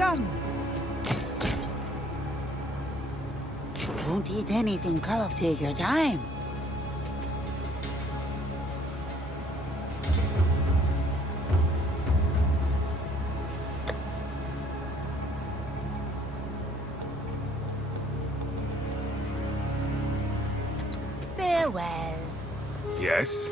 Come. Don't eat anything colorful. Take your time. Farewell. Yes?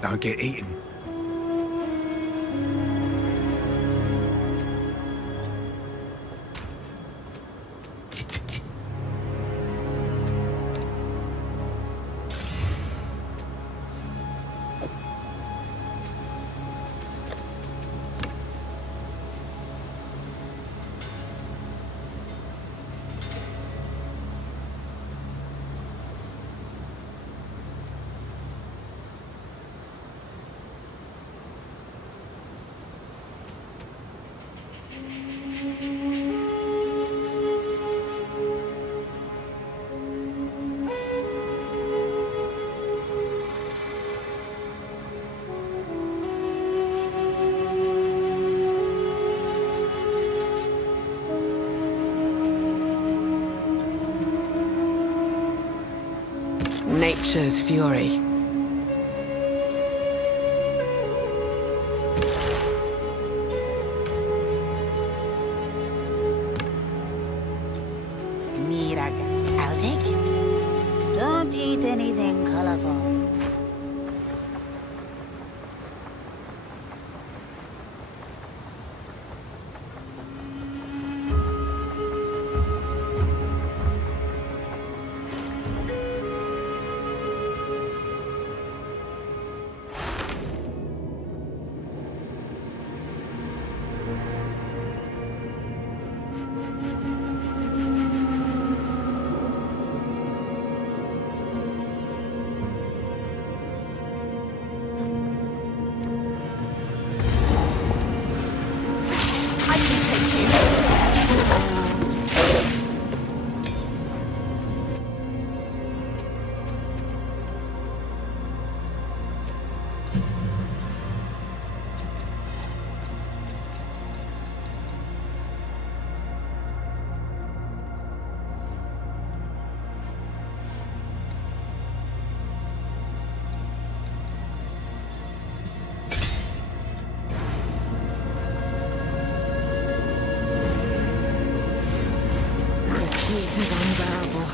Don't get eaten. Nature's fury. Miraga. I'll take it. Don't eat anything colorful. This is unbearable.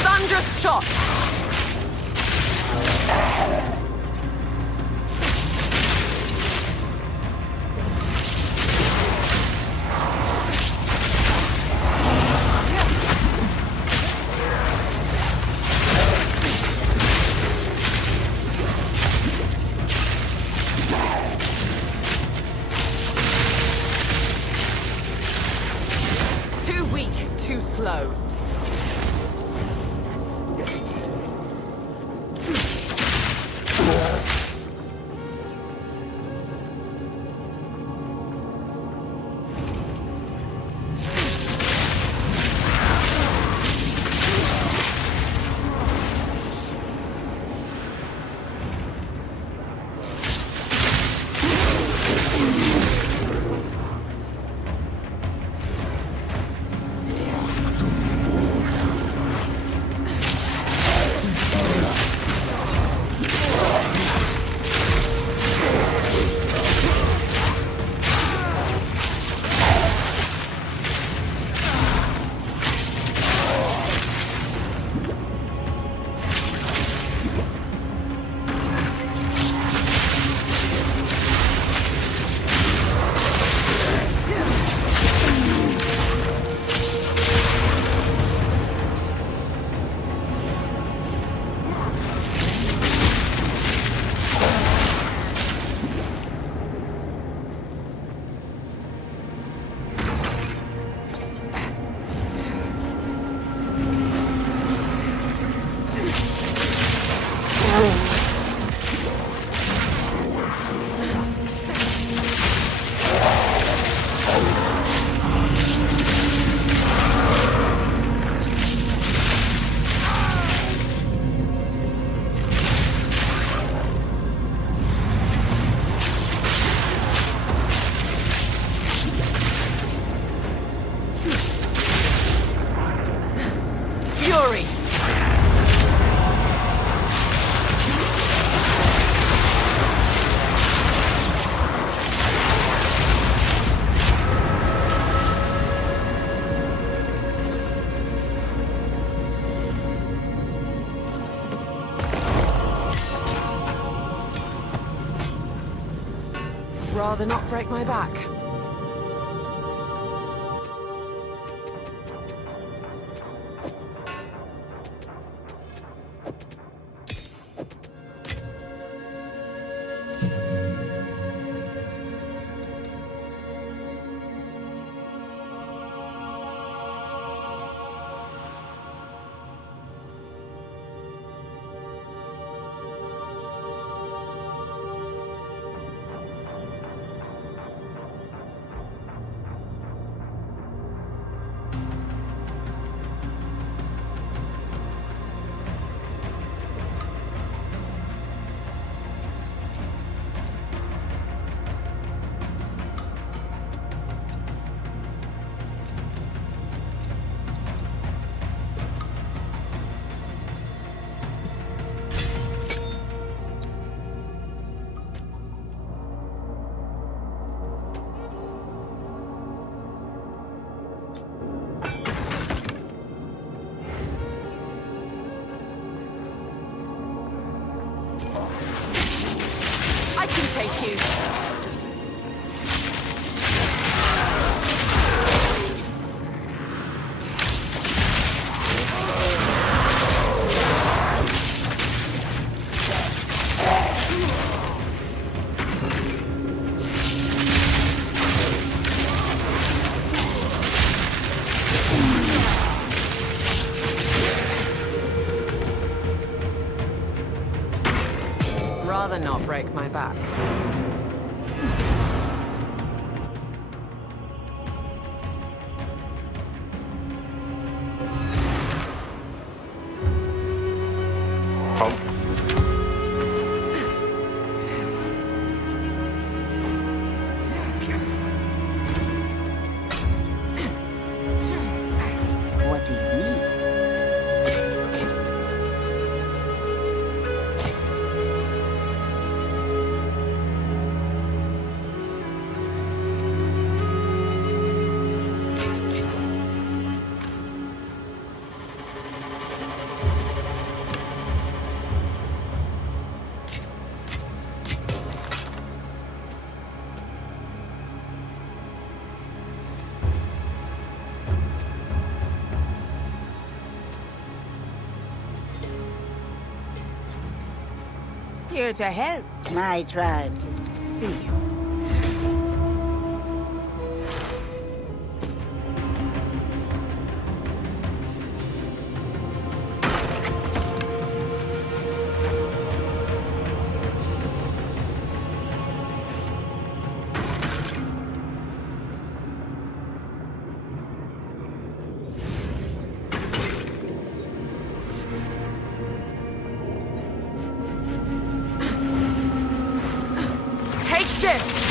Thunderous shot! too slow. Fury! Rather not break my back. I can take you. Rather not break my back. What do you need? Here to help. My tribe can see you. Resist!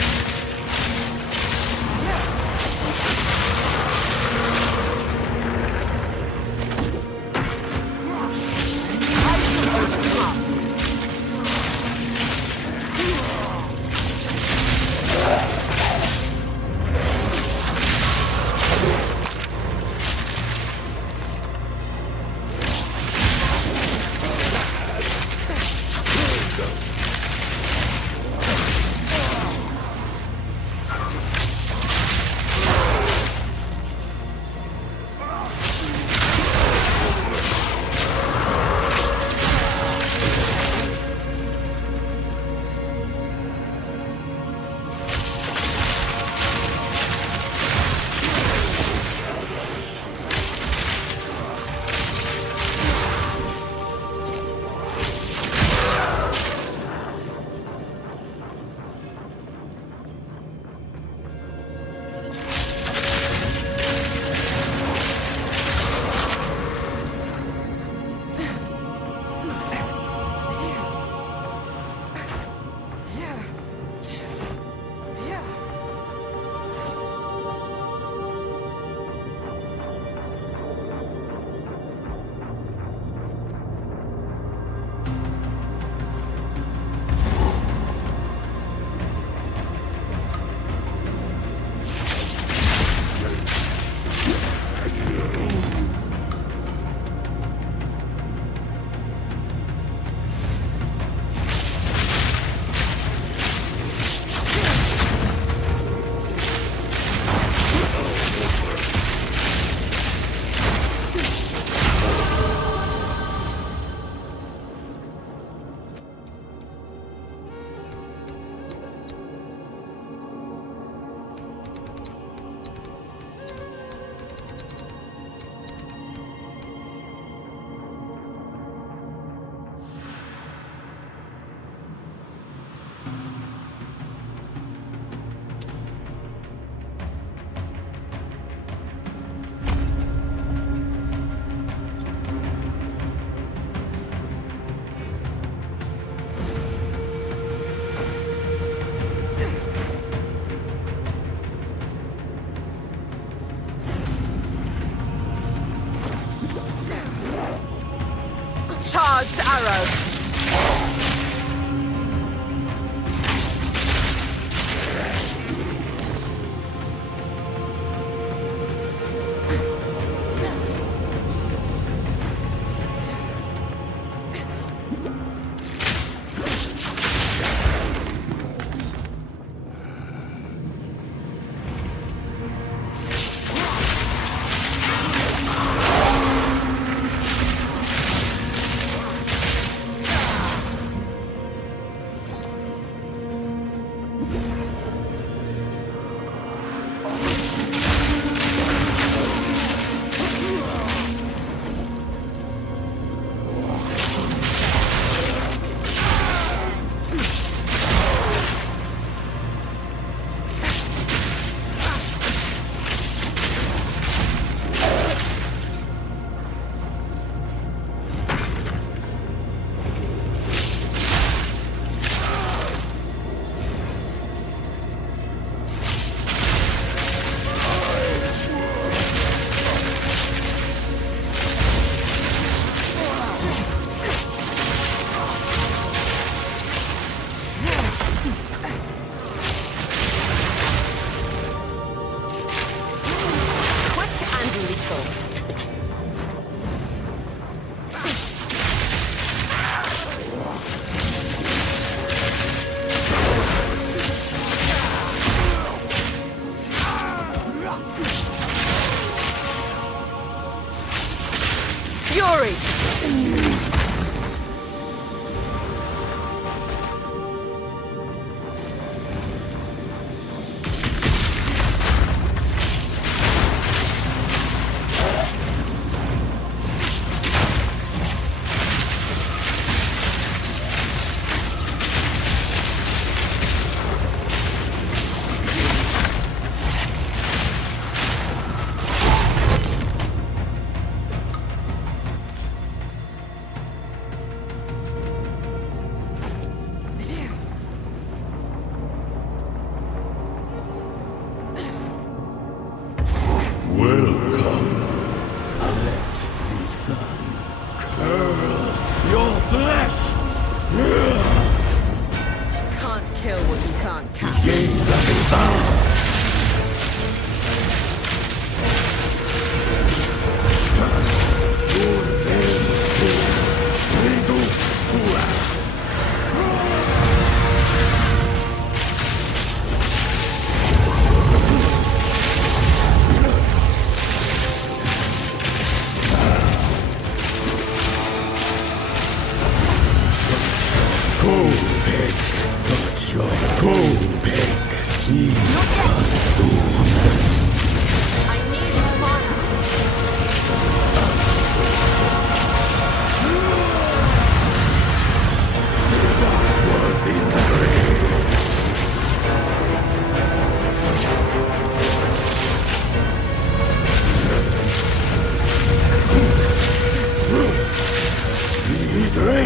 Charged arrows!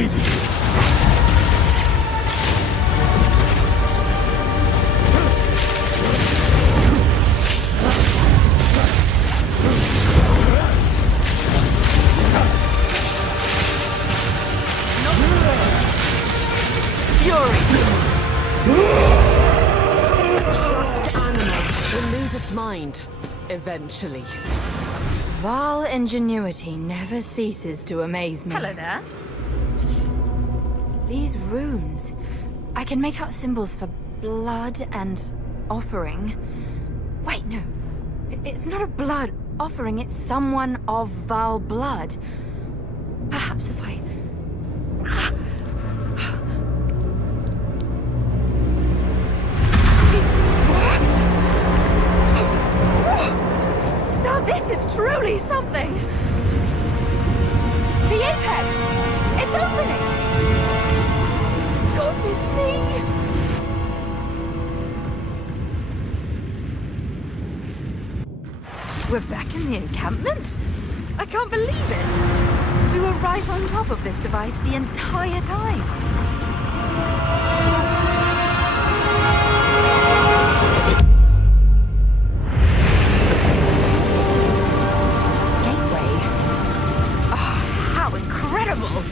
Fury! The animal will lose its mind, eventually. Vile ingenuity never ceases to amaze me. Hello there. These runes. I can make out symbols for blood and offering. Wait, no. It's not a blood offering, it's someone of vile blood. Perhaps if I... It worked! Now this is truly something! The apex! It's opening! Goodness me! We're back in the encampment? I can't believe it! We were right on top of this device the entire time. Gateway. Oh, how incredible!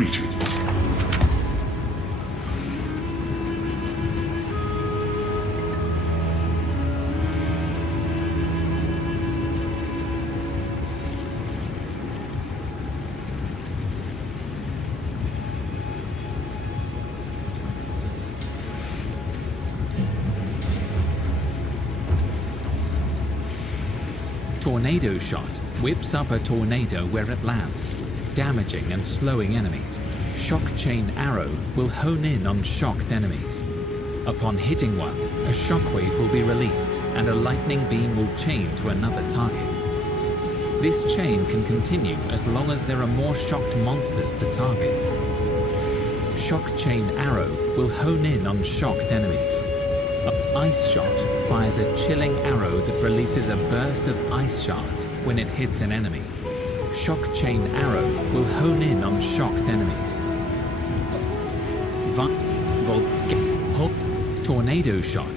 Greetings. Tornado Shot whips up a tornado where it lands, damaging and slowing enemies. Shock Chain Arrow will hone in on shocked enemies. Upon hitting one, a shockwave will be released and a lightning beam will chain to another target. This chain can continue as long as there are more shocked monsters to target. Shock Chain Arrow will hone in on shocked enemies. Ice Shot fires a chilling arrow that releases a burst of ice shards when it hits an enemy. Shock Chain Arrow will hone in on shocked enemies. Tornado Shot.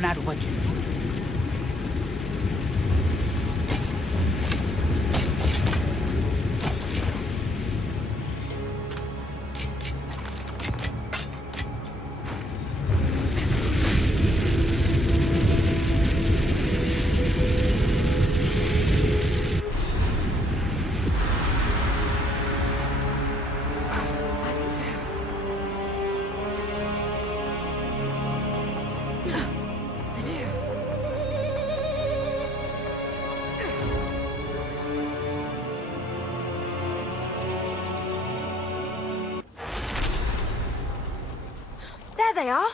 Not what you do. There they are.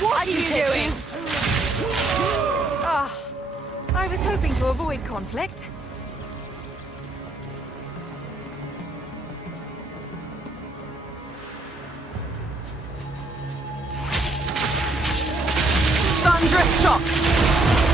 What are you doing? Oh, I was hoping to avoid conflict. Thunderous shock!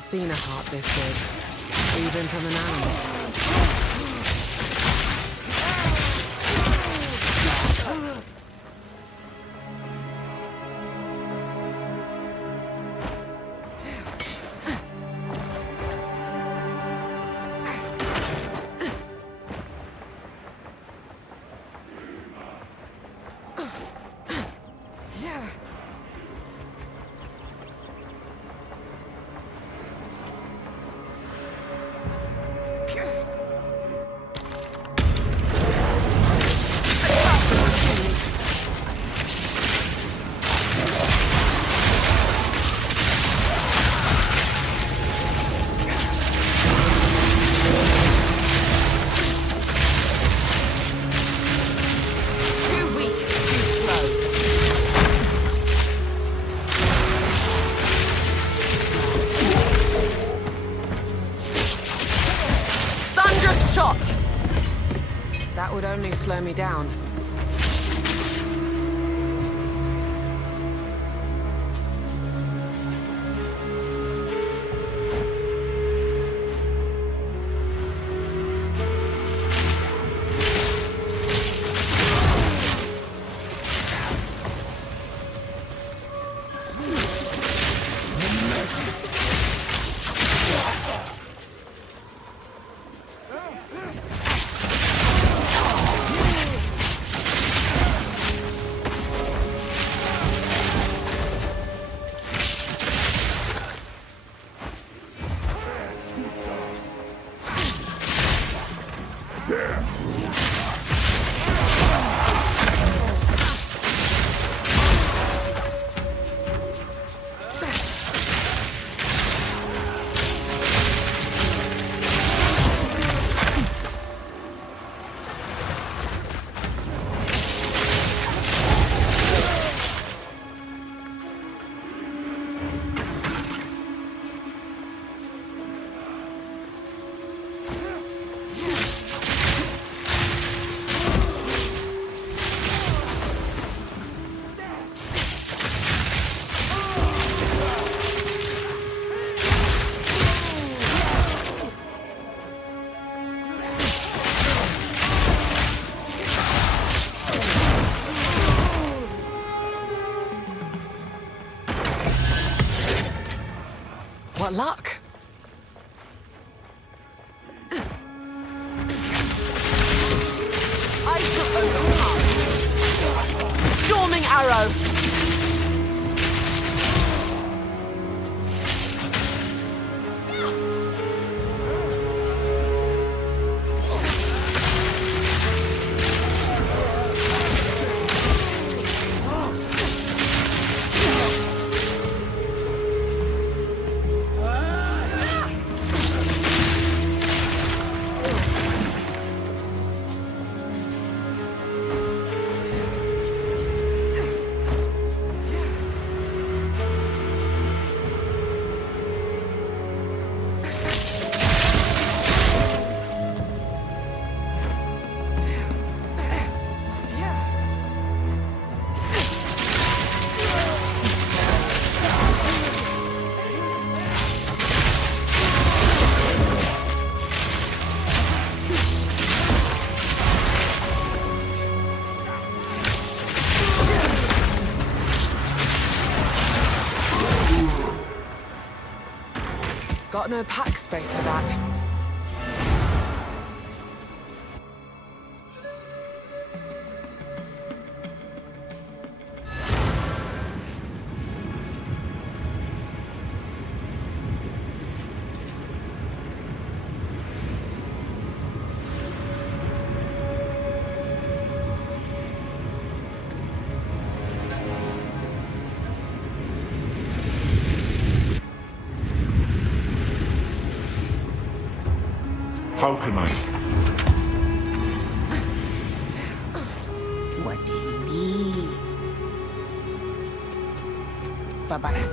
seen a heart this big, even from an animal. That would only slow me down. What luck! I shall overcome. Storming arrow! Got no pack space for that. How can I? What do you need? Bye-bye.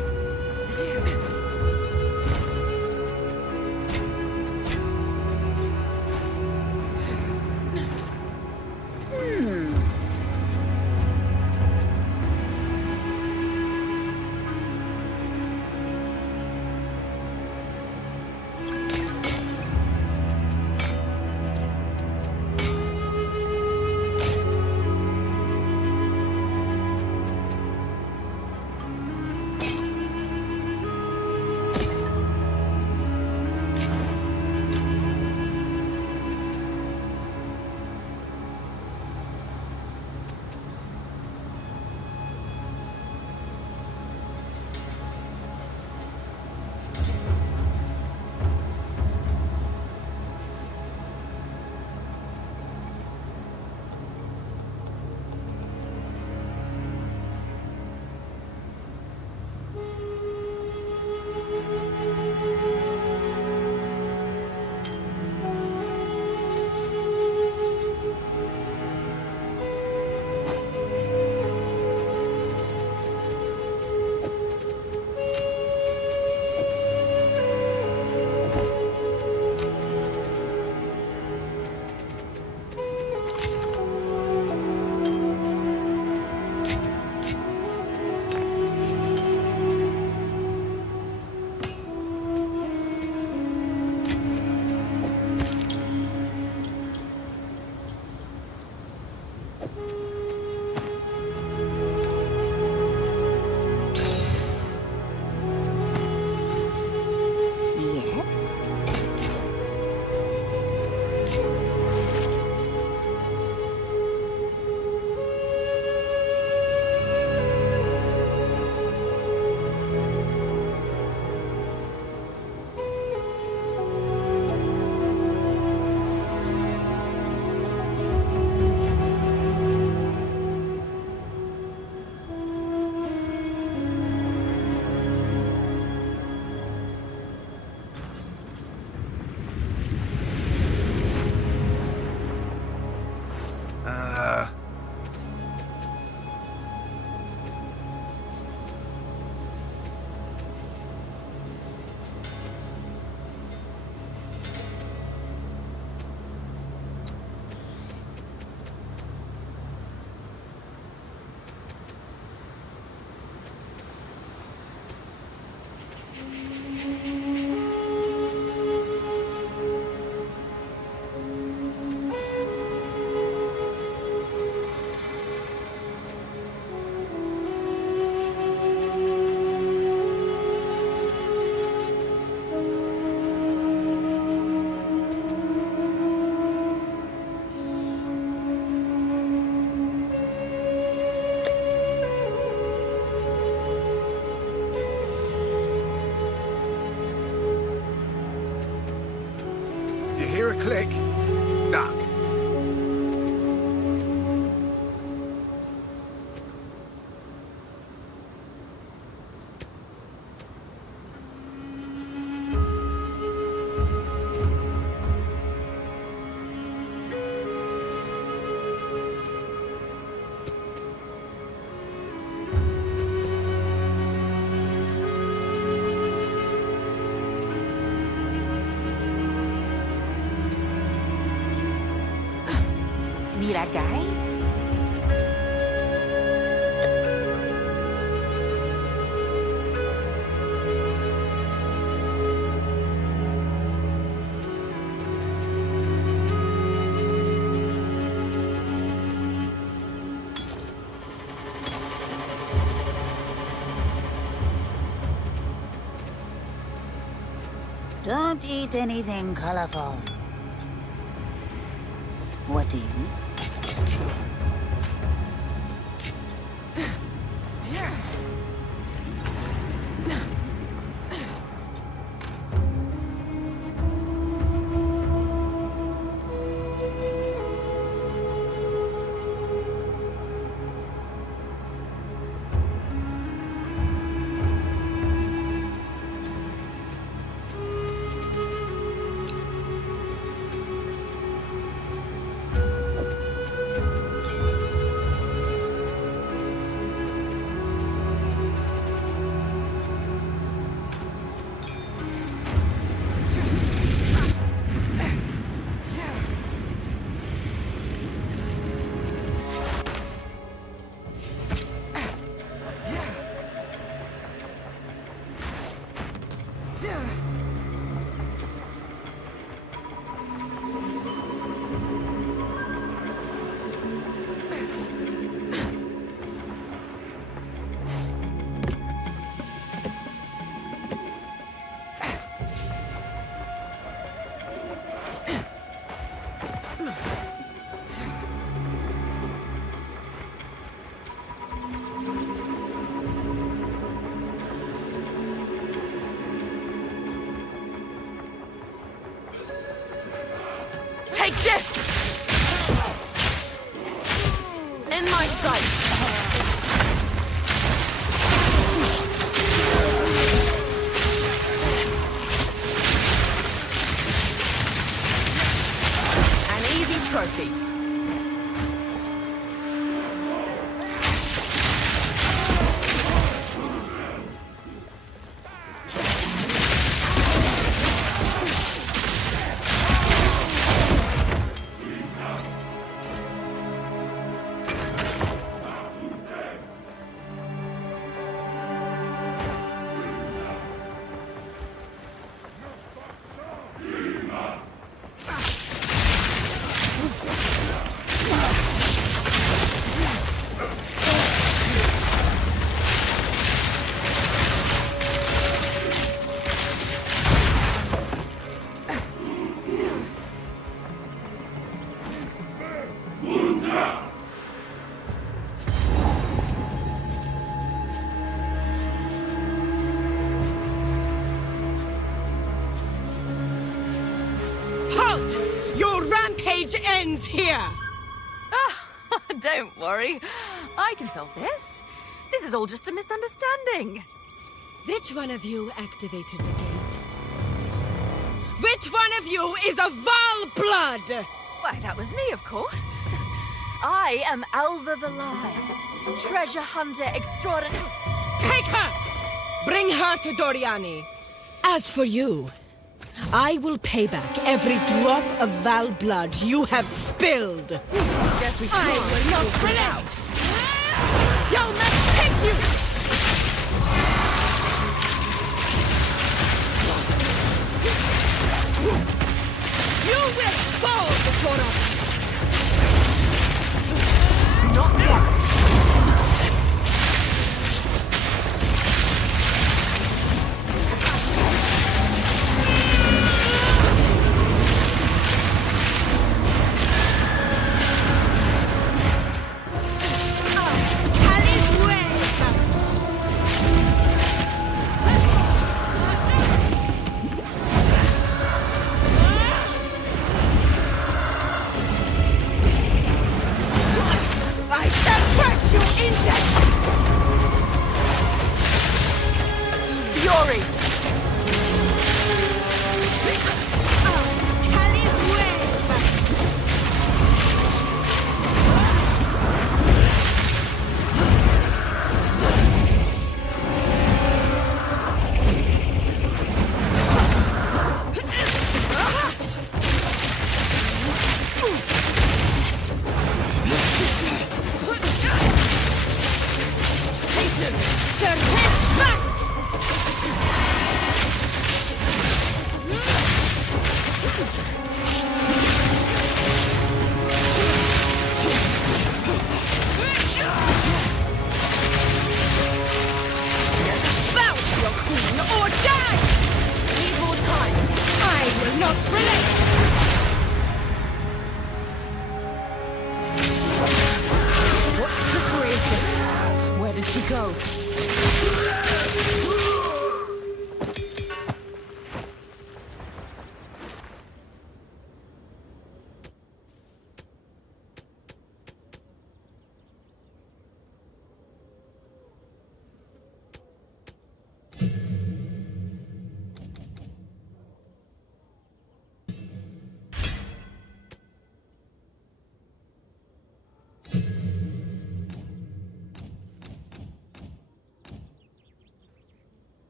Thick? Dark? Need a guide? Don't eat anything colorful. What do you eat? Take this! In my sight! An easy trophy. Your rampage ends here! Don't worry. I can solve this. This is all just a misunderstanding. Which one of you activated the gate? Which one of you is a Val blood? Why, that was me, of course. I am Alva the Lion, treasure hunter extraordinary. Take her! Bring her to Doriani. As for you, I will pay back every drop of Val blood you have spilled. Guess we I will not relent! Yo, let's take you! You will fall before us! Not yet!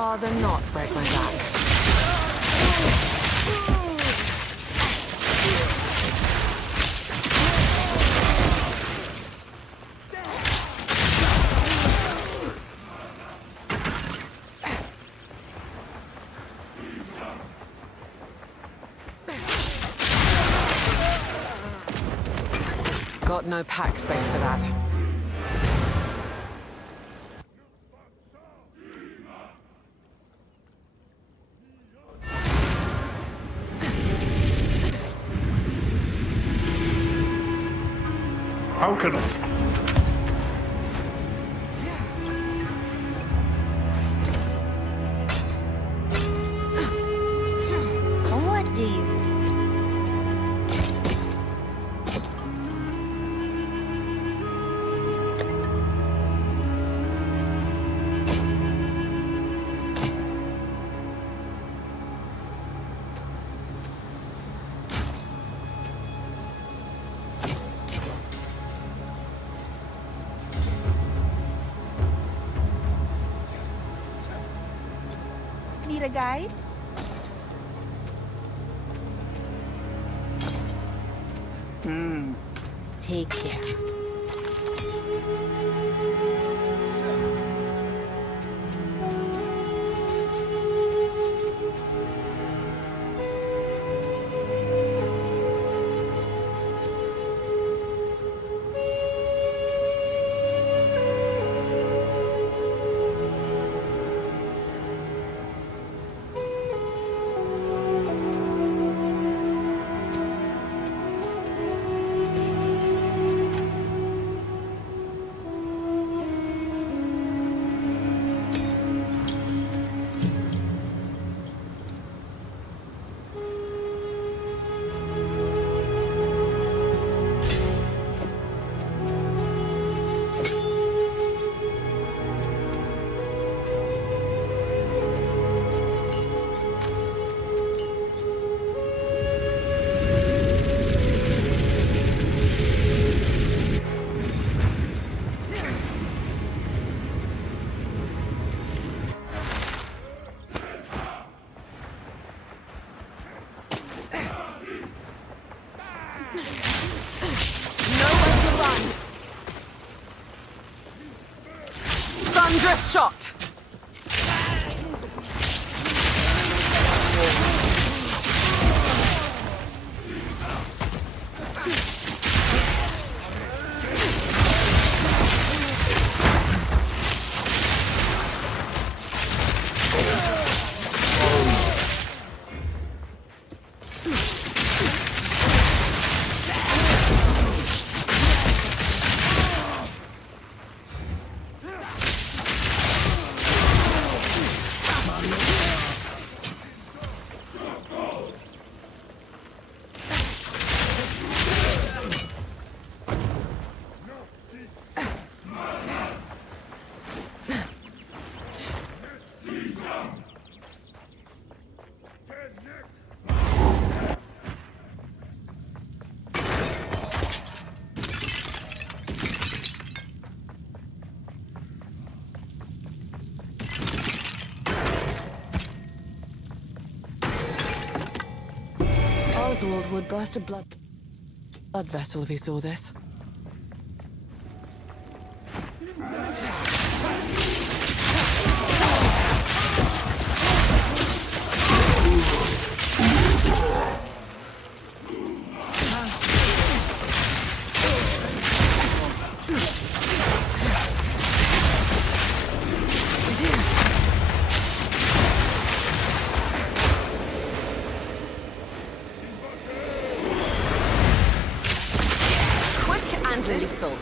rather not break my back. Got no pack space for that. How can I? What do you... Need a guide? Take care. Thunderous shot! Oswald would burst a blood vessel if he saw this. Lethal.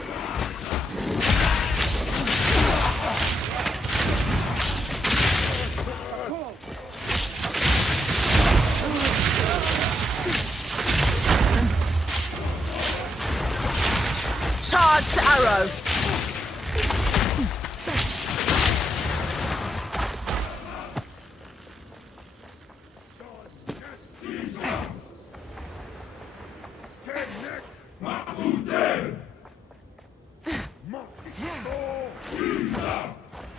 Charged arrow.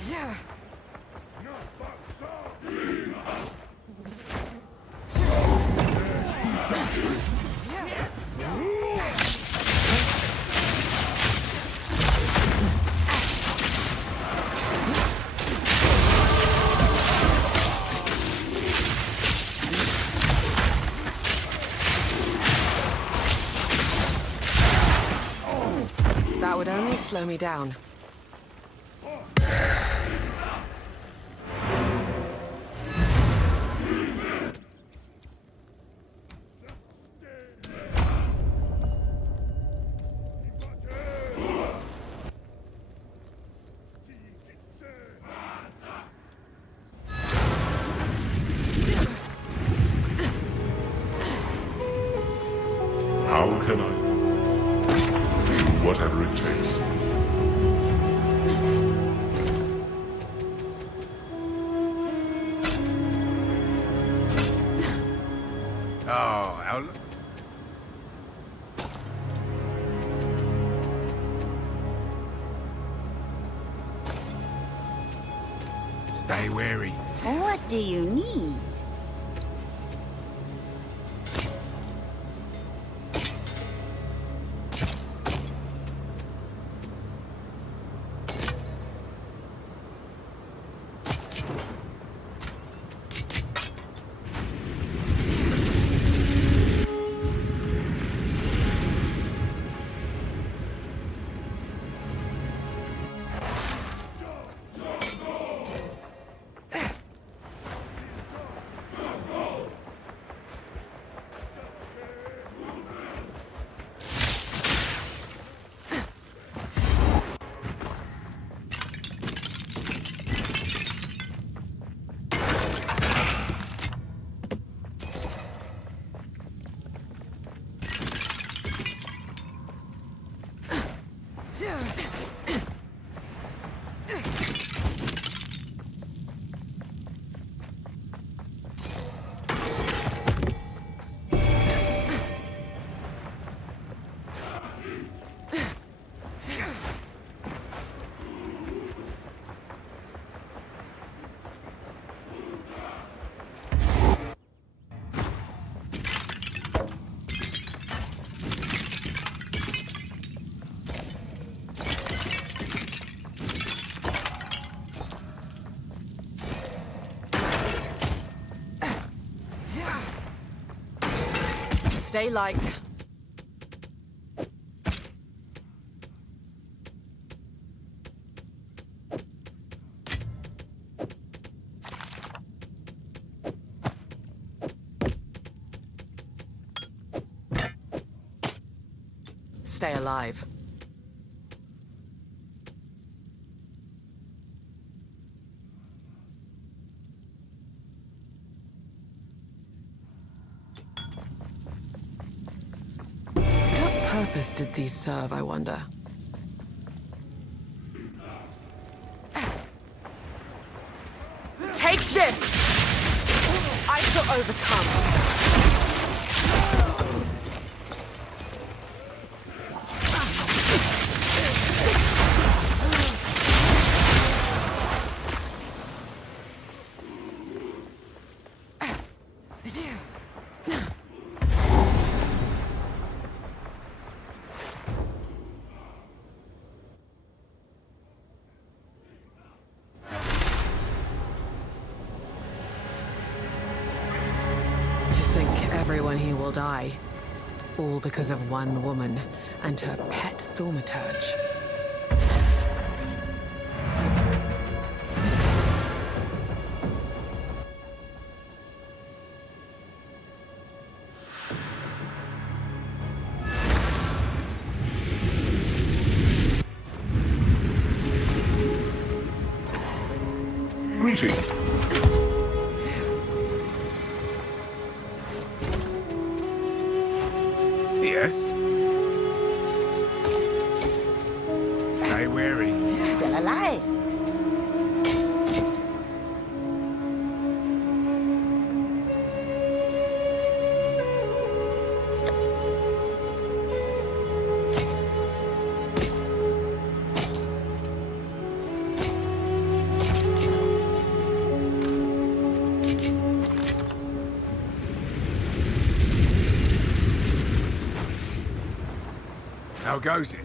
Yeah. slow me down. How can I? Whatever it takes. Oh, how... Stay wary. What do you need? Stay light. Stay alive. What purpose did these serve, I wonder? Take this! I shall overcome. Everyone here will die. All because of one woman and her pet thaumaturge. Greetings. Yes? Stay wary. Still alive. How goes it?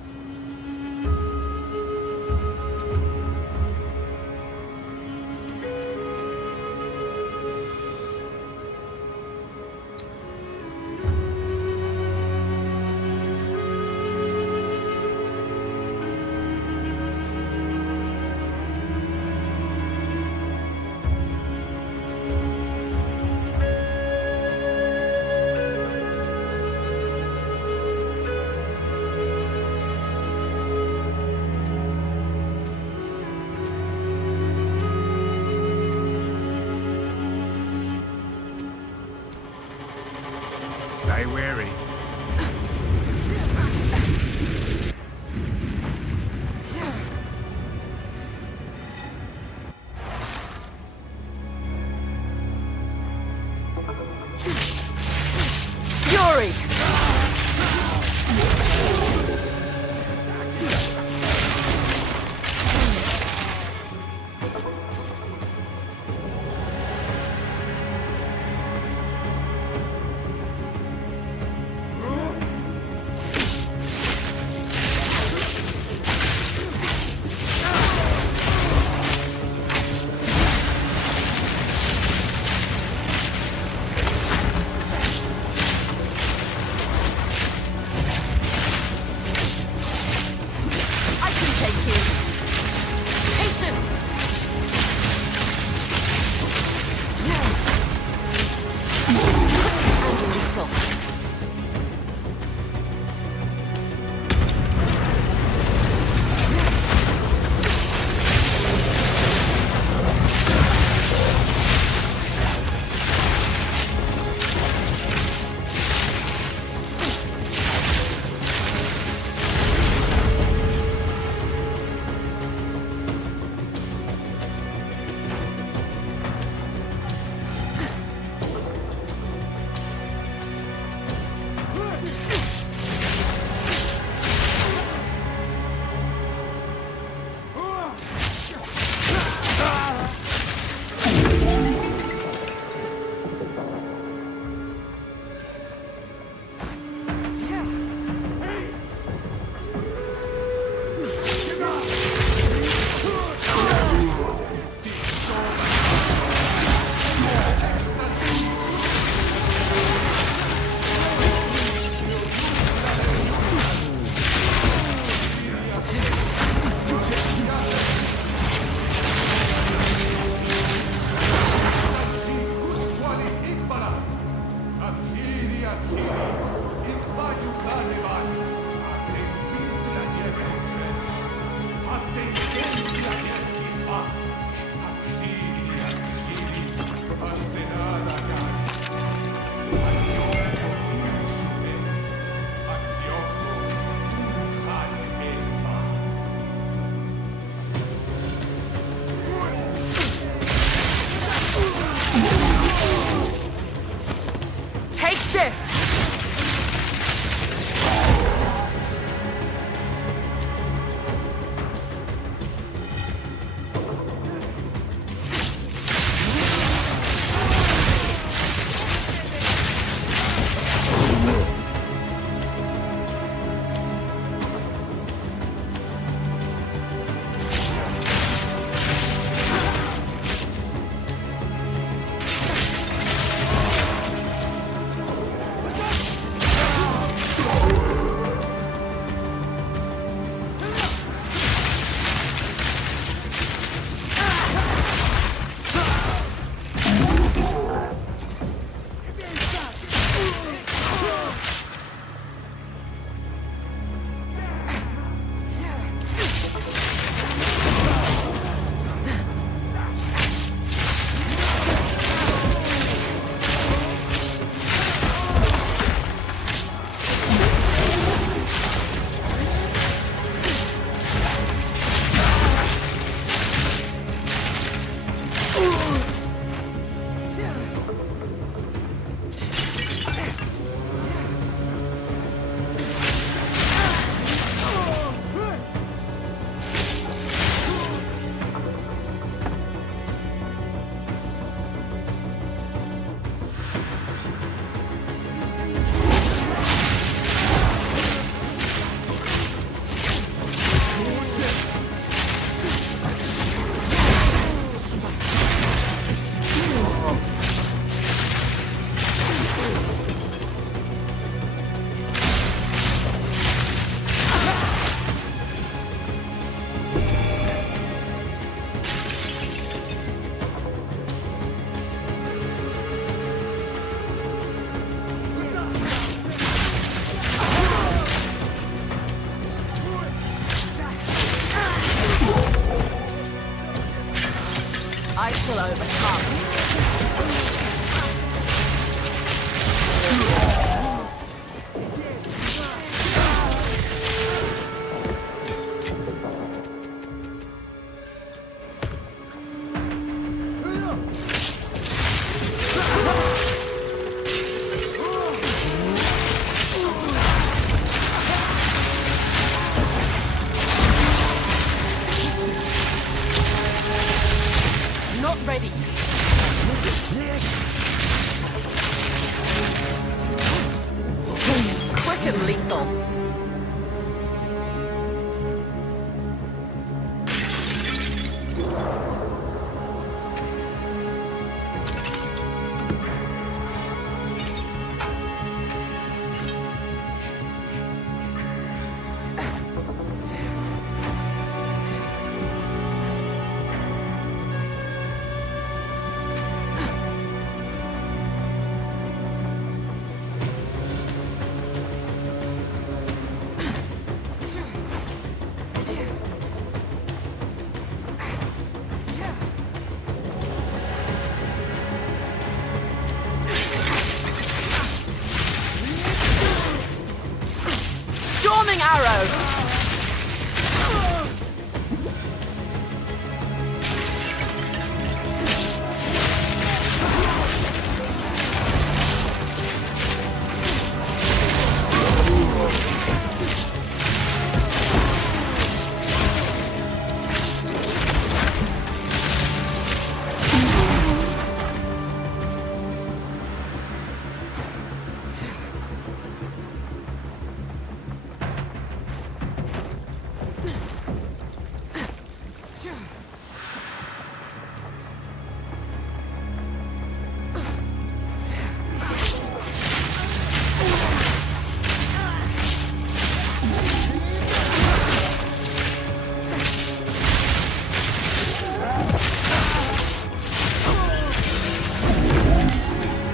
Stay wary. Fury! I can take you. Patience! And lethal. Take this! I shall overcome. not ready. Quick and lethal. Storming arrow!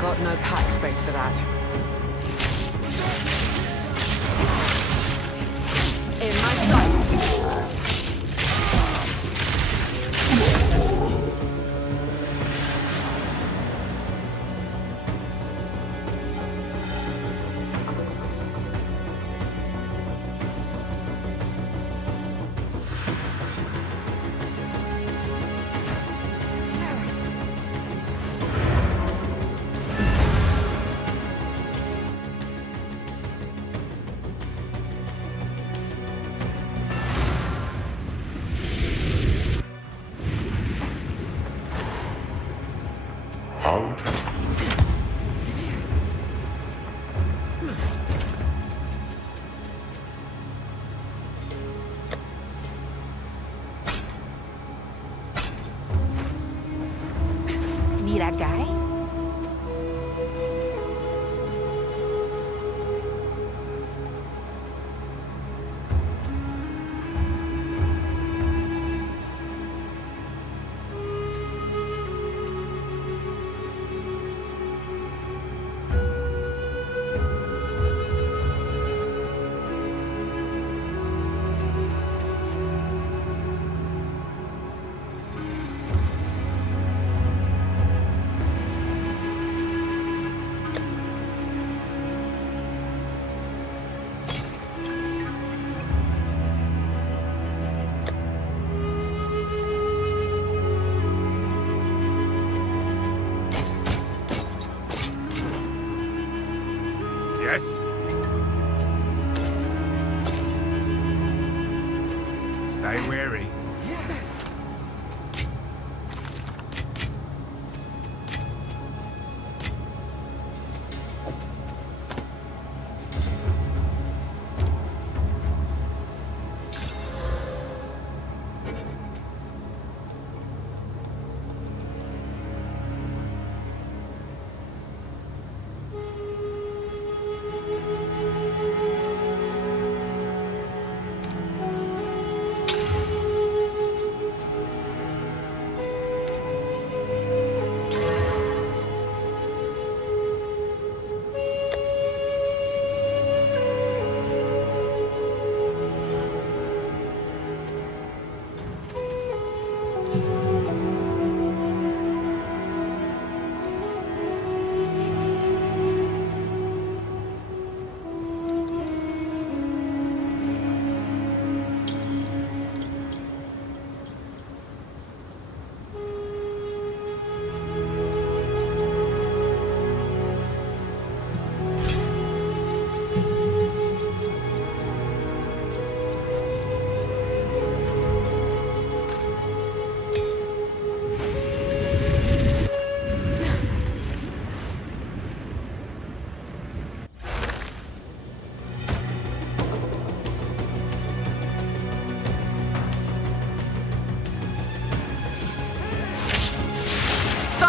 Got no pack space for that. In my sights. How can Need a guy? Yes? Stay wary.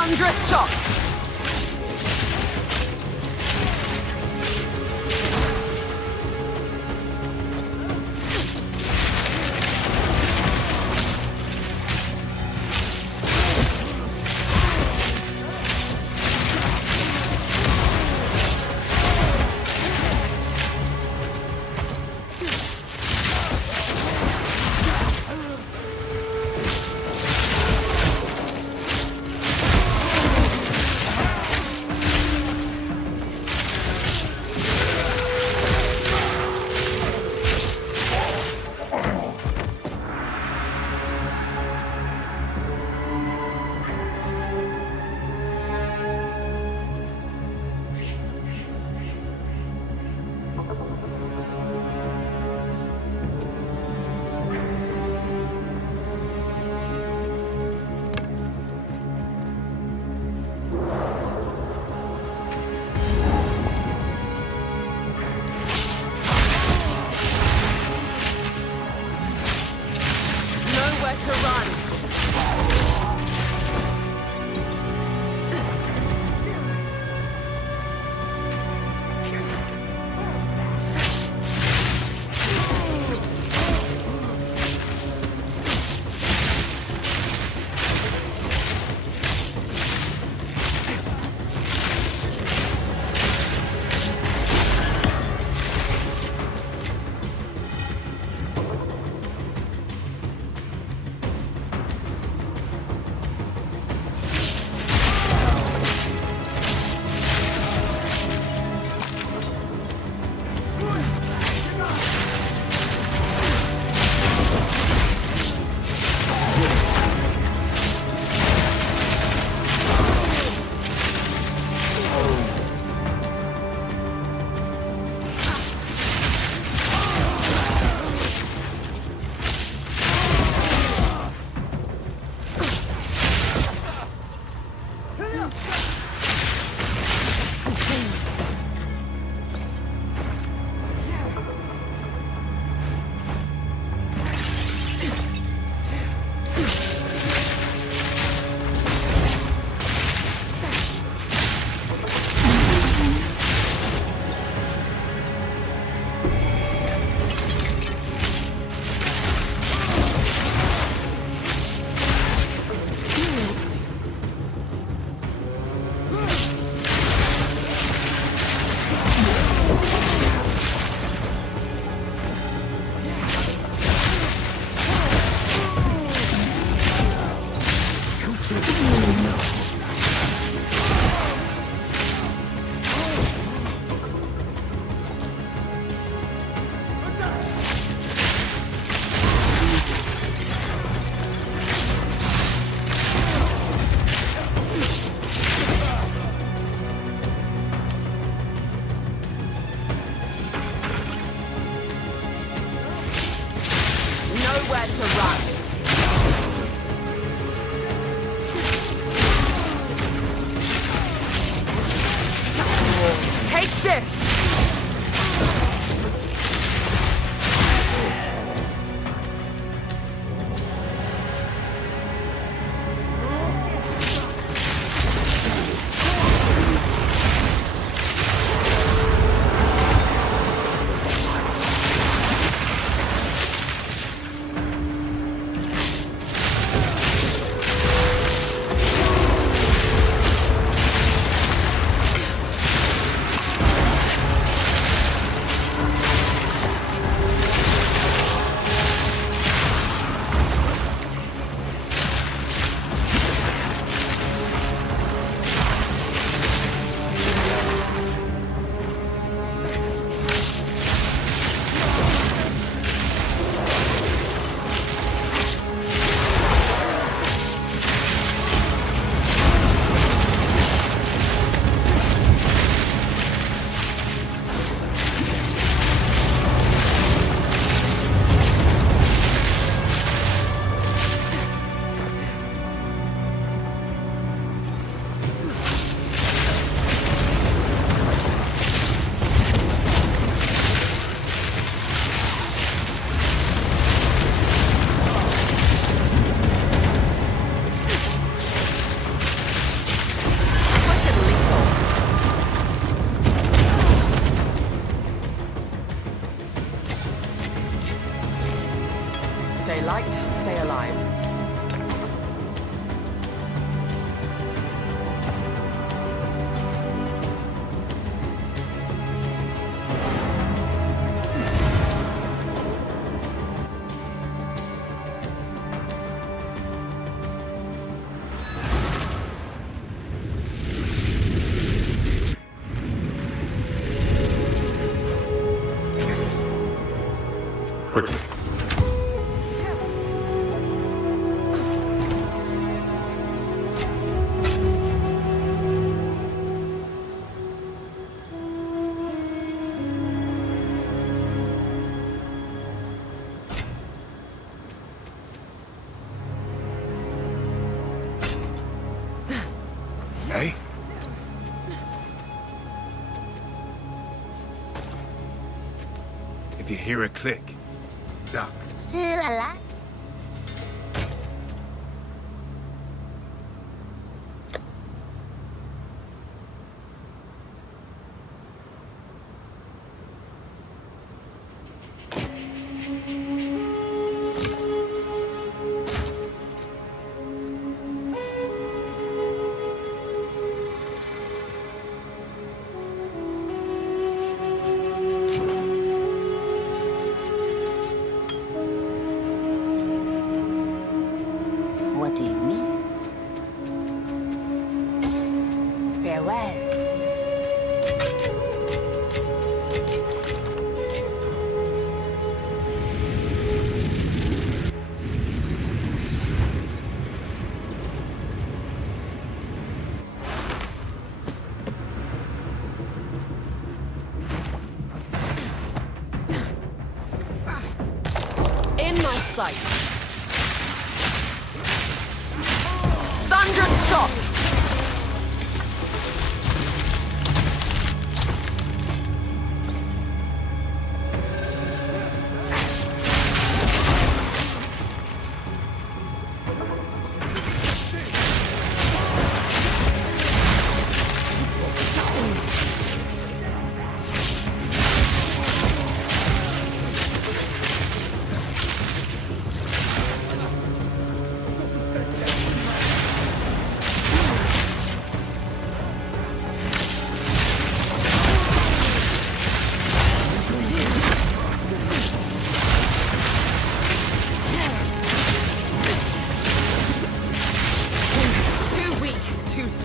Thunderous shot! Nowhere to run. Take this! you hear a click, duck. Still alive? What do you mean? Farewell. In my sight. Thunderous shot!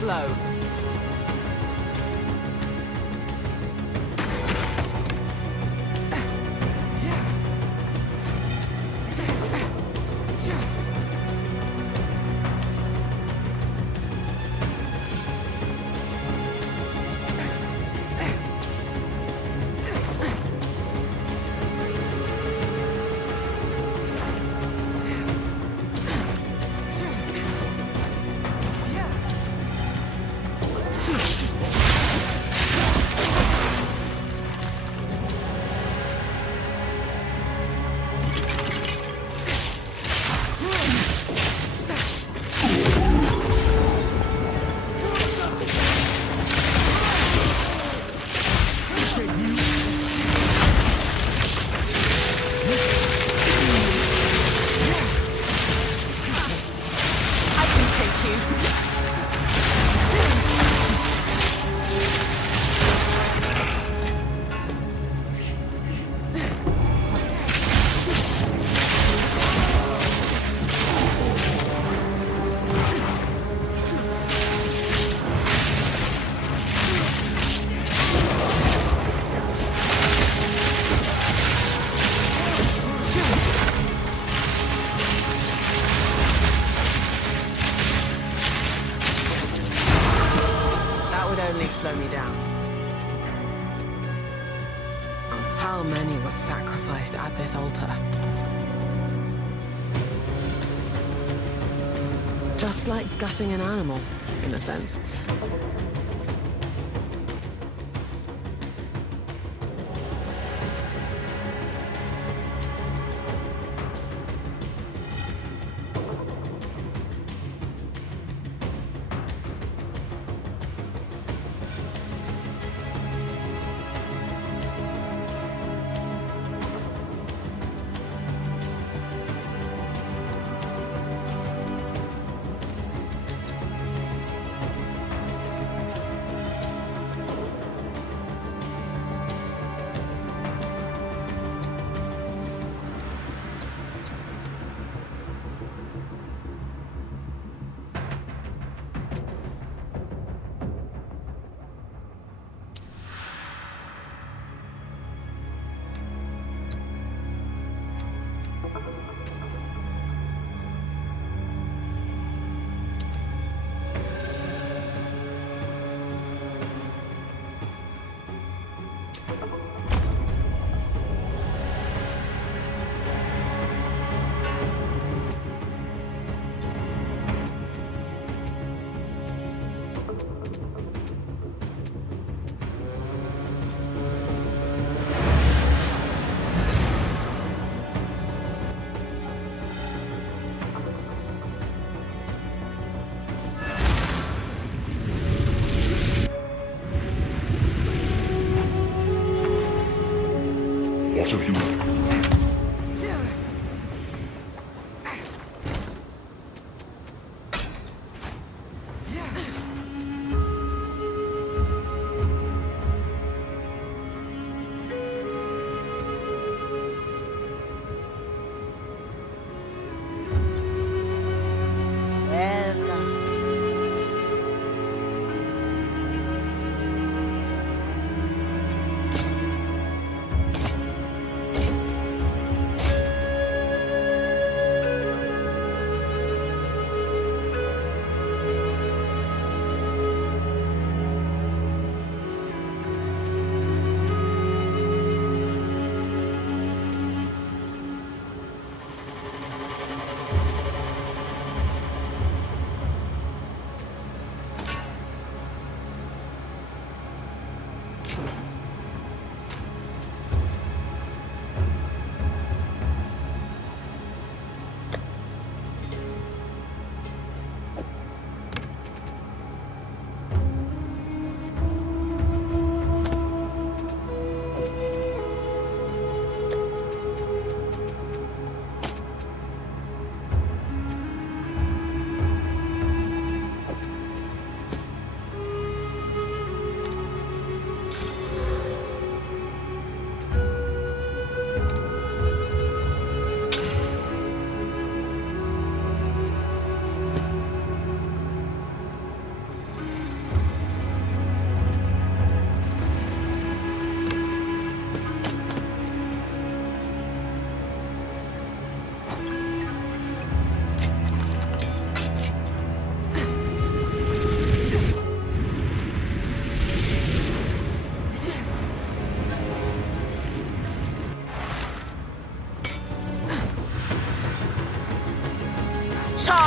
Slow. Slow me down. How many were sacrificed at this altar? Just like gutting an animal, in a sense.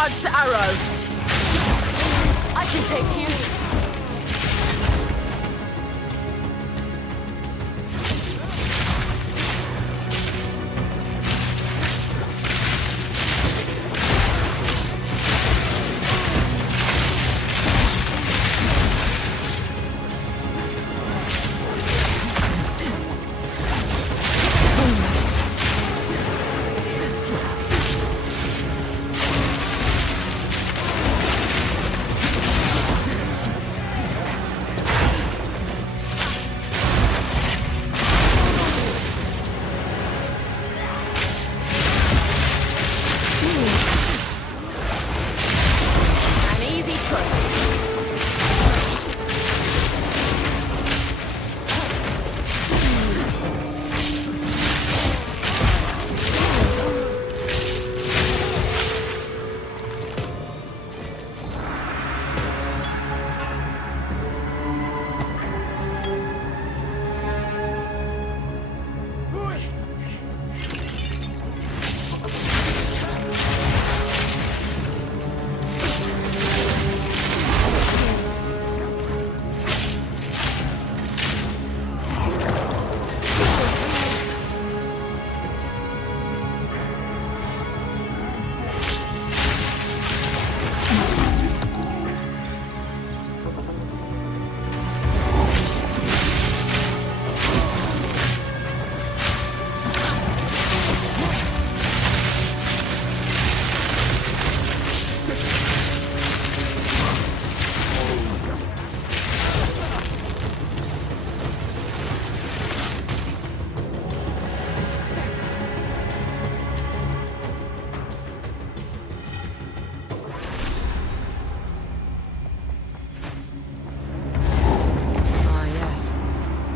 charged arrow. I can take you.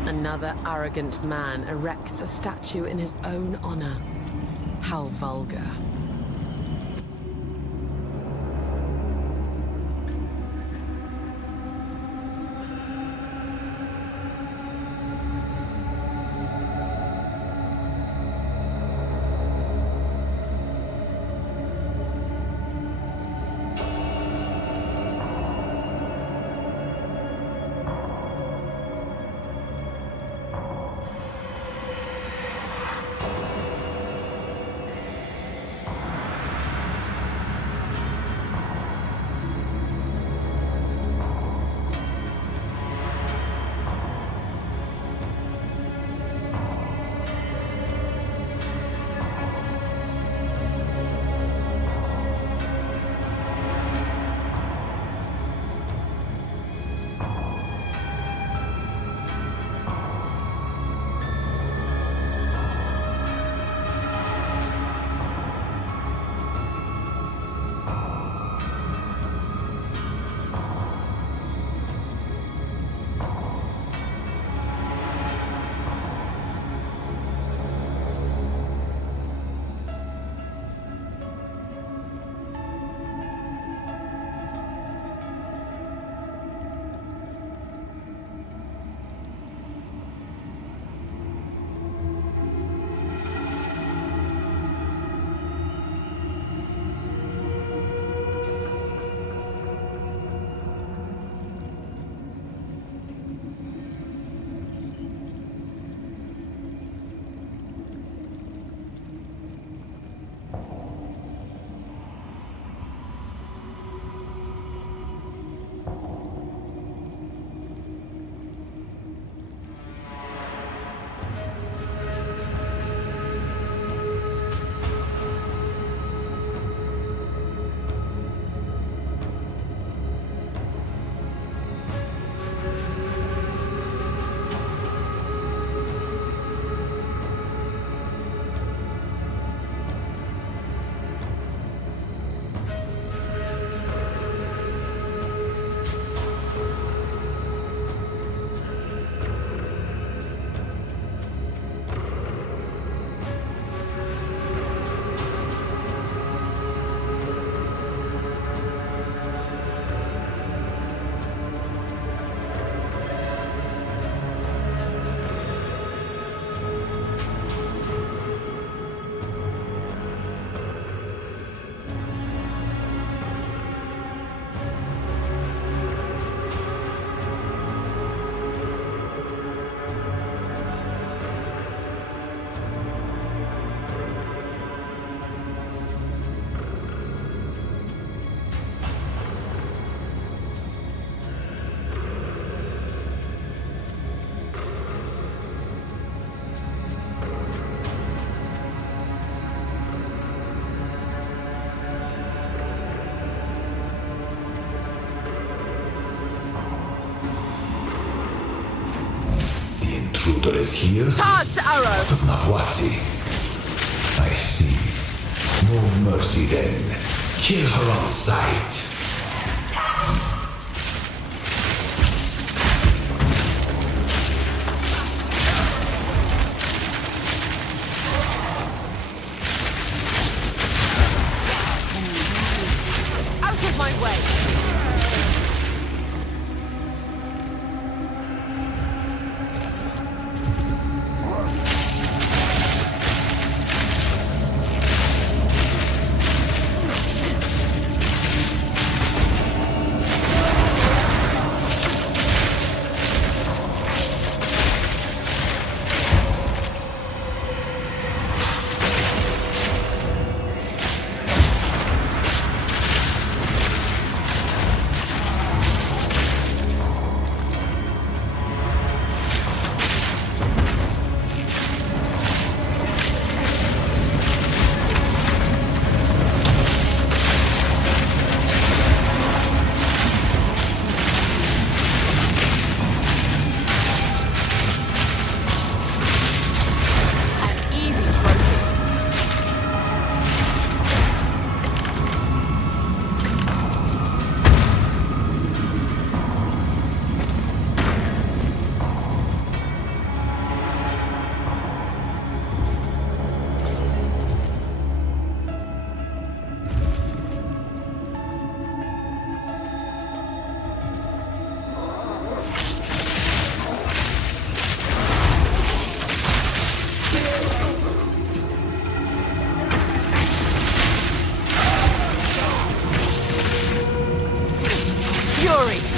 Another arrogant man erects a statue in his own honor. How vulgar. intruder is here? Charge, arrow! Out of Nahuatzi. I see. No mercy then. Kill her on sight. Out of my way! Fury!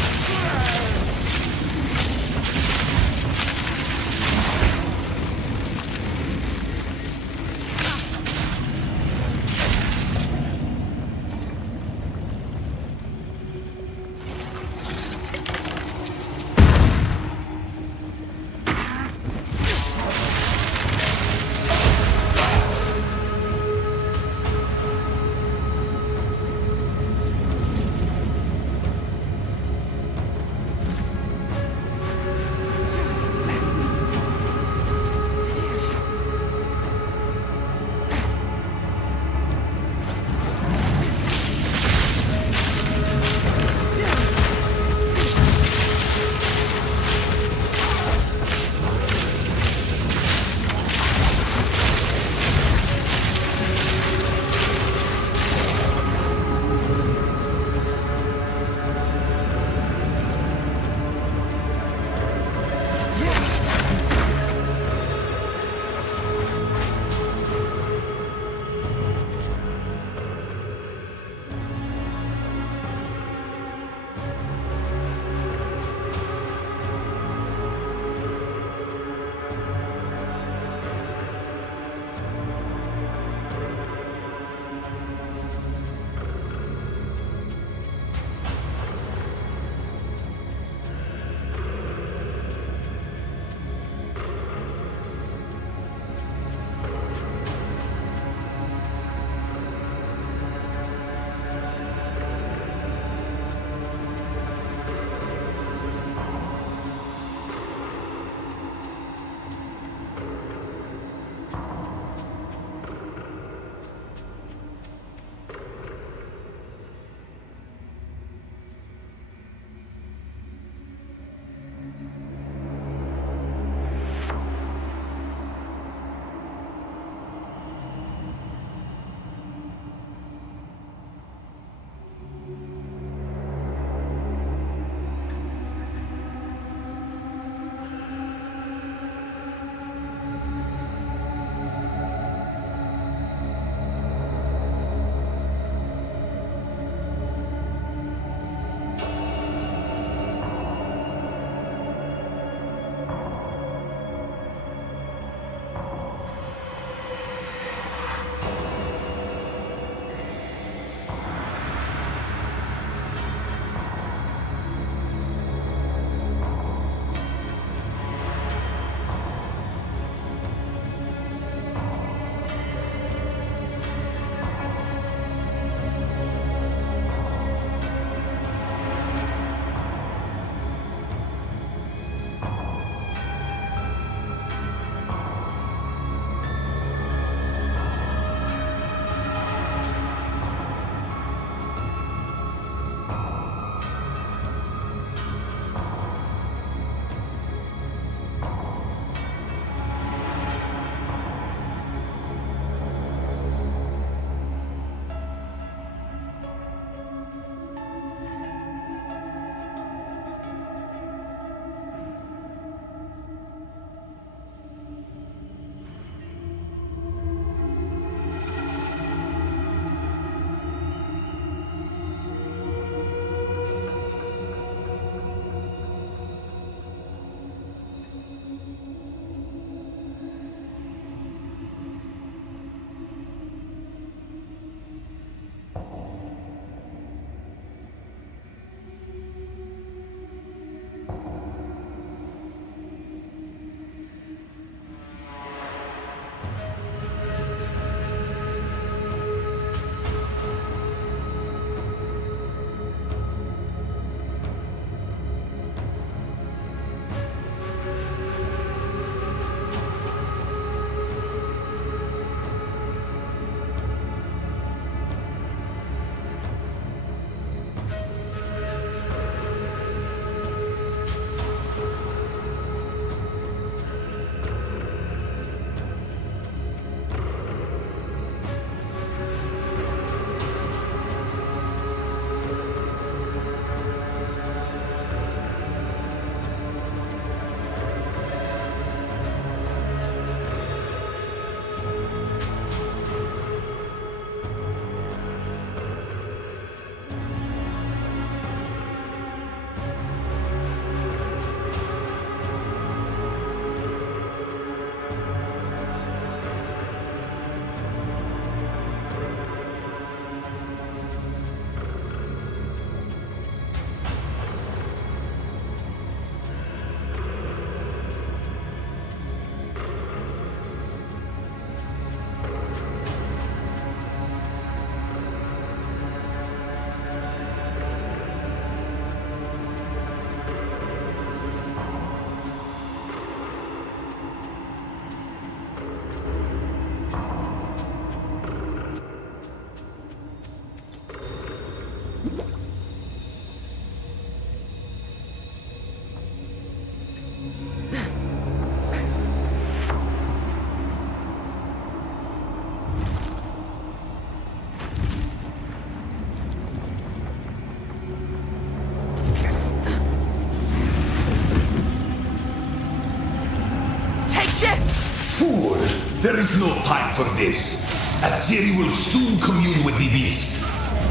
There is no time for this. Atziri will soon commune with the beast.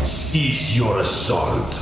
Cease your assault.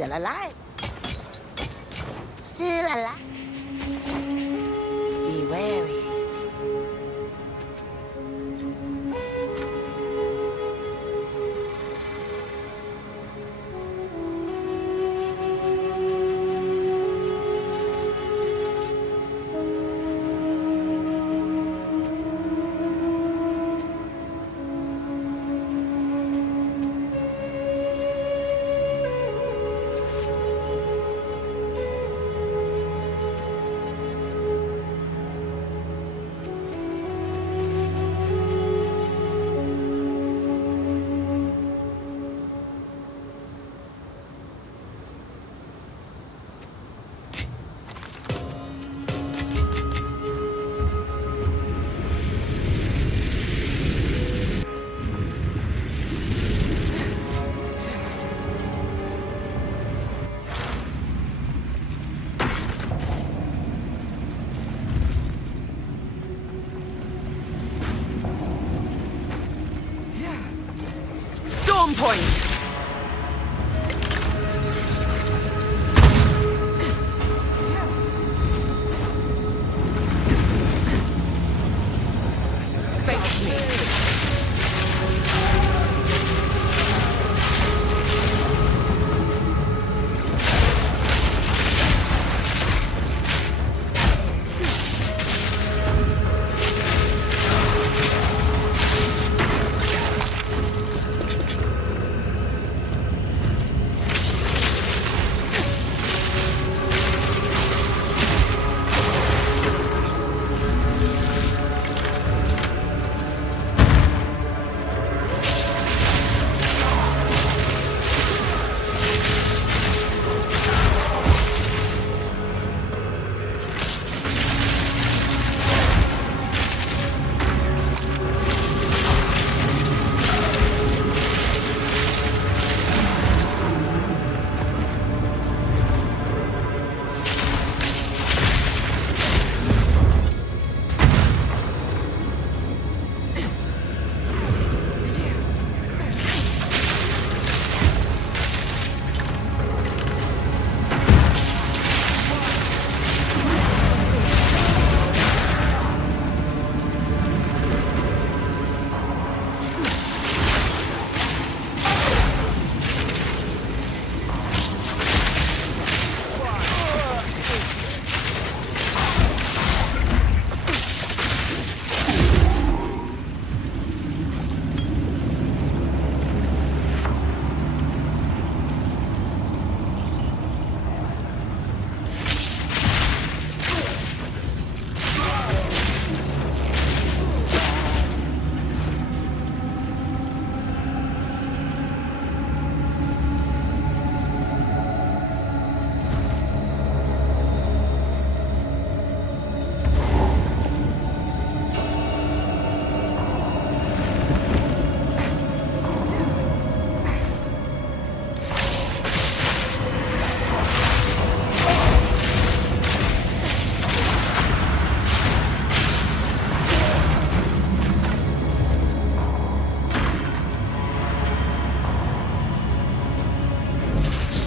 Still alive. Still alive. Be wary. Storm point! Face me.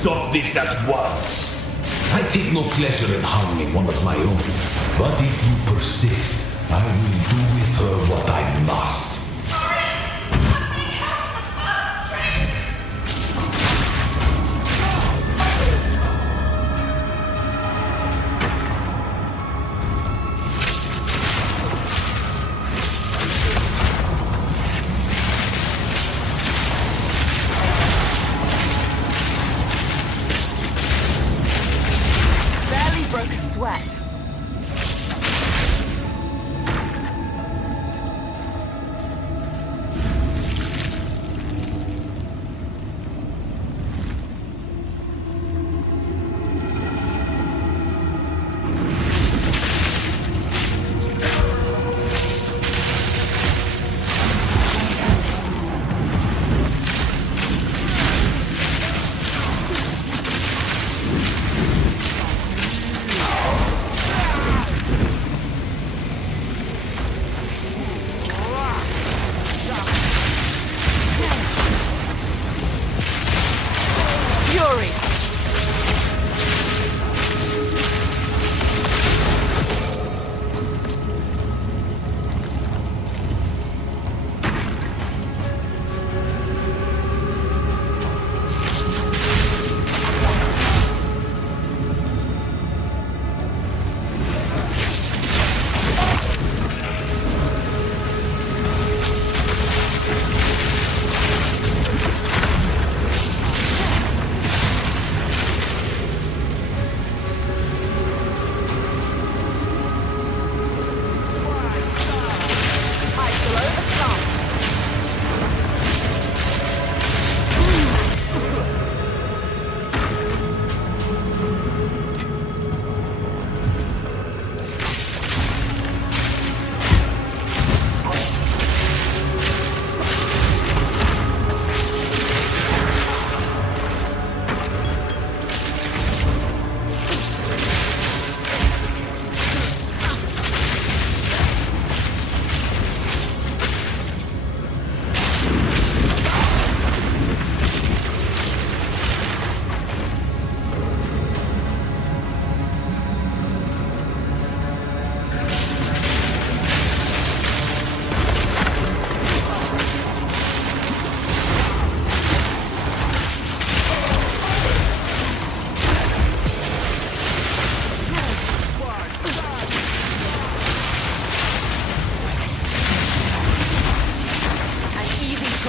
Stop this at once. I take no pleasure in harming one of my own. But if you persist, I will do with her what I must. Barely broke a sweat.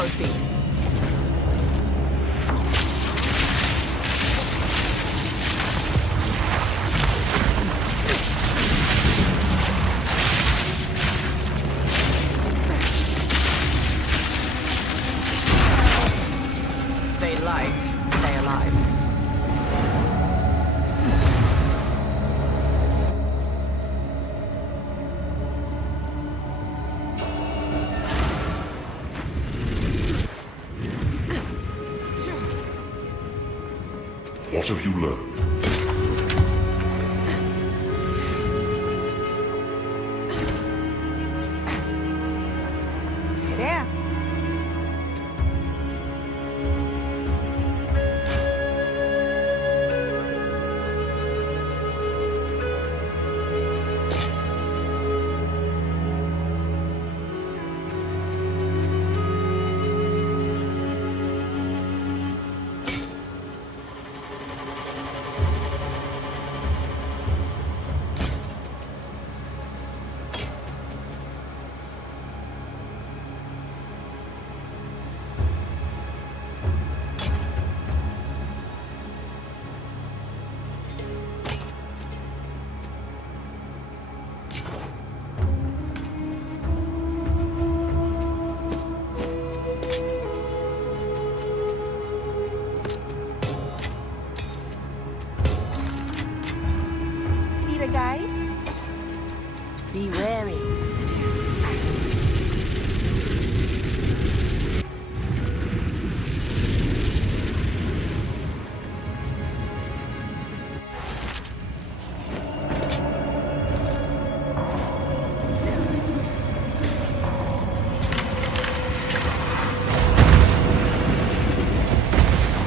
trophy. Stay light, stay alive. What have you learned? Hey there. Need a guide? Be wary.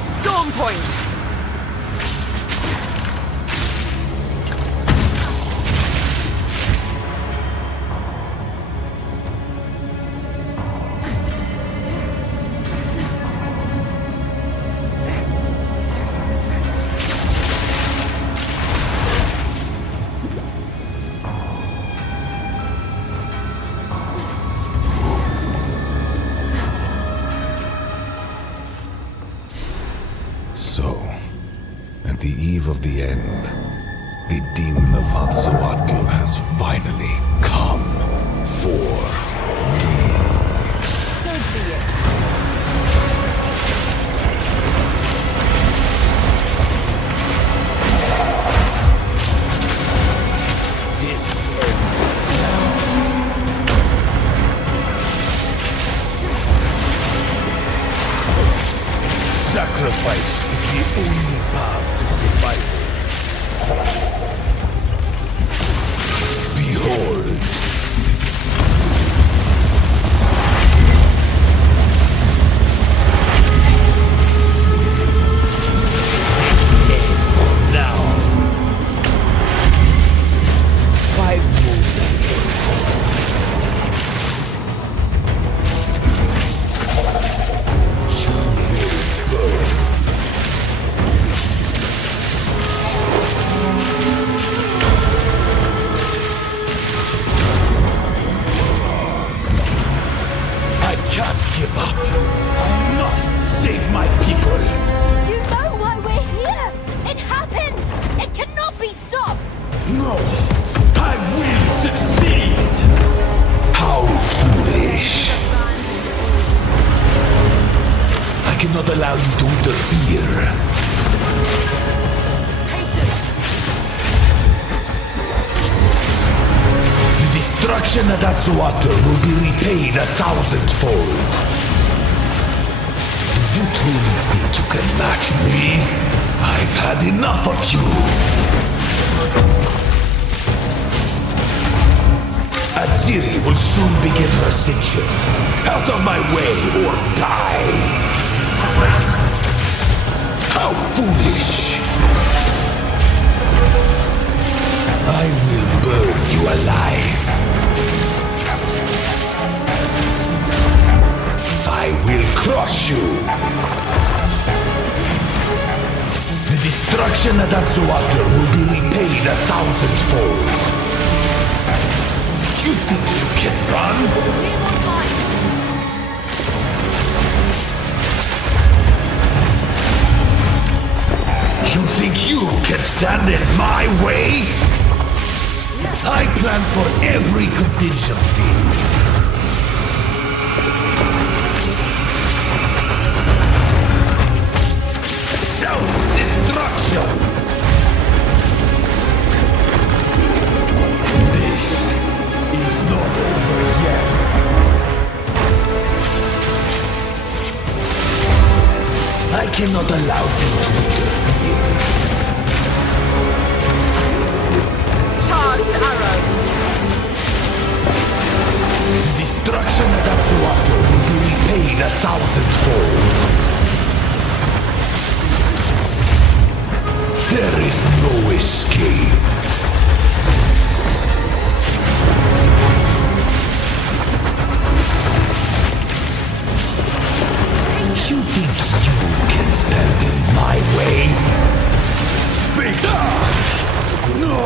Storm point! So, at the eve of the end, the demon of Hatzoatl has finally come for me. So be it. This Sacrifice is the only path to survival. behold. This ends now. 5 moves ahead. I can't give up. I must save my people. You know why we're here! It happened! It cannot be stopped! No, I will succeed. How foolish. I cannot allow you to interfere. Haters! The destruction at Atsuater will be repaid 1,000-fold. Do you truly think you can match me? I've had enough of you. Aziri will soon begin her ascension. Out of my way or die. How foolish. I will burn you alive. I will crush you. The destruction at Atsuater will be repaid 1,000-fold. You think you can run? stand in my way? I plan for every contingency. Self-destruction! This is not over yet. I cannot allow you to interfere. Charged arrow. Destruction at Atsuato will be repaid 1,000-fold. There is no escape. You think you can stand in my way? Vita! No!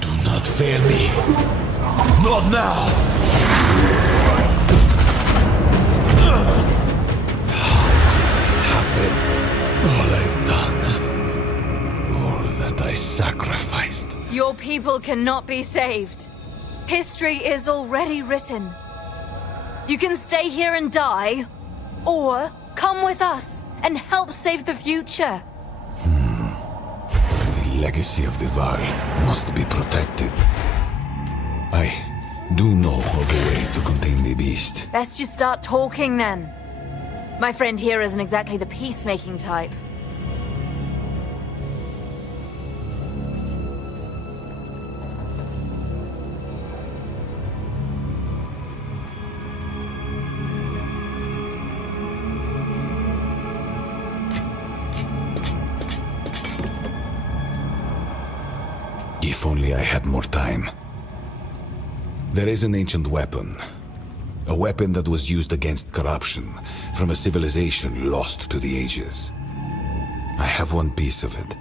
Do not fail me. Not now! How could this happen? All I've done. All that I sacrificed. Your people cannot be saved. History is already written. You can stay here and die, or come with us and help save the future. The legacy of the Val must be protected. I do know of a way to contain the beast. Best you start talking then. My friend here isn't exactly the peacemaking type. If only I had more time. There is an ancient weapon. A weapon that was used against corruption from a civilization lost to the ages. I have one piece of it.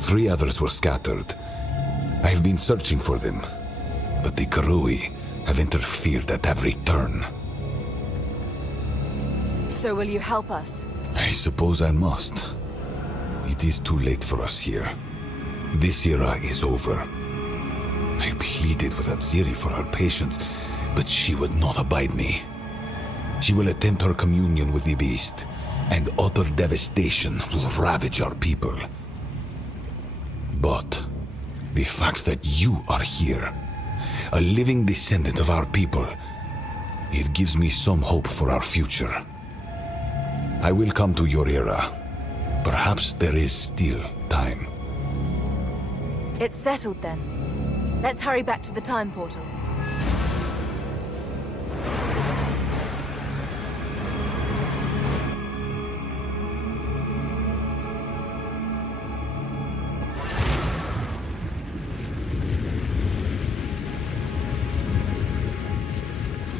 3 others were scattered. I have been searching for them, but the Karui have interfered at every turn. So will you help us? I suppose I must. It is too late for us here. This era is over. I pleaded with Atziri for her patience, but she would not abide me. She will attempt her communion with the beast, and utter devastation will ravage our people. But the fact that you are here, a living descendant of our people, it gives me some hope for our future. I will come to your era. Perhaps there is still time. It's settled then. Let's hurry back to the time portal.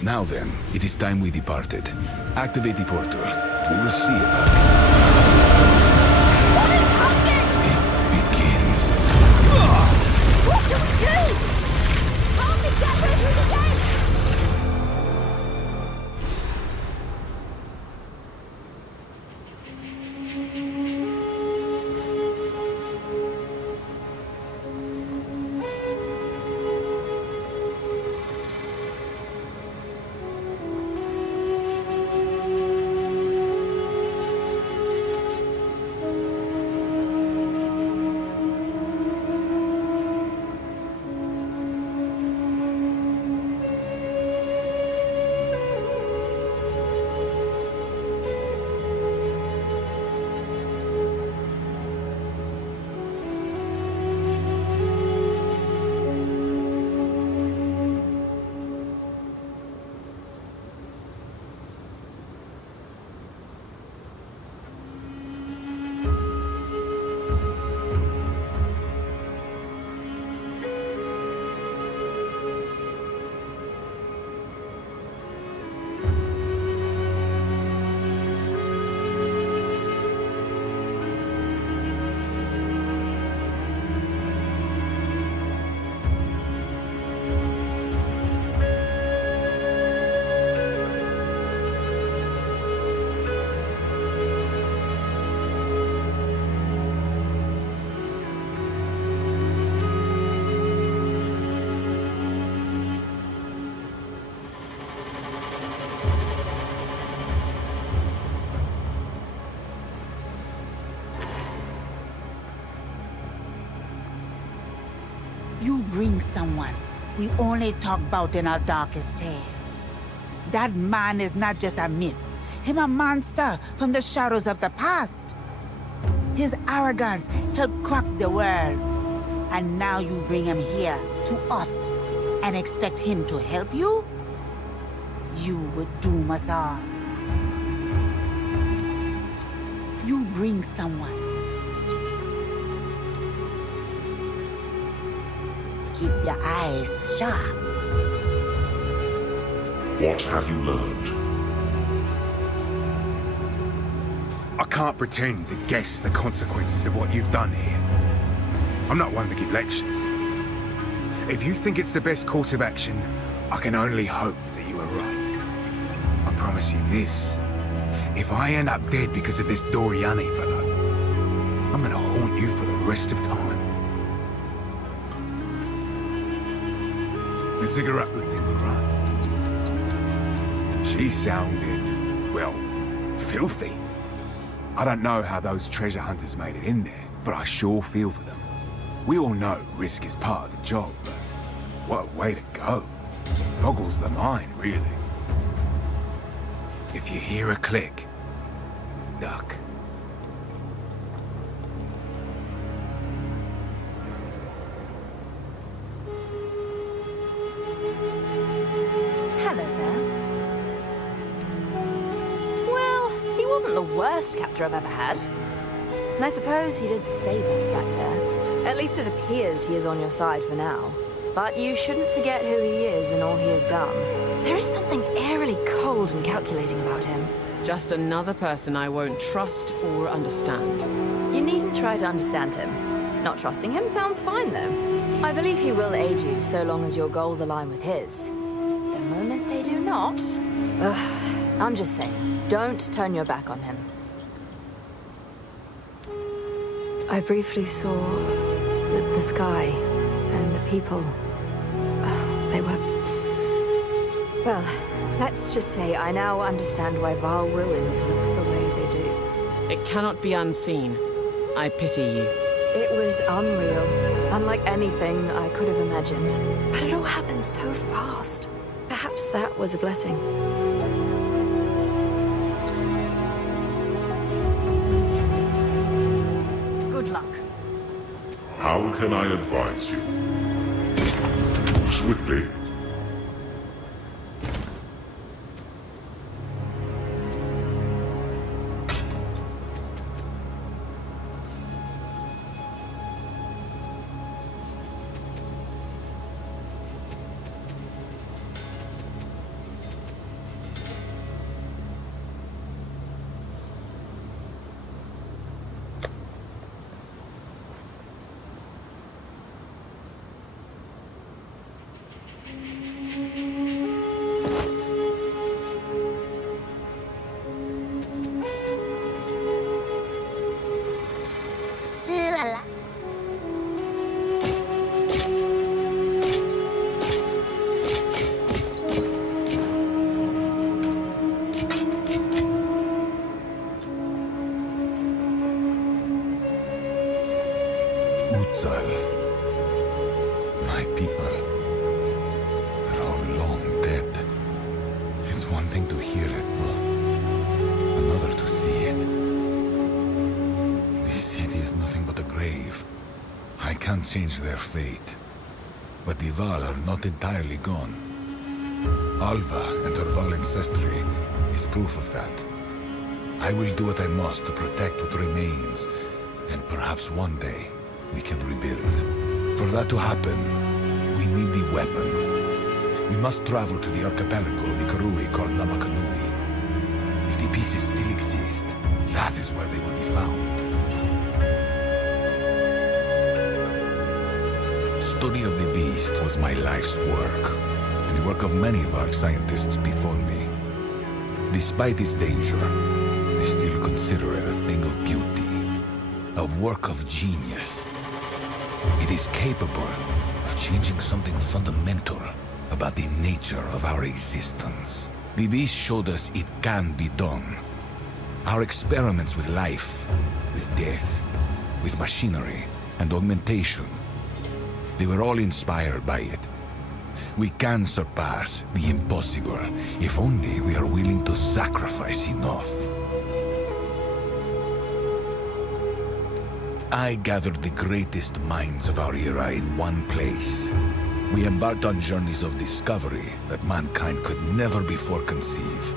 Now then, it is time we departed. Activate the portal. We will see about it. What is happening? It begins. What do we do? Help me get her through the gate! bring someone we only talk about in our darkest tale. That man is not just a myth. Him a monster from the shadows of the past. His arrogance helped crack the world. And now you bring him here to us and expect him to help you? You would doom us all. You bring someone. Keep your eyes sharp. What have you learned? I can't pretend to guess the consequences of what you've done here. I'm not one to give lectures. If you think it's the best course of action, I can only hope that you are right. I promise you this. If I end up dead because of this Doriani fellow, I'm gonna haunt you for the rest of time. Is Ziggurat a good thing for us? She sounded, well, filthy. I don't know how those treasure hunters made it in there, but I sure feel for them. We all know risk is part of the job, but what a way to go. Boggles the mind, really. If you hear a click, duck. Hello there. Well, he wasn't the worst captor I've ever had. And I suppose he did save us back there. At least it appears he is on your side for now. But you shouldn't forget who he is and all he has done. There is something eerily cold and calculating about him. Just another person I won't trust or understand. You needn't try to understand him. Not trusting him sounds fine, though. I believe he will aid you so long as your goals align with his. The moment they do not... I'm just saying, don't turn your back on him. I briefly saw the sky and the people. They were... Well, let's just say I now understand why Val ruins look the way they do. It cannot be unseen. I pity you. It was unreal, unlike anything I could have imagined. But it all happened so fast. Perhaps that was a blessing. Good luck. How can I advise you? Swiftly. Exile. My people. They're all long dead. It's one thing to hear it, but another to see it. This city is nothing but a grave. I can't change their fate. But the Val are not entirely gone. Alva and her Val ancestry is proof of that. I will do what I must to protect what remains, and perhaps one day we can rebuild. For that to happen, we need the weapon. We must travel to the archipelago of Ikarui called Namakanui. If the pieces still exist, that is where they will be found. Study of the beast was my life's work, and the work of many Varg scientists before me. Despite its danger, I still consider it a thing of beauty, a work of genius. It is capable of changing something fundamental about the nature of our existence. The beast showed us it can be done. Our experiments with life, with death, with machinery and augmentation. They were all inspired by it. We can surpass the impossible, if only we are willing to sacrifice enough. I gathered the greatest minds of our era in one place. We embarked on journeys of discovery that mankind could never before conceive.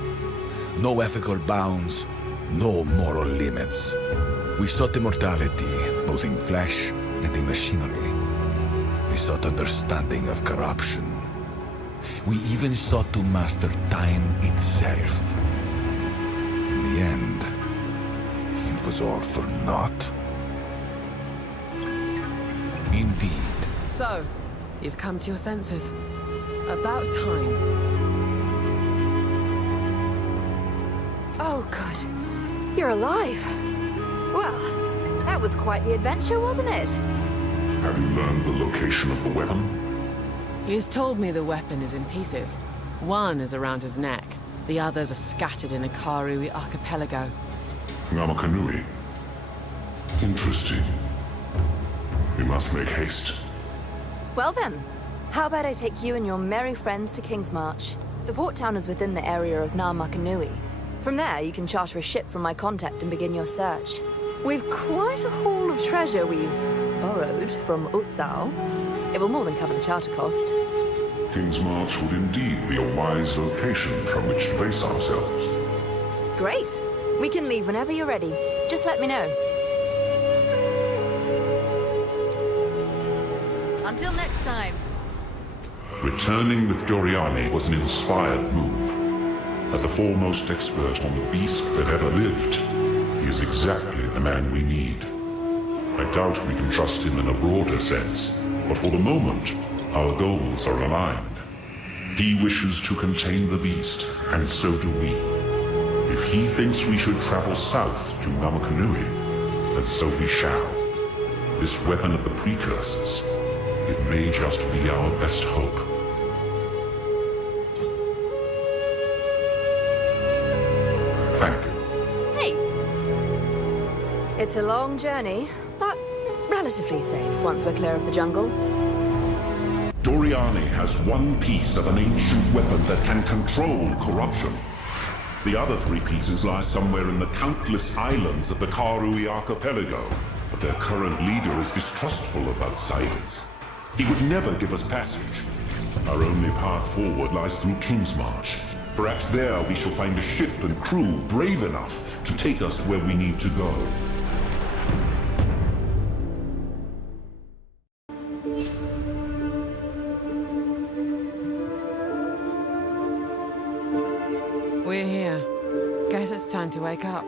No ethical bounds, no moral limits. We sought immortality, both in flesh and in machinery. We sought understanding of corruption. We even sought to master time itself. In the end, it was all for naught. Indeed. So, you've come to your senses. About time. Oh, good. You're alive. Well, that was quite the adventure, wasn't it? Have you learned the location of the weapon? He's told me the weapon is in pieces. One is around his neck. The others are scattered in a Karui archipelago. Namakanui. Interesting. We must make haste. Well then, how about I take you and your merry friends to Kingsmarch? The port town is within the area of Namakanui. From there, you can charter a ship from my contact and begin your search. We've quite a haul of treasure we've borrowed from Exile. It will more than cover the charter cost. Kingsmarch would indeed be a wise location from which to base ourselves. Great. We can leave whenever you're ready. Just let me know. Until next time. Returning with Doriani was an inspired move. As the foremost expert on the beast that ever lived, he is exactly the man we need. I doubt we can trust him in a broader sense, but for the moment, our goals are aligned. He wishes to contain the beast, and so do we. If he thinks we should travel south to Namakanui, then so we shall. This weapon of the precursors, it may just be our best hope. Thank you. Hey. It's a long journey, but relatively safe once we're clear of the jungle. Doriani has one piece of an ancient weapon that can control corruption. The other 3 pieces lie somewhere in the countless islands of the Karui archipelago, but their current leader is distrustful of outsiders. He would never give us passage. Our only path forward lies through Kingsmarch. Perhaps there we shall find a ship and crew brave enough to take us where we need to go. We're here. Guess it's time to wake up.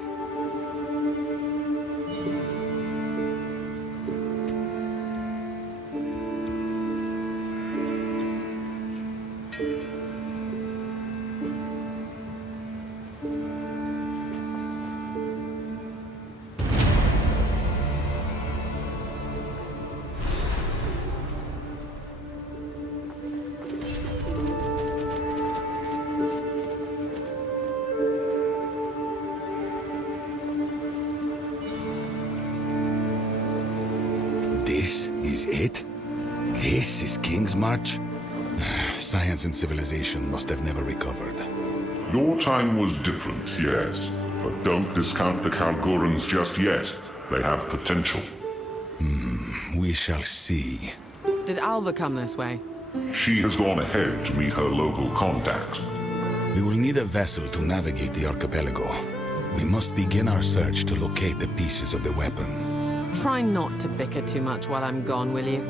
This is it? This is Kingsmarch? Science and civilization must have never recovered. Your time was different, yes. But don't discount the Kalgorans just yet. They have potential. We shall see. Did Alva come this way? She has gone ahead to meet her local contacts. We will need a vessel to navigate the archipelago. We must begin our search to locate the pieces of the weapon. Try not to bicker too much while I'm gone, will you?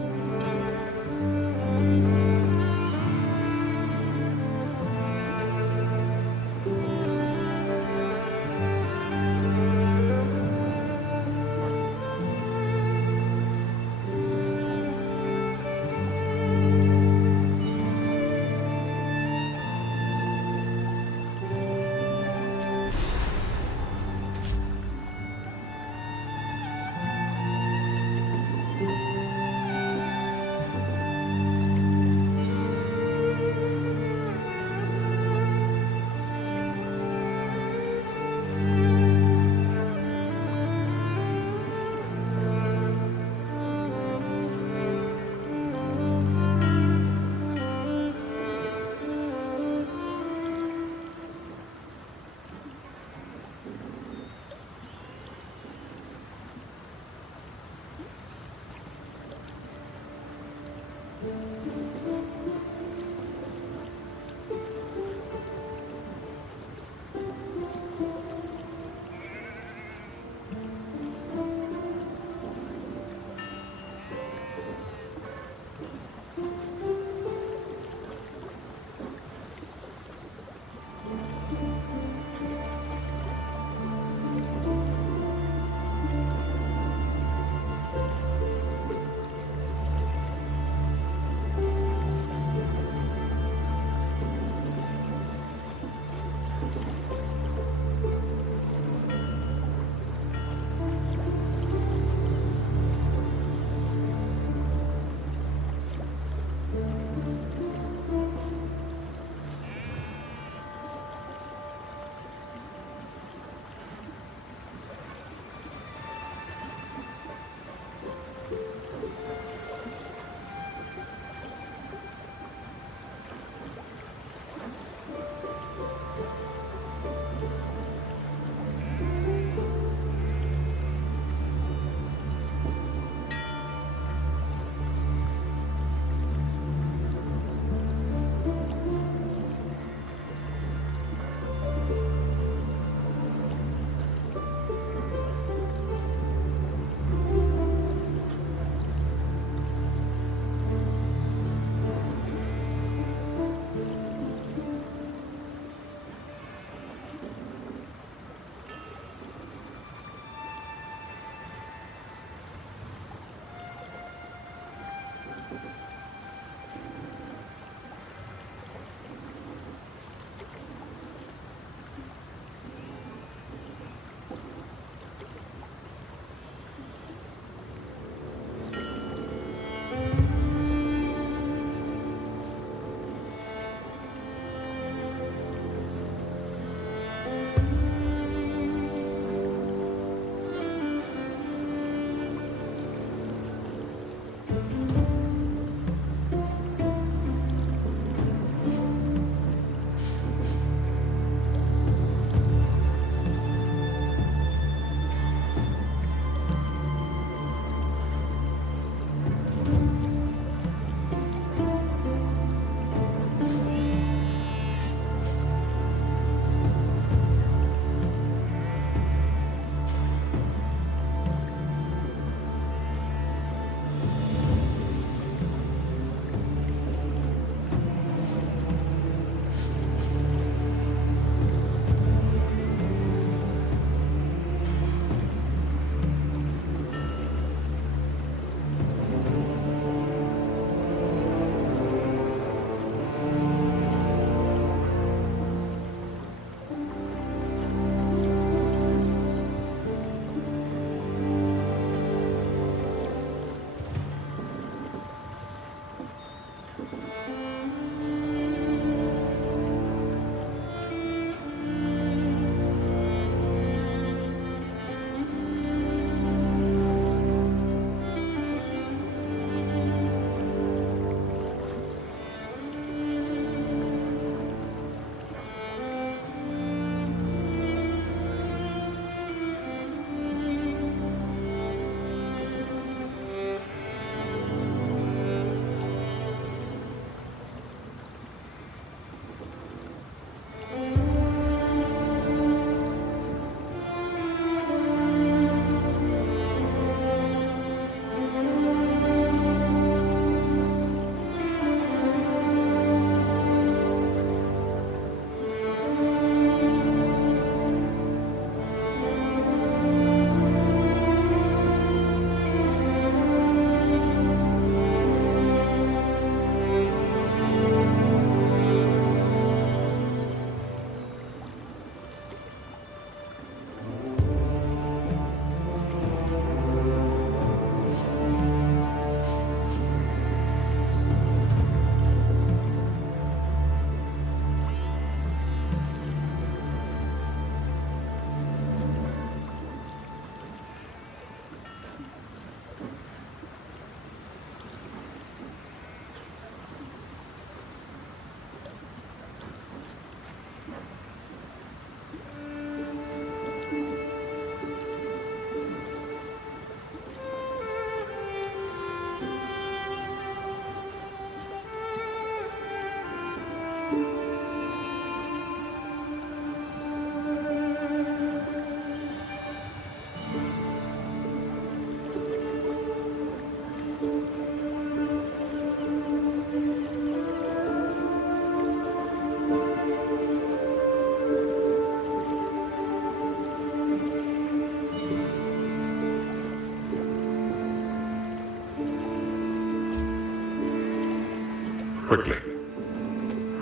quickly.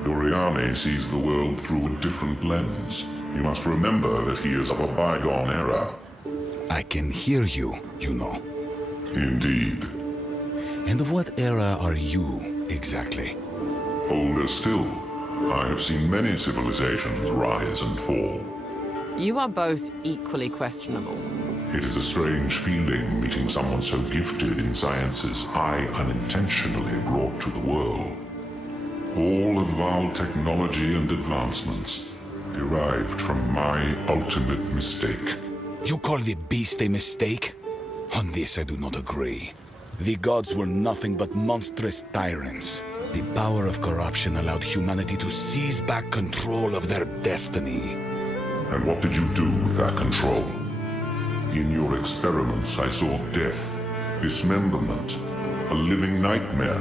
Doriani sees the world through a different lens. You must remember that he is of a bygone era. I can hear you, you know. Indeed. And of what era are you, exactly? Older still. I have seen many civilizations rise and fall. You are both equally questionable. It is a strange feeling meeting someone so gifted in sciences I unintentionally brought to the world. All of Val technology and advancements derived from my ultimate mistake. You call the beast a mistake? On this I do not agree. The gods were nothing but monstrous tyrants. The power of corruption allowed humanity to seize back control of their destiny. And what did you do with that control? In your experiments, I saw death, dismemberment, a living nightmare.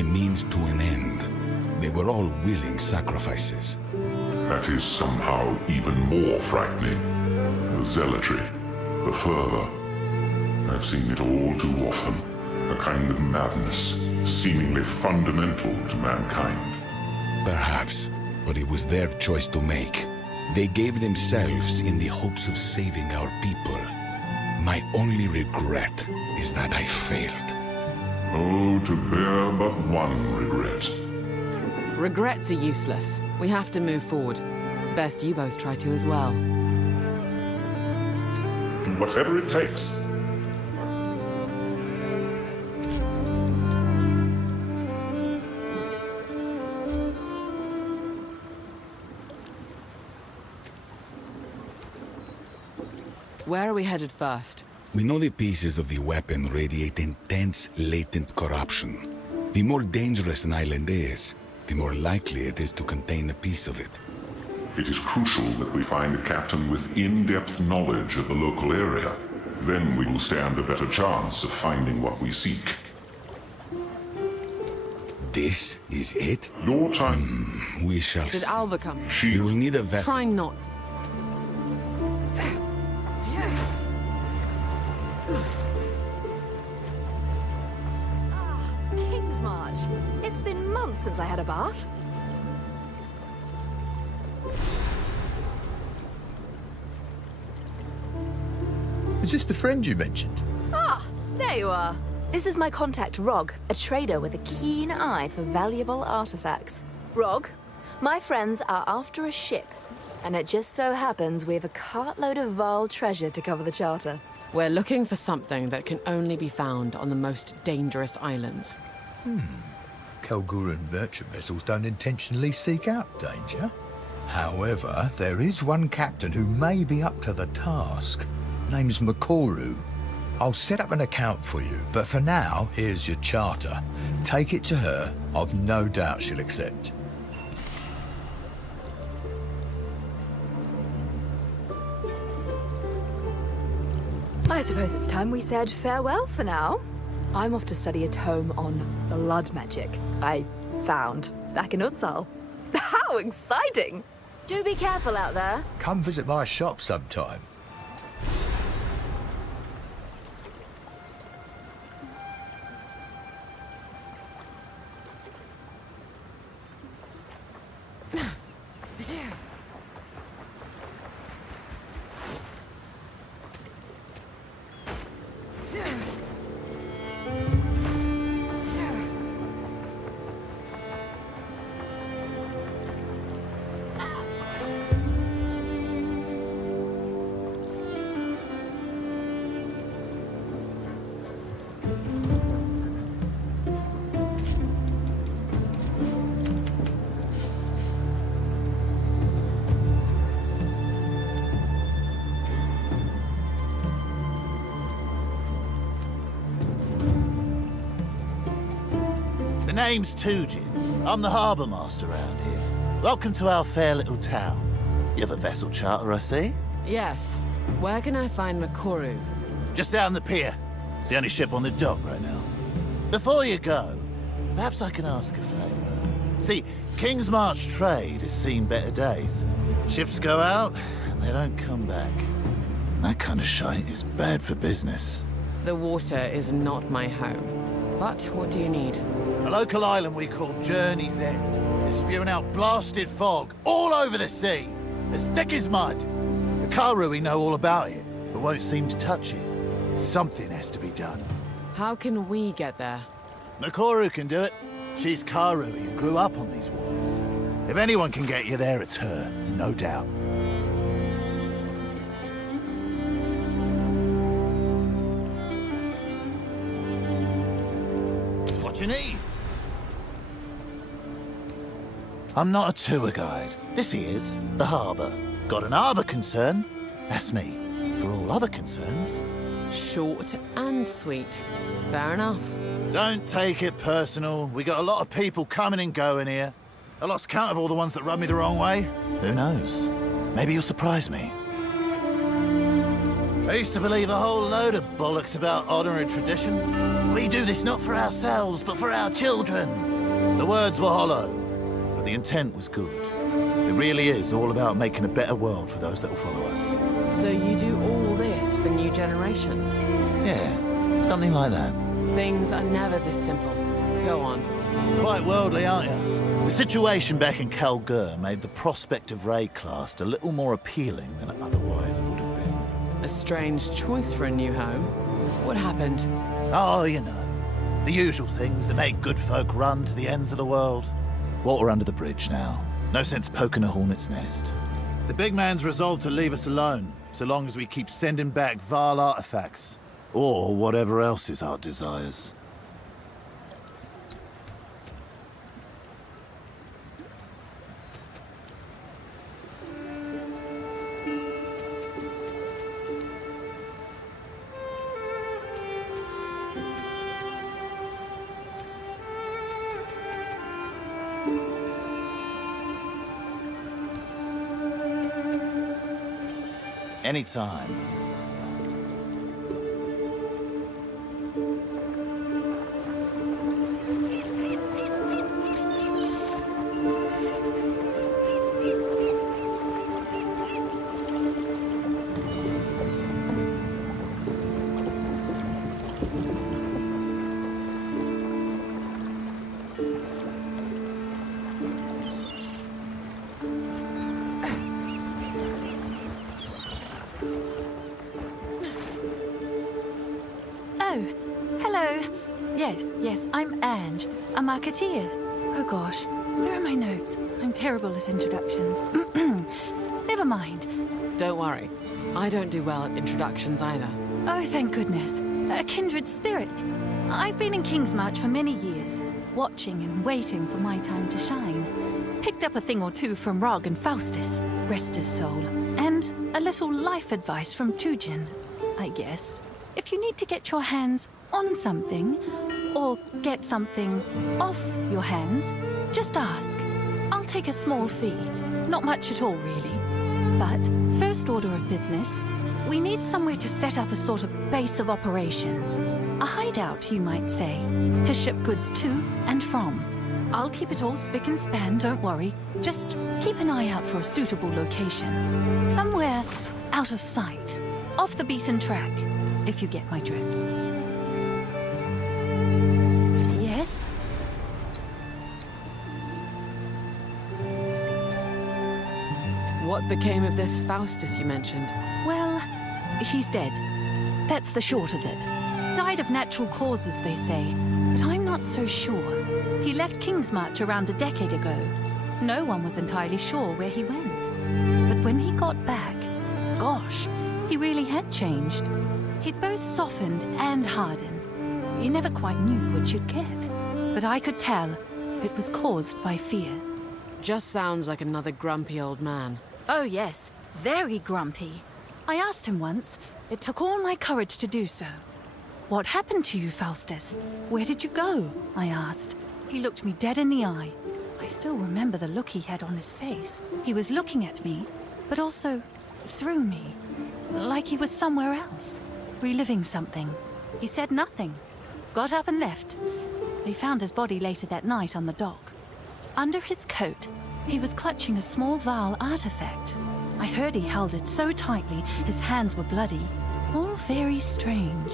A means to an end. They were all willing sacrifices. That is somehow even more frightening. The zealotry, the fervor. I've seen it all too often. A kind of madness, seemingly fundamental to mankind. Perhaps, but it was their choice to make. They gave themselves in the hopes of saving our people. My only regret is that I failed. Oh, to bear but one regret. Regrets are useless. We have to move forward. Best you both try to as well. Do whatever it takes. Where are we headed first? We know the pieces of the weapon radiate intense, latent corruption. The more dangerous an island is, the more likely it is to contain a piece of it. It is crucial that we find a captain with in-depth knowledge of the local area. Then we will stand a better chance of finding what we seek. This is it? Your time. We shall Did see. Alva come? We will need a vessel. Try not. King's March. It's been months since I had a bath. Is this the friend you mentioned? There you are. This is my contact, Rog, a trader with a keen eye for valuable artifacts. Rog, my friends are after a ship, and it just so happens we have a cartload of Val treasure to cover the charter. We're looking for something that can only be found on the most dangerous islands. Kelguran merchant vessels don't intentionally seek out danger. However, there is one captain who may be up to the task. Name's Makoru. I'll set up an account for you, but for now, here's your charter. Take it to her. I've no doubt she'll accept. I suppose it's time we said farewell for now. I'm off to study a tome on blood magic I found back in Exile. How exciting! Do be careful out there. Come visit my shop sometime. The name's Tujin. I'm the harbour master around here. Welcome to our fair little town. You have a vessel charter, I see? Yes. Where can I find Makoru? Just down the pier. It's the only ship on the dock right now. Before you go, perhaps I can ask a favour. See, King's March trade has seen better days. Ships go out, and they don't come back. And that kind of shite is bad for business. The water is not my home. But what do you need? A local island we call Journey's End is spewing out blasted fog all over the sea, as thick as mud. The Karui know all about it, but won't seem to touch it. Something has to be done. How can we get there? Makoru can do it. She's Karui and grew up on these waters. If anyone can get you there, it's her, no doubt. What you need? I'm not a tour guide. This is the harbour. Got an harbour concern? That's me. For all other concerns... Short and sweet. Fair enough. Don't take it personal. We got a lot of people coming and going here. I lost count of all the ones that rubbed me the wrong way. Who knows? Maybe you'll surprise me. I used to believe a whole load of bollocks about honour and tradition. We do this not for ourselves, but for our children. The words were hollow, but the intent was good. It really is all about making a better world for those that will follow us. So you do all this for new generations? Yeah, something like that. Things are never this simple. Go on. Quite worldly, aren't you? The situation back in Kalgur made the prospect of Rayclast a little more appealing than it otherwise would have been. A strange choice for a new home. What happened? Oh, you know. The usual things that make good folk run to the ends of the world. Water under the bridge now. No sense poking a hornet's nest. The big man's resolved to leave us alone, so long as we keep sending back Val artifacts. Or whatever else is our desires. Anytime. Yes, I'm Ange, a marketeer. Oh gosh, where are my notes? I'm terrible at introductions. Never mind. Don't worry. I don't do well at introductions either. Oh, thank goodness. A kindred spirit. I've been in Kingsmarch for many years, watching and waiting for my time to shine. Picked up a thing or two from Rog and Faustus, rest his soul. And a little life advice from Tujin, I guess. If you need to get your hands on something, or get something off your hands, just ask. I'll take a small fee. Not much at all, really. But first order of business, we need somewhere to set up a sort of base of operations. A hideout, you might say, to ship goods to and from. I'll keep it all spick and span, don't worry. Just keep an eye out for a suitable location. Somewhere out of sight, off the beaten track, if you get my drift. Yes? What became of this Faustus you mentioned? Well, he's dead. That's the short of it. Died of natural causes, they say, but I'm not so sure. He left Kingsmarch around a decade ago. No one was entirely sure where he went. But when he got back, gosh, he really had changed. He'd both softened and hardened. You never quite knew what you'd get. But I could tell it was caused by fear. Just sounds like another grumpy old man. Oh yes, very grumpy. I asked him once. It took all my courage to do so. What happened to you, Faustus? Where did you go? I asked. He looked me dead in the eye. I still remember the look he had on his face. He was looking at me, but also through me. Like he was somewhere else, reliving something. He said nothing. Got up and left. They found his body later that night on the dock. Under his coat, he was clutching a small Val artifact. I heard he held it so tightly his hands were bloody. All very strange.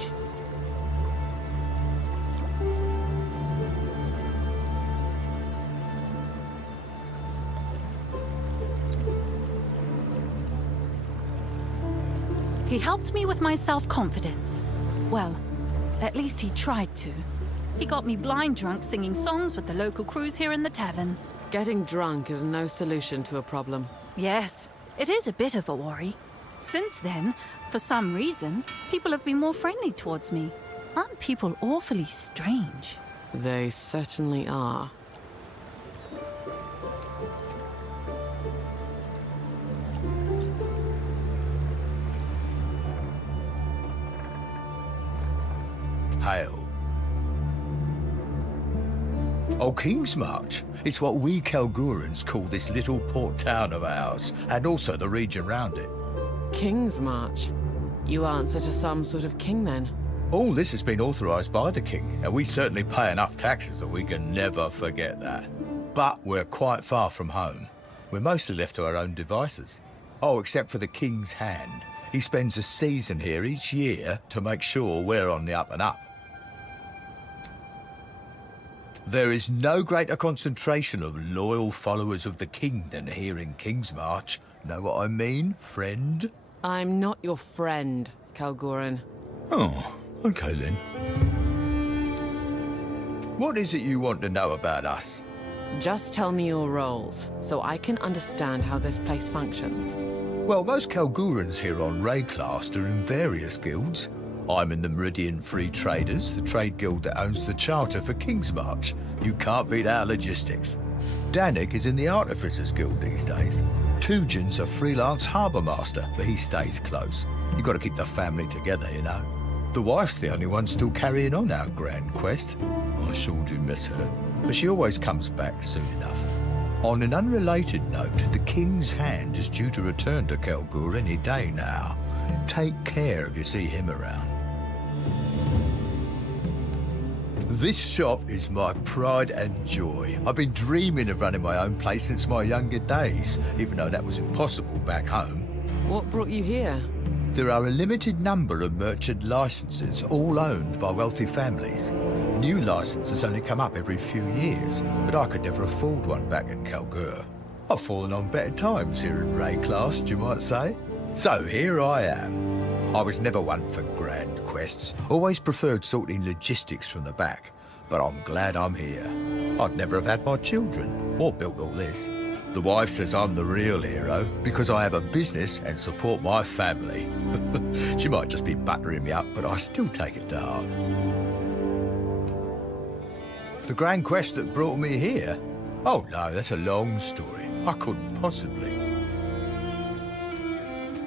He helped me with my self-confidence. Well, at least he tried to. He got me blind drunk singing songs with the local crews here in the tavern. Getting drunk is no solution to a problem. Yes, it is a bit of a worry. Since then, for some reason, people have been more friendly towards me. Aren't people awfully strange? They certainly are. Hail. Oh, King's March. It's what we Kelgurans call this little port town of ours, and also the region round it. King's March? You answer to some sort of king, then? All this has been authorised by the king, and we certainly pay enough taxes that we can never forget that. But we're quite far from home. We're mostly left to our own devices. Oh, except for the King's Hand. He spends a season here each year to make sure we're on the up and up. There is no greater concentration of loyal followers of the king than here in King's March. Know what I mean, friend? I'm not your friend, Kalguran. Oh, okay then. What is it you want to know about us? Just tell me your roles, so I can understand how this place functions. Well, most Kalgurans here on Rayclast are in various guilds. I'm in the Meridian Free Traders, the trade guild that owns the charter for King's March. You can't beat our logistics. Danik is in the Artificers Guild these days. Tujan's a freelance harbour master, but he stays close. You've got to keep the family together, you know. The wife's the only one still carrying on our grand quest. I sure do miss her, but she always comes back soon enough. On an unrelated note, the King's Hand is due to return to Kelgur any day now. Take care if you see him around. This shop is my pride and joy. I've been dreaming of running my own place since my younger days, even though that was impossible back home. What brought you here? There are a limited number of merchant licenses, all owned by wealthy families. New licenses only come up every few years, but I could never afford one back in Kalgur. I've fallen on better times here at Rayclast, you might say. So here I am. I was never one for grand quests, always preferred sorting logistics from the back, but I'm glad I'm here. I'd never have had my children, or built all this. The wife says I'm the real hero because I have a business and support my family. She might just be buttering me up, but I still take it to heart. The grand quest that brought me here? Oh no, that's a long story. I couldn't possibly.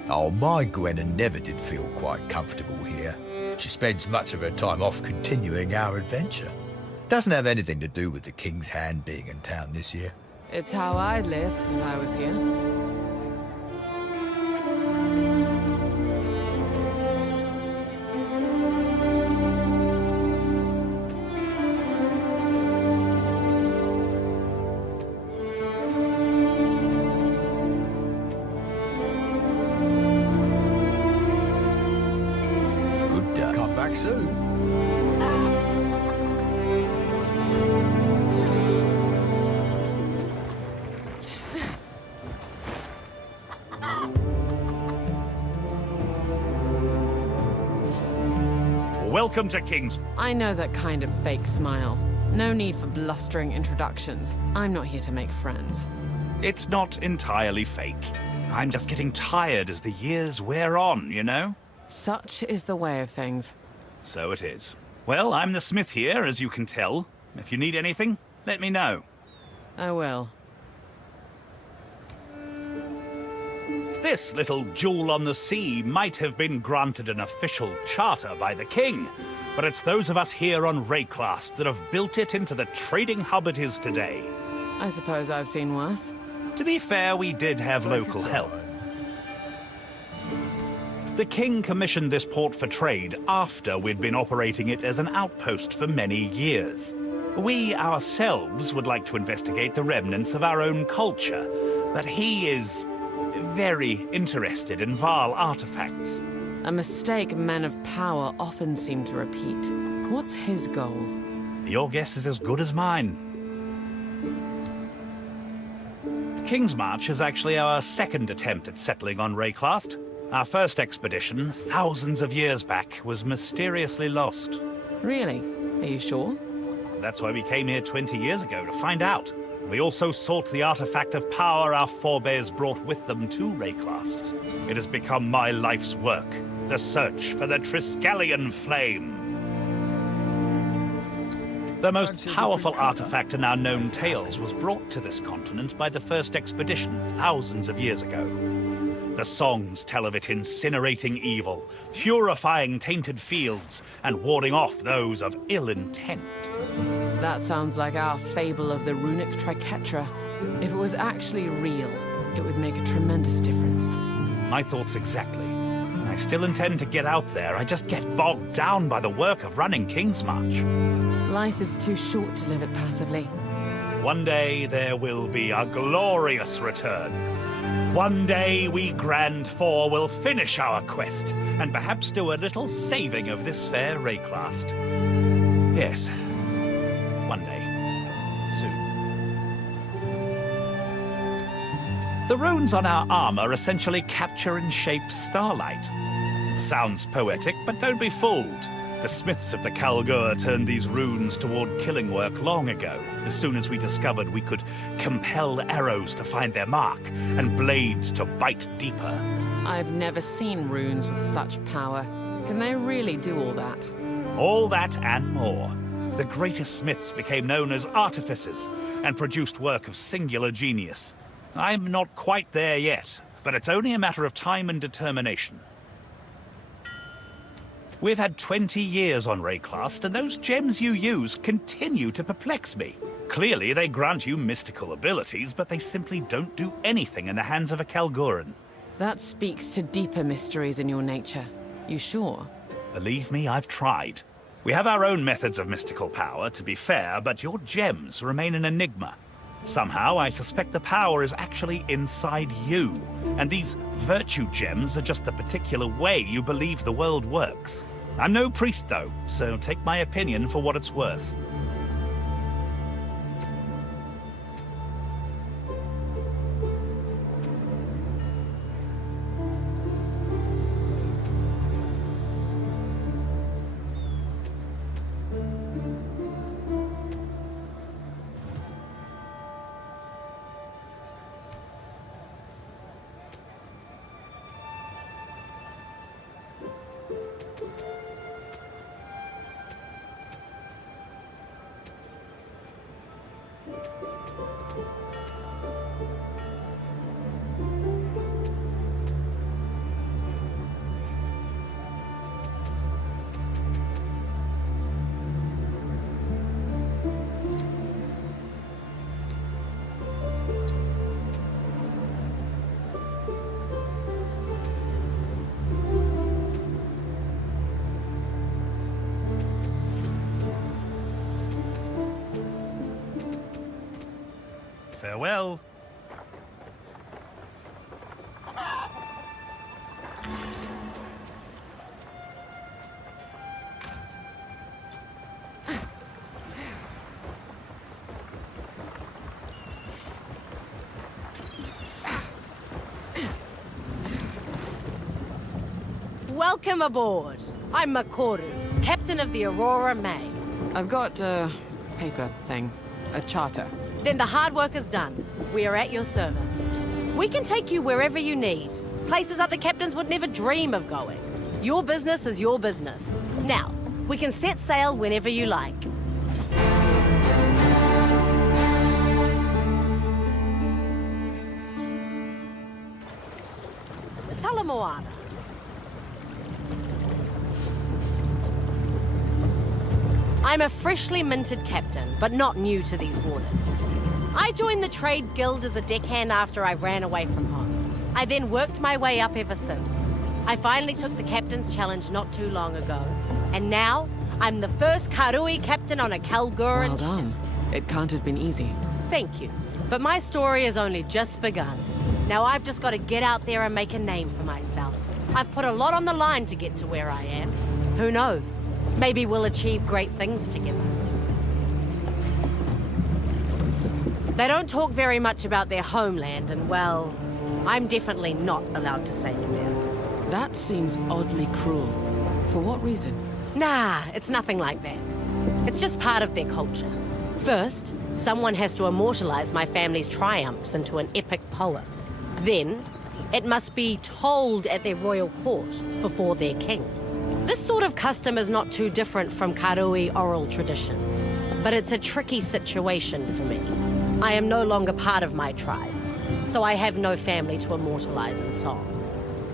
Oh, my Gwenna never did feel quite comfortable here. She spends much of her time off continuing our adventure. Doesn't have anything to do with the King's Hand being in town this year. It's how I'd live if I was here. Good day. Come back soon. Welcome to King's... I know that kind of fake smile. No need for blustering introductions. I'm not here to make friends. It's not entirely fake. I'm just getting tired as the years wear on, you know? Such is the way of things. So it is. Well, I'm the smith here, as you can tell. If you need anything, let me know. I will. This little jewel on the sea might have been granted an official charter by the king, but it's those of us here on Rayclast that have built it into the trading hub it is today. I suppose I've seen worse. To be fair, we did have local help. The king commissioned this port for trade after we'd been operating it as an outpost for many years. We ourselves would like to investigate the remnants of our own culture, but he is very interested in Val artifacts. A mistake men of power often seem to repeat. What's his goal? Your guess is as good as mine. King's March is actually our second attempt at settling on Rayclast. Our first expedition, thousands of years back, was mysteriously lost. Really? Are you sure? That's why we came here 20 years ago, to find out. We also sought the artifact of power our forebears brought with them to Rayclast. It has become my life's work, the search for the Triskelion flame. The most powerful artifact in our known tales was brought to this continent by the first expedition thousands of years ago. The songs tell of it incinerating evil, purifying tainted fields, and warding off those of ill intent. That sounds like our fable of the runic triquetra. If it was actually real, it would make a tremendous difference. My thoughts exactly. I still intend to get out there. I just get bogged down by the work of running King's March. Life is too short to live it passively. One day there will be a glorious return. One day we Grand Four will finish our quest, and perhaps do a little saving of this fair Rayclast. Yes, one day. Soon. The runes on our armor essentially capture and shape starlight. It sounds poetic, but don't be fooled. The smiths of the Kalgur turned these runes toward killing work long ago, as soon as we discovered we could compel arrows to find their mark, and blades to bite deeper. I've never seen runes with such power. Can they really do all that? All that and more. The greatest smiths became known as artificers, and produced work of singular genius. I'm not quite there yet, but it's only a matter of time and determination. We've had 20 years on Rayclast, and those gems you use continue to perplex me. Clearly, they grant you mystical abilities, but they simply don't do anything in the hands of a Kalguran. That speaks to deeper mysteries in your nature. You sure? Believe me, I've tried. We have our own methods of mystical power, to be fair, but your gems remain an enigma. Somehow, I suspect the power is actually inside you, and these virtue gems are just the particular way you believe the world works. I'm no priest, though, so take my opinion for what it's worth. Farewell. Welcome aboard. I'm Makoru, captain of the Aurora May. I've got a paper thing. A charter. Then the hard work is done. We are at your service. We can take you wherever you need. Places other captains would never dream of going. Your business is your business. Now, we can set sail whenever you like. Talamoana. I'm a freshly minted captain, but not new to these waters. I joined the Trade Guild as a deckhand after I ran away from home. I then worked my way up ever since. I finally took the captain's challenge not too long ago, and now I'm the first Karui captain on a Kalguran. Well done. It can't have been easy. Thank you, but my story has only just begun. Now I've just got to get out there and make a name for myself. I've put a lot on the line to get to where I am. Who knows? Maybe we'll achieve great things together. They don't talk very much about their homeland, and well, I'm definitely not allowed to sail there. That seems oddly cruel. For what reason? Nah, it's nothing like that. It's just part of their culture. First, someone has to immortalize my family's triumphs into an epic poem. Then, it must be told at their royal court before their king. This sort of custom is not too different from Karui oral traditions, but it's a tricky situation for me. I am no longer part of my tribe, so I have no family to immortalize in song.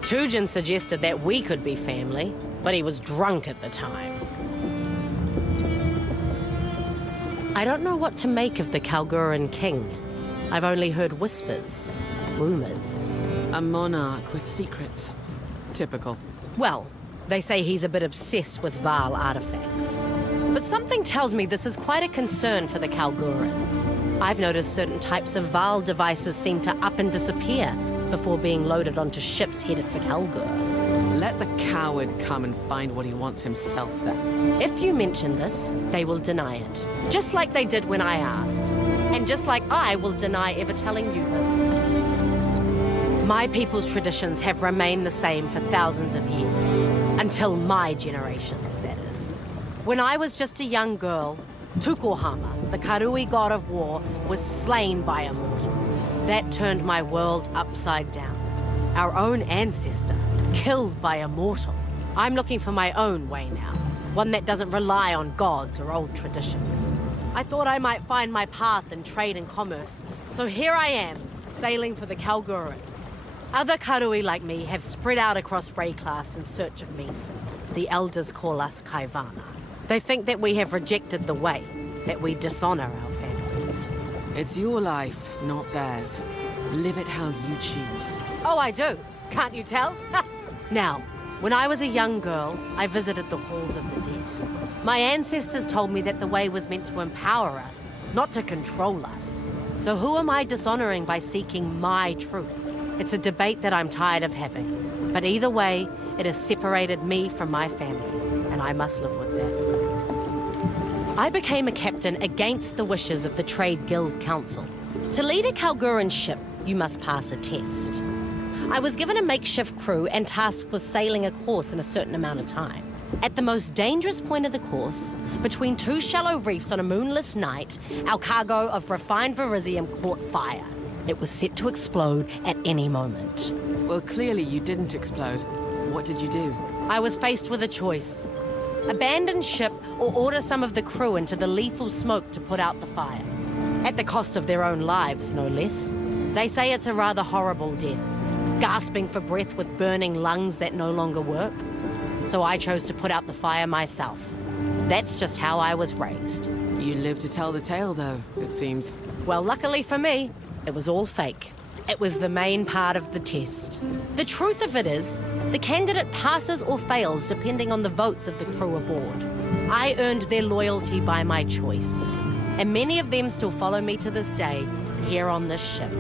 Tujin suggested that we could be family, but he was drunk at the time. I don't know what to make of the Kalguran king. I've only heard whispers, rumors. A monarch with secrets. Typical. Well, they say he's a bit obsessed with Val artifacts. But something tells me this is quite a concern for the Kalgurans. I've noticed certain types of Val devices seem to up and disappear before being loaded onto ships headed for Kalgur. Let the coward come and find what he wants himself then. If you mention this, they will deny it. Just like they did when I asked. And just like I will deny ever telling you this. My people's traditions have remained the same for thousands of years. Until my generation, that is. When I was just a young girl, Tukohama, the Karui god of war, was slain by a mortal. That turned my world upside down. Our own ancestor, killed by a mortal. I'm looking for my own way now. One that doesn't rely on gods or old traditions. I thought I might find my path in trade and commerce, so here I am, sailing for the Kalgurans. Other Karui like me have spread out across Rayclass in search of meaning. The elders call us Kaivana. They think that we have rejected the way, that we dishonor our families. It's your life, not theirs. Live it how you choose. Oh, I do. Can't you tell? Now, when I was a young girl, I visited the halls of the dead. My ancestors told me that the way was meant to empower us, not to control us. So who am I dishonoring by seeking my truth? It's a debate that I'm tired of having. But either way, it has separated me from my family, and I must live with that. I became a captain against the wishes of the Trade Guild Council. To lead a Kalguran ship, you must pass a test. I was given a makeshift crew and tasked with sailing a course in a certain amount of time. At the most dangerous point of the course, between two shallow reefs on a moonless night, our cargo of refined verisium caught fire. It was set to explode at any moment. Well, clearly you didn't explode. What did you do? I was faced with a choice. Abandon ship or order some of the crew into the lethal smoke to put out the fire. At the cost of their own lives, no less. They say it's a rather horrible death, gasping for breath with burning lungs that no longer work. So I chose to put out the fire myself. That's just how I was raised. You live to tell the tale, though, it seems. Well, luckily for me, it was all fake. It was the main part of the test. The truth of it is, the candidate passes or fails depending on the votes of the crew aboard. I earned their loyalty by my choice. And many of them still follow me to this day, here on this ship.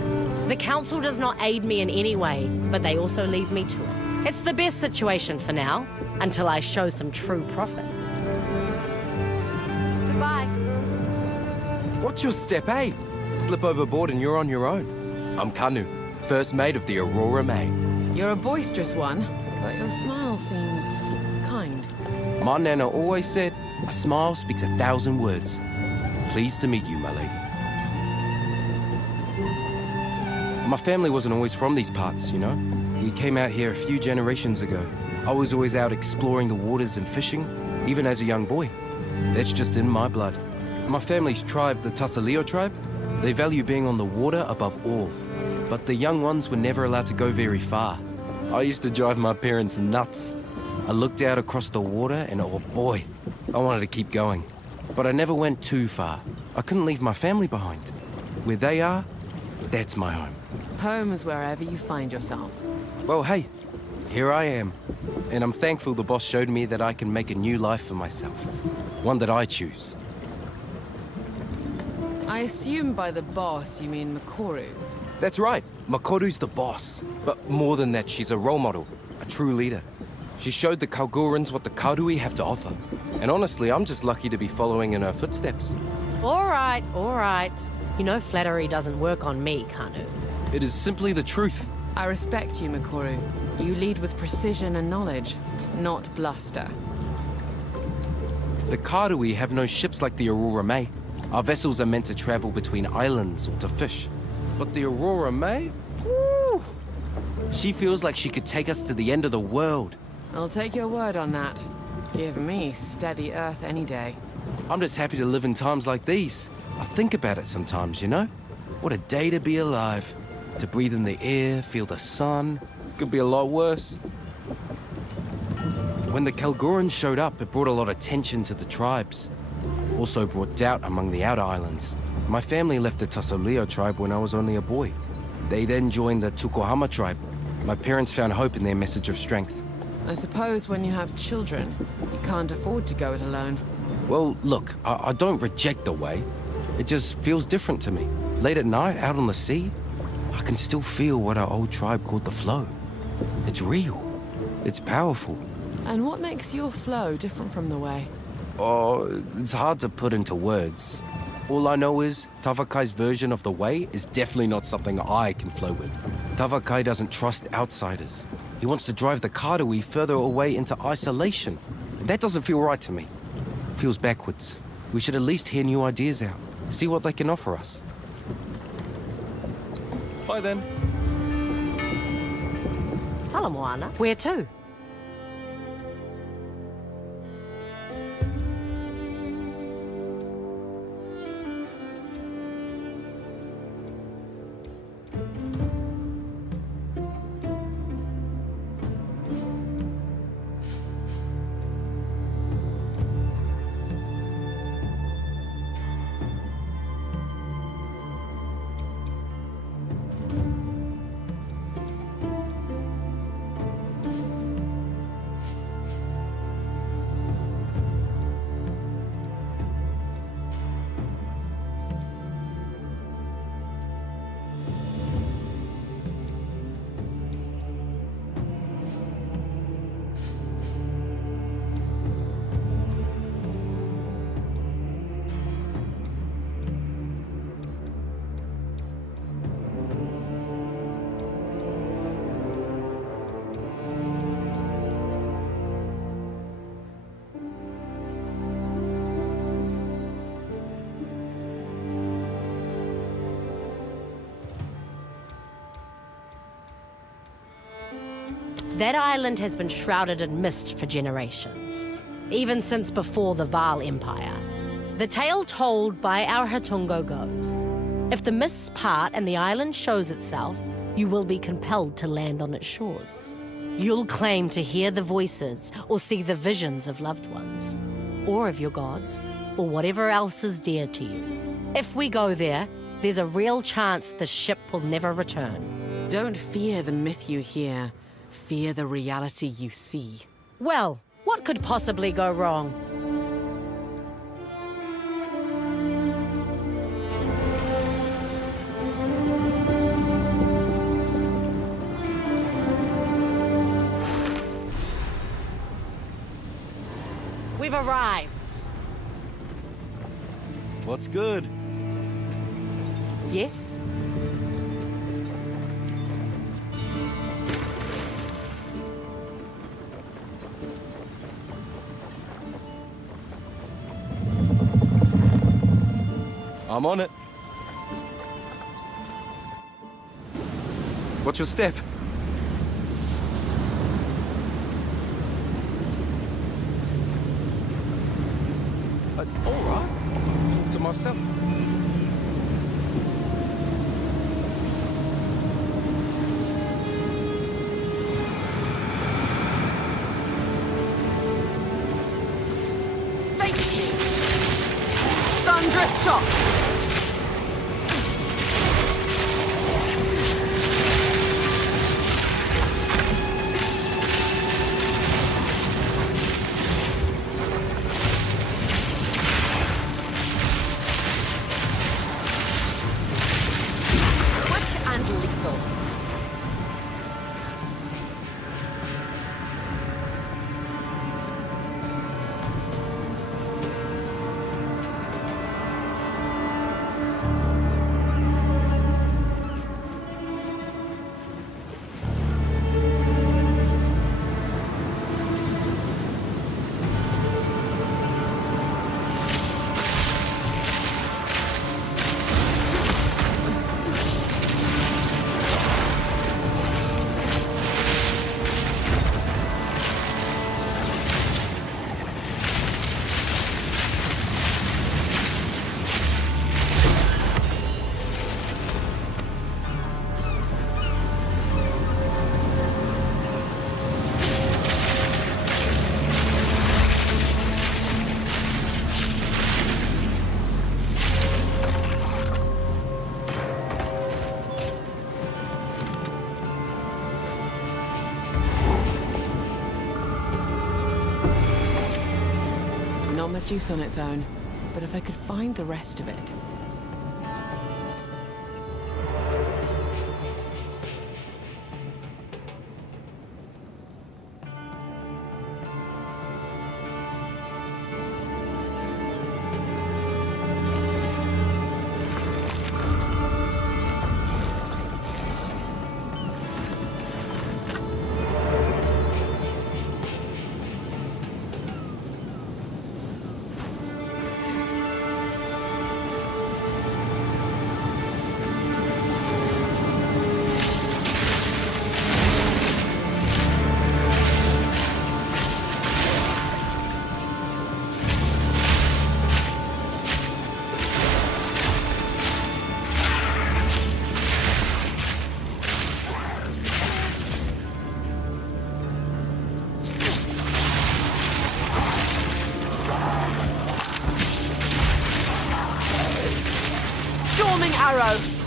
The council does not aid me in any way, but they also leave me to it. It's the best situation for now, until I show some true profit. Goodbye. Watch your step, eh? Slip overboard and you're on your own. I'm Kanu, first mate of the Aurora May. You're a boisterous one, but your smile seems kind. My nana always said, a smile speaks 1,000 words. Pleased to meet you, my lady. My family wasn't always from these parts, you know? We came out here a few generations ago. I was always out exploring the waters and fishing, even as a young boy. That's just in my blood. My family's tribe, the Tasaleo tribe, they value being on the water above all. But the young ones were never allowed to go very far. I used to drive my parents nuts. I looked out across the water and oh boy, I wanted to keep going. But I never went too far. I couldn't leave my family behind. Where they are, that's my home. Home is wherever you find yourself. Well, hey, here I am. And I'm thankful the boss showed me that I can make a new life for myself. One that I choose. I assume by the boss you mean Makoru. That's right. Makoru's the boss. But more than that, she's a role model, a true leader. She showed the Kalgurans what the Karui have to offer. And honestly, I'm just lucky to be following in her footsteps. All right, all right. You know flattery doesn't work on me, Kanu. It is simply the truth. I respect you, Makoru. You lead with precision and knowledge, not bluster. The Karui have no ships like the Aurora May. Our vessels are meant to travel between islands or to fish. But the Aurora May? Woo! She feels like she could take us to the end of the world. I'll take your word on that. Give me steady Earth any day. I'm just happy to live in times like these. I think about it sometimes, you know? What a day to be alive. To breathe in the air, feel the sun. Could be a lot worse. When the Kalgorans showed up, it brought a lot of tension to the tribes. Also brought doubt among the outer islands. My family left the Tasoleo tribe when I was only a boy. They then joined the Tukohama tribe. My parents found hope in their message of strength. I suppose when you have children, you can't afford to go it alone. Well, look, I don't reject the way. It just feels different to me. Late at night, out on the sea, I can still feel what our old tribe called the flow. It's real. It's powerful. And what makes your flow different from the way? Oh, it's hard to put into words. All I know is Tavakai's version of the way is definitely not something I can flow with. Tavakai doesn't trust outsiders. He wants to drive the Karui further away into isolation. That doesn't feel right to me. It feels backwards. We should at least hear new ideas out. See what they can offer us. Bye then. Tala Moana. Where to? That island has been shrouded in mist for generations, even since before the Vaal Empire. The tale told by our Hatungo goes, if the mists part and the island shows itself, you will be compelled to land on its shores. You'll claim to hear the voices or see the visions of loved ones, or of your gods, or whatever else is dear to you. If we go there, there's a real chance the ship will never return. Don't fear the myth you hear. Fear the reality you see. Well, what could possibly go wrong? We've arrived. What's good? Yes? I'm on it. What's your step? All right. Talk to myself. Thunderous shot! Not much use on its own, but if I could find the rest of it... Arrow!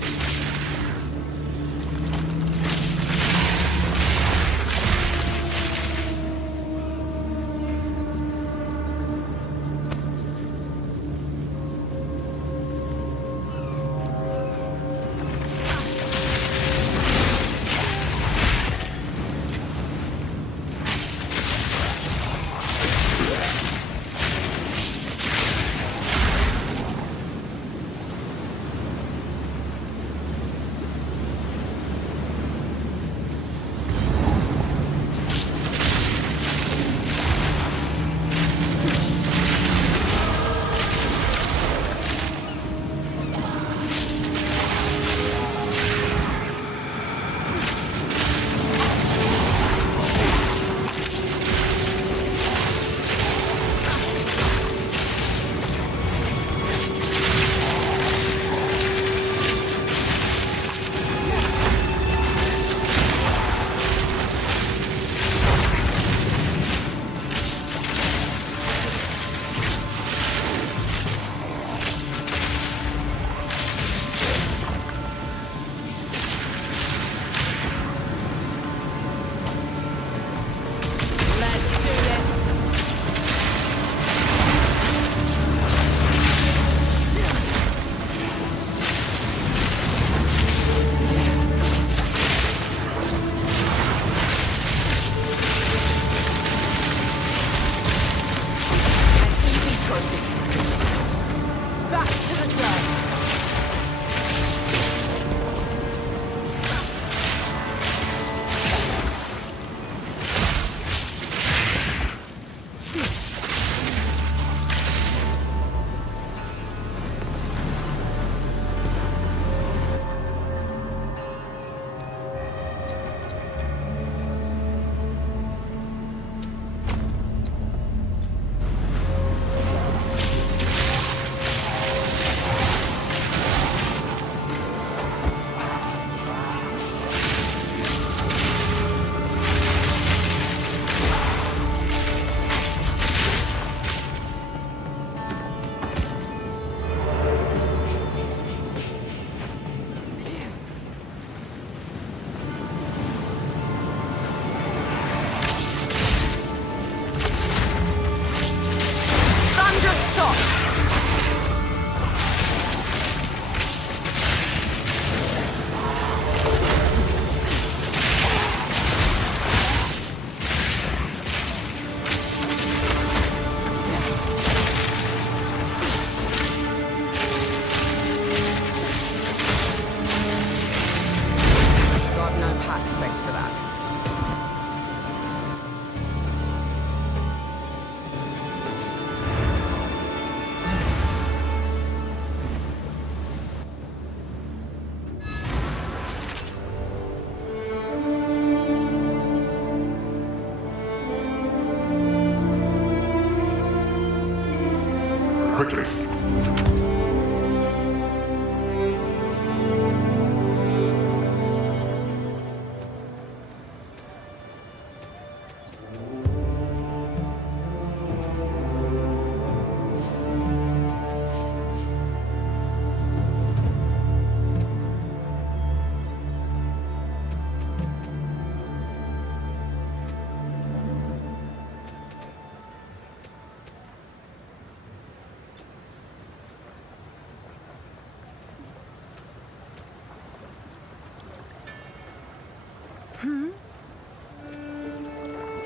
Quickly.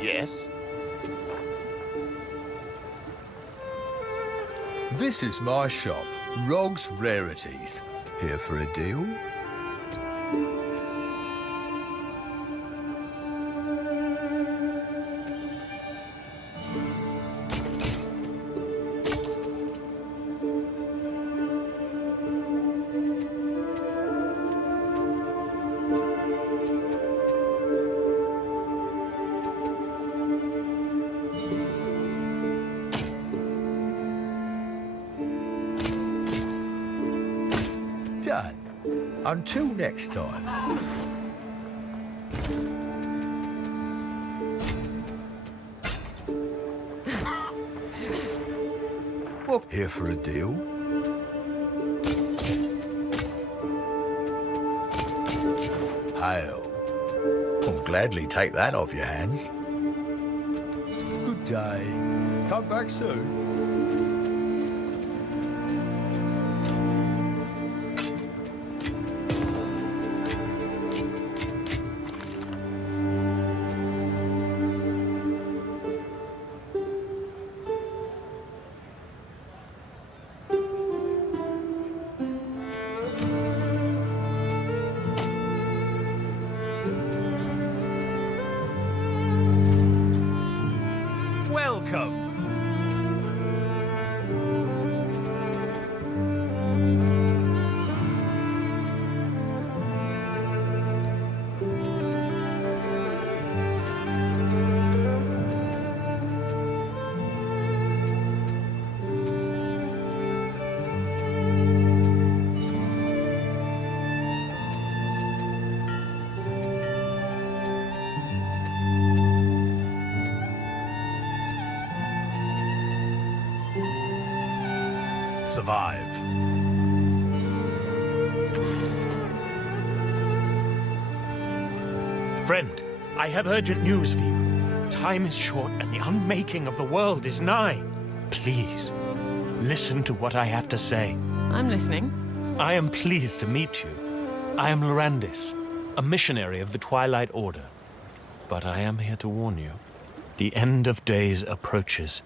Yes? This is my shop, Rog's Rarities. Here for a deal? Done. Until next time. Well, here for a deal? Hail. I'll gladly take that off your hands. Good day. Come back soon. Welcome. Survive. Friend, I have urgent news for you. Time is short and the unmaking of the world is nigh. Please, listen to what I have to say. I'm listening. I am pleased to meet you. I am Lorandis, a missionary of the Twilight Order. But I am here to warn you. The end of days approaches.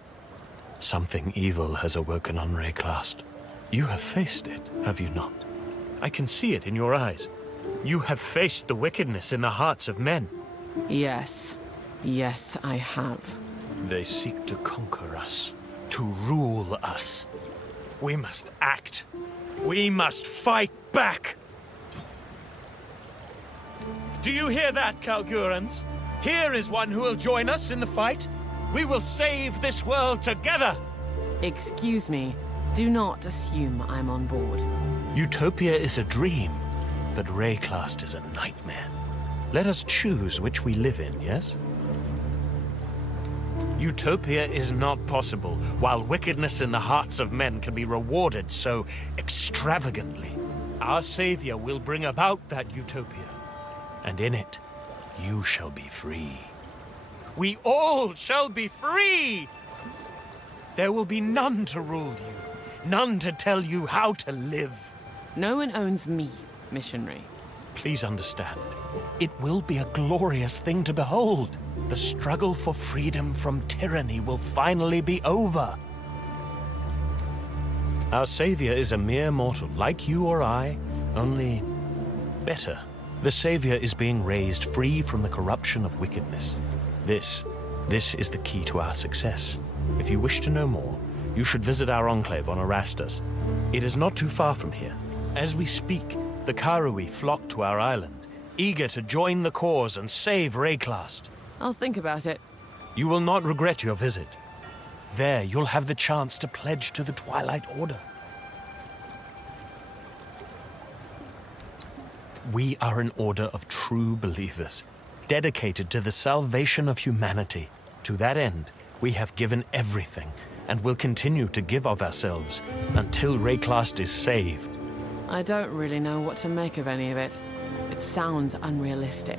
Something evil has awoken on Rayclast. You have faced it, have you not? I can see it in your eyes. You have faced the wickedness in the hearts of men. Yes. Yes, I have. They seek to conquer us, to rule us. We must act. We must fight back. Do you hear that, Kalgurans? Here is one who will join us in the fight. We will save this world together! Excuse me. Do not assume I'm on board. Utopia is a dream, but Rayclast is a nightmare. Let us choose which we live in, yes? Utopia is not possible, while wickedness in the hearts of men can be rewarded so extravagantly. Our Savior will bring about that utopia, and in it, you shall be free. We all shall be free! There will be none to rule you, none to tell you how to live. No one owns me, missionary. Please understand, it will be a glorious thing to behold. The struggle for freedom from tyranny will finally be over. Our Savior is a mere mortal, like you or I, only better. The Savior is being raised free from the corruption of wickedness. This is the key to our success. If you wish to know more, you should visit our enclave on Erastus. It is not too far from here. As we speak, the Karui flock to our island, eager to join the cause and save Rayclast. I'll think about it. You will not regret your visit. There, you'll have the chance to pledge to the Twilight Order. We are an order of true believers, dedicated to the salvation of humanity. To that end, we have given everything, and will continue to give of ourselves until Rayclast is saved. I don't really know what to make of any of it. It sounds unrealistic.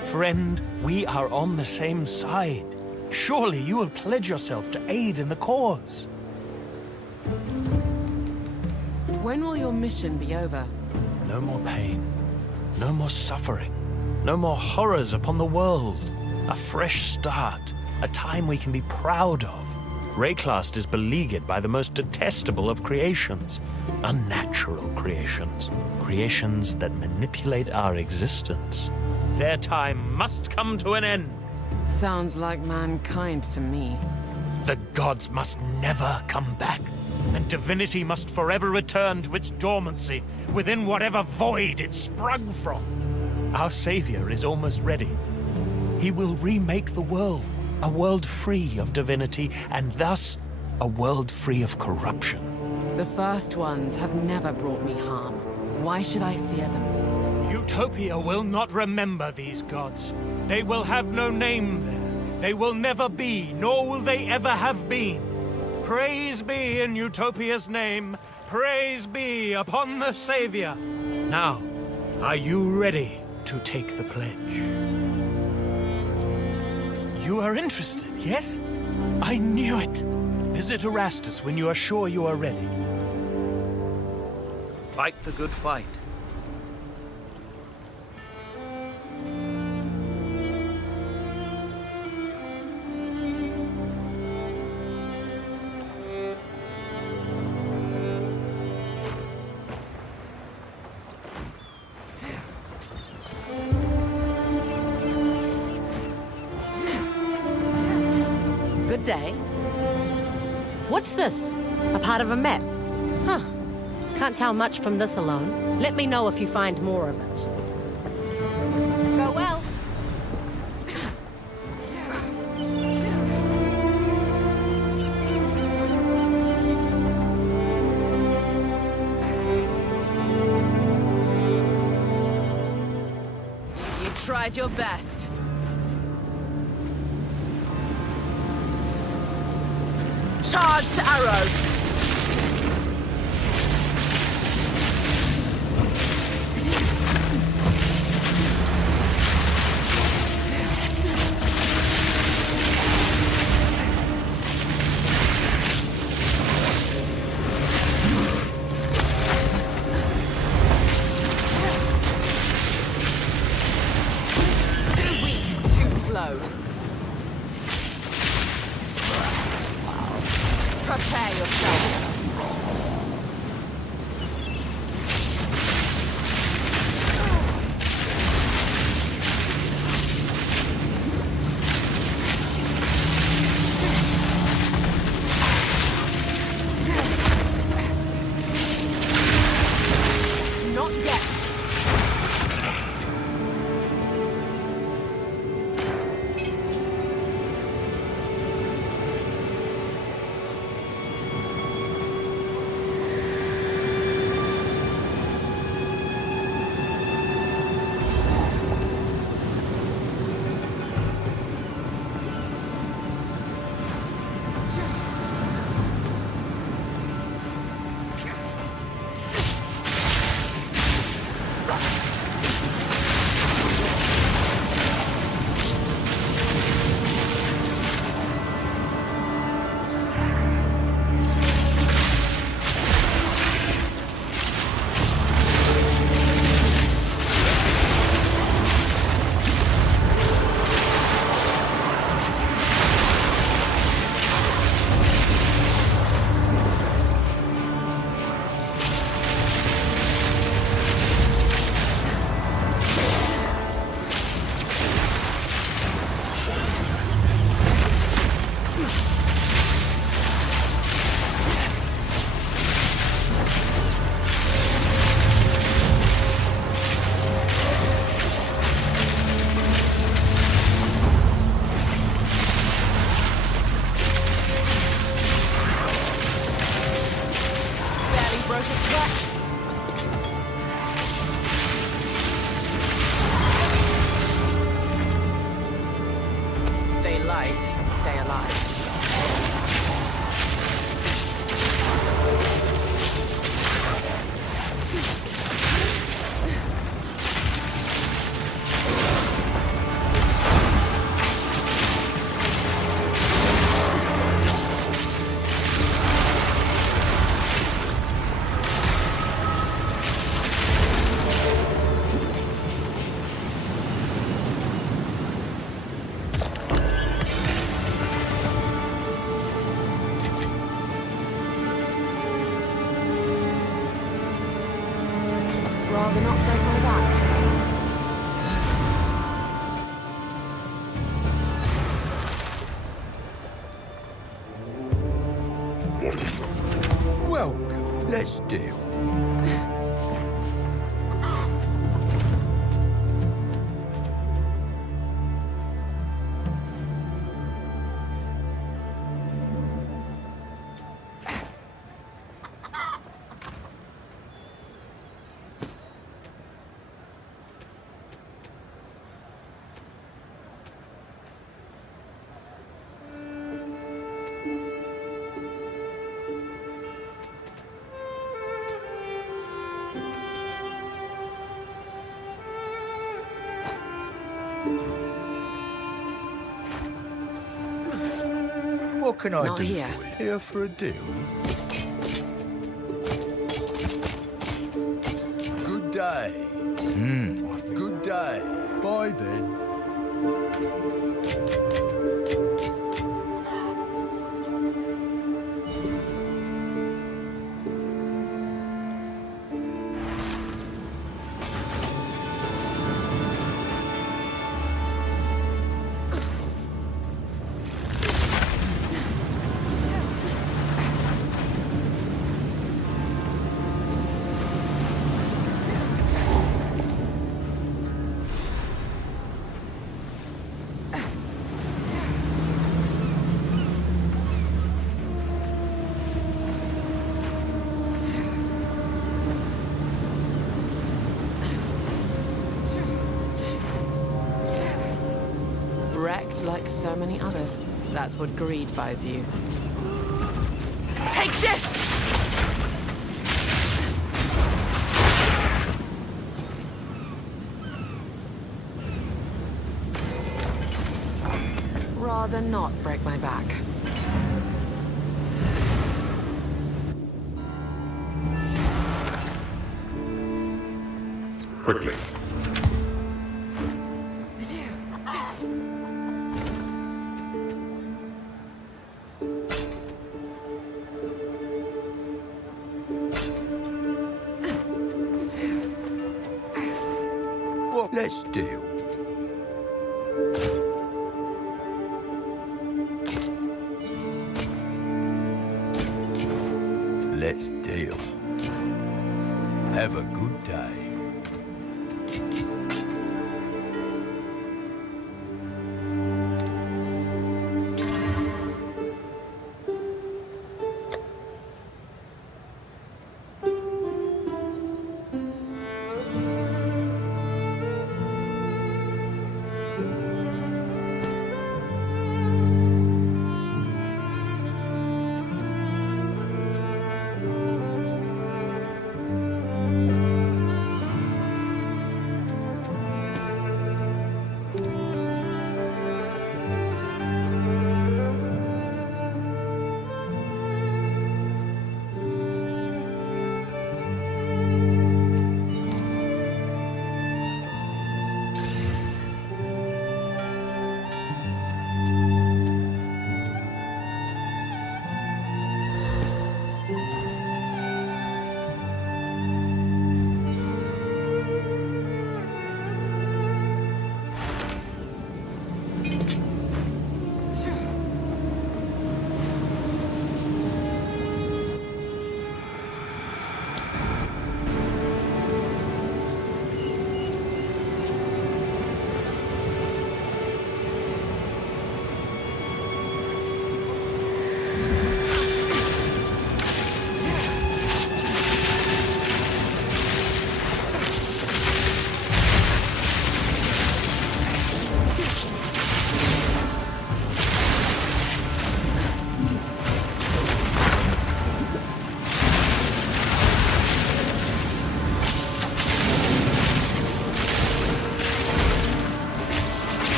Friend, we are on the same side. Surely you will pledge yourself to aid in the cause. When will your mission be over? No more pain, no more suffering. No more horrors upon the world. A fresh start. A time we can be proud of. Rayclast is beleaguered by the most detestable of creations. Unnatural creations. Creations that manipulate our existence. Their time must come to an end. Sounds like mankind to me. The gods must never come back, and divinity must forever return to its dormancy within whatever void it sprung from. Our savior is almost ready. He will remake the world, a world free of divinity, and thus a world free of corruption. The first ones have never brought me harm. Why should I fear them? Utopia will not remember these gods. They will have no name there. They will never be, nor will they ever have been. Praise be in Utopia's name. Praise be upon the Savior. Now, are you ready to take the pledge? You are interested, yes? I knew it. Visit Erastus when you are sure you are ready. Fight the good fight. Good day. What's this? A part of a map? Huh. Can't tell much from this alone. Let me know if you find more of it. Go well. You tried your best. Charged arrow! Too weak, too slow. Prepare yourself. Not yet. Stay light, stay alive. Welcome. Let's deal. What can I Not do here. for you? Here for a deal? Good day. Good day. Bye then. Wrecked like so many others. That's what greed buys you. Take this! Rather not break my back. Quickly. Well, let's deal. Let's deal. Have a good day.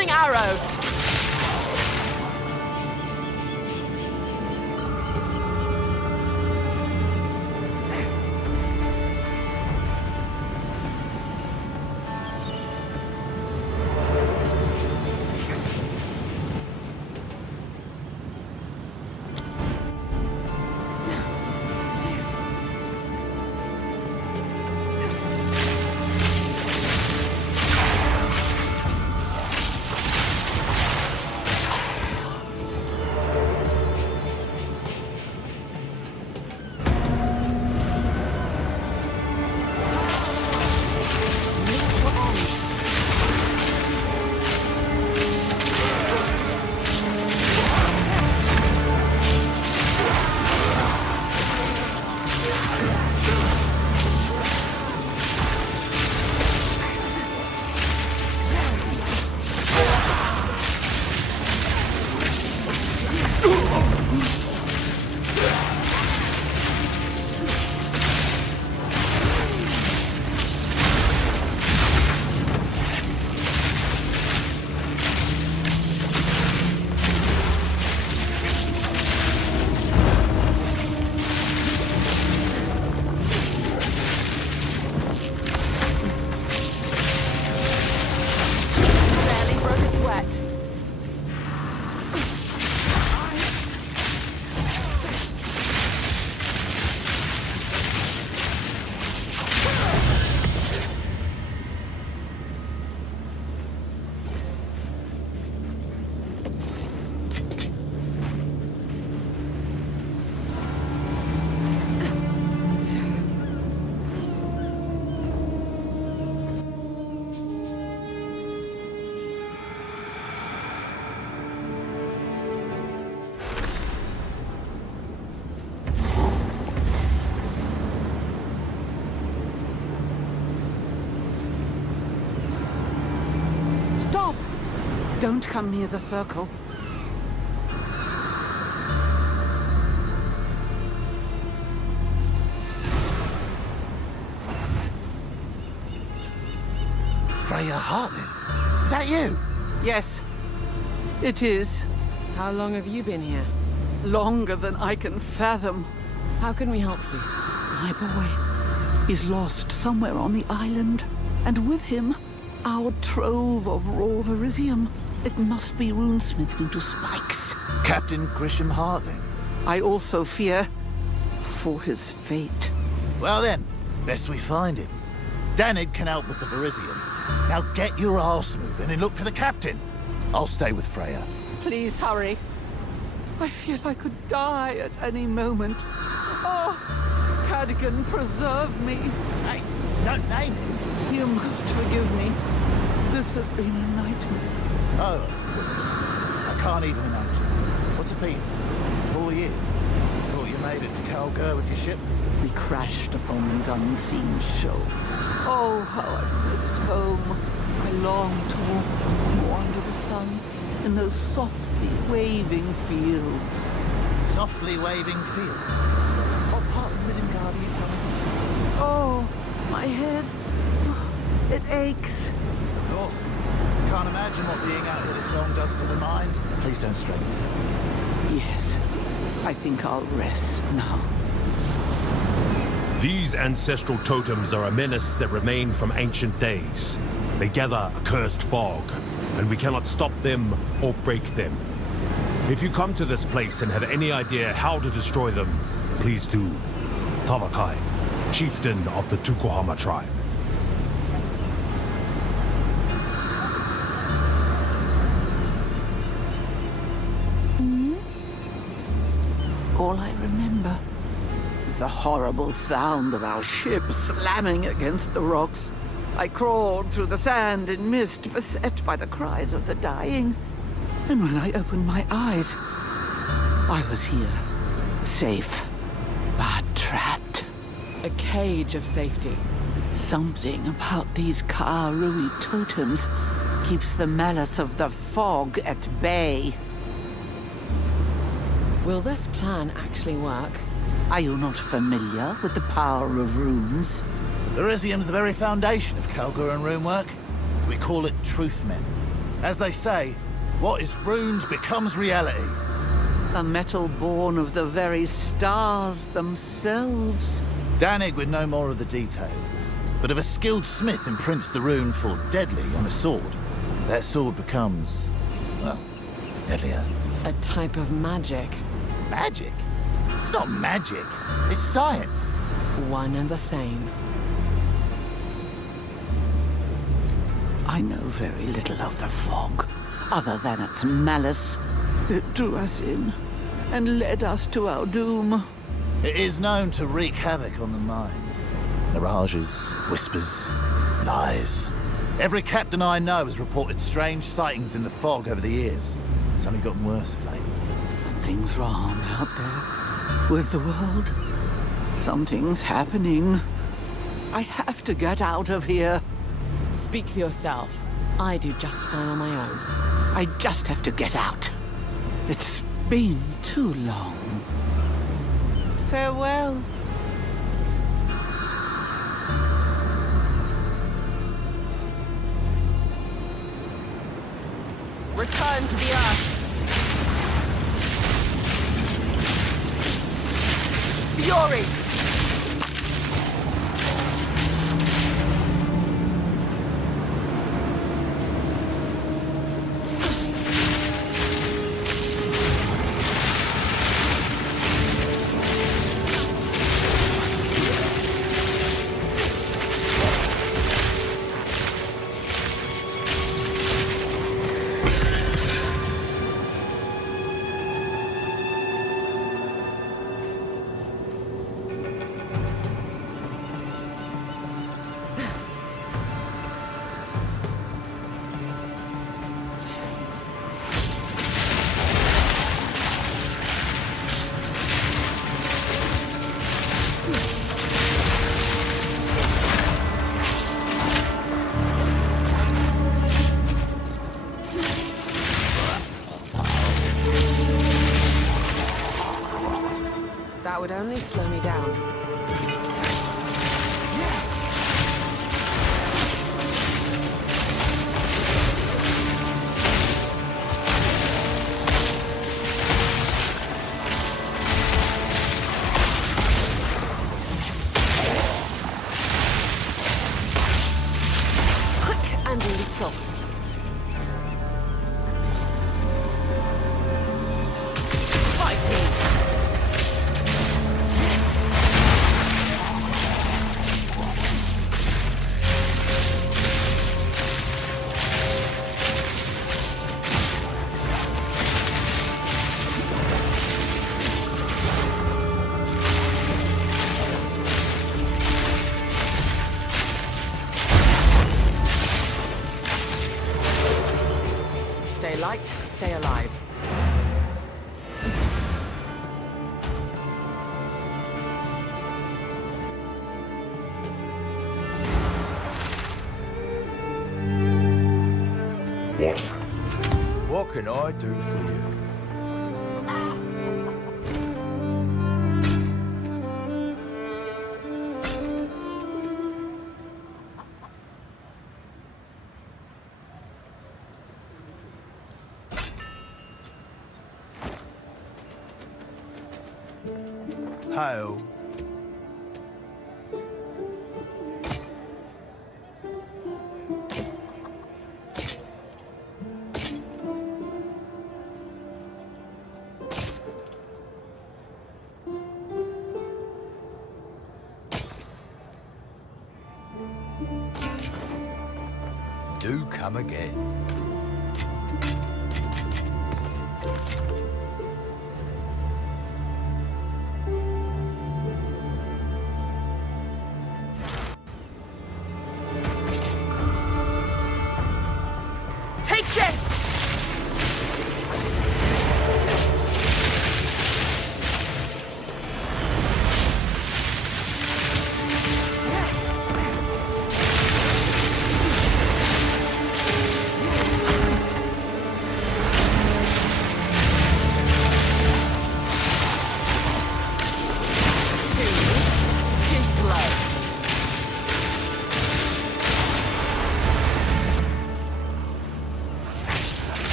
Shielding arrow! Don't come near the circle. Freya Hartman? Is that you? Yes, it is. How long have you been here? Longer than I can fathom. How can we help you? My boy. He's lost somewhere on the island. And with him, our trove of raw verisium. It must be runesmithed into spikes. Captain Grisham Hartling? I also fear for his fate. Well then, best we find him. Danig can help with the verisium. Now get your arse moving and look for the captain. I'll stay with Freya. Please hurry. I feel I could die at any moment. Oh, Cadogan, preserve me. Hey, don't name him. You must forgive me. This has been a nightmare. Oh, I can't even imagine. What's it been? 4 years? Thought you made it to Calgur with your ship? We crashed upon these unseen shoals. Oh, how I've missed home. I long to walk once more under the sun in those softly waving fields. Softly waving fields? What part of Midgard are you from? Oh, my head. It aches. Of course. Can't imagine what being out here this long does to the mind. Please don't strain yourself. Yes, I think I'll rest now. These ancestral totems are a menace that remain from ancient days. They gather a cursed fog, and we cannot stop them or break them. If you come to this place and have any idea how to destroy them, please do. Tabakai, chieftain of the Tukohama tribe. All I remember is the horrible sound of our ship slamming against the rocks. I crawled through the sand and mist, beset by the cries of the dying. And when I opened my eyes, I was here, safe, but trapped. A cage of safety. Something about these Ka-Rui totems keeps the malice of the fog at bay. Will this plan actually work? Are you not familiar with the power of runes? Verisium's the very foundation of Calgur and rune work. We call it truth men. As they say, what is ruined becomes reality. A metal born of the very stars themselves. Danig would know more of the details, but if a skilled smith imprints the rune for deadly on a sword, that sword becomes, well, deadlier. A type of magic. Magic? It's not magic. It's science. One and the same. I know very little of the fog, other than its malice. It drew us in and led us to our doom. It is known to wreak havoc on the mind. Mirages, whispers, lies. Every captain I know has reported strange sightings in the fog over the years. It's only gotten worse of late. Something's wrong out there with the world. Something's happening. I have to get out of here. Speak for yourself. I do just fine on my own. I just have to get out. It's been too long. Farewell. Return to the Earth. Fury! That would only slow me down. Quick and lethal. Stay light, stay alive. What can I do for you? Hail. Do come again. Take this!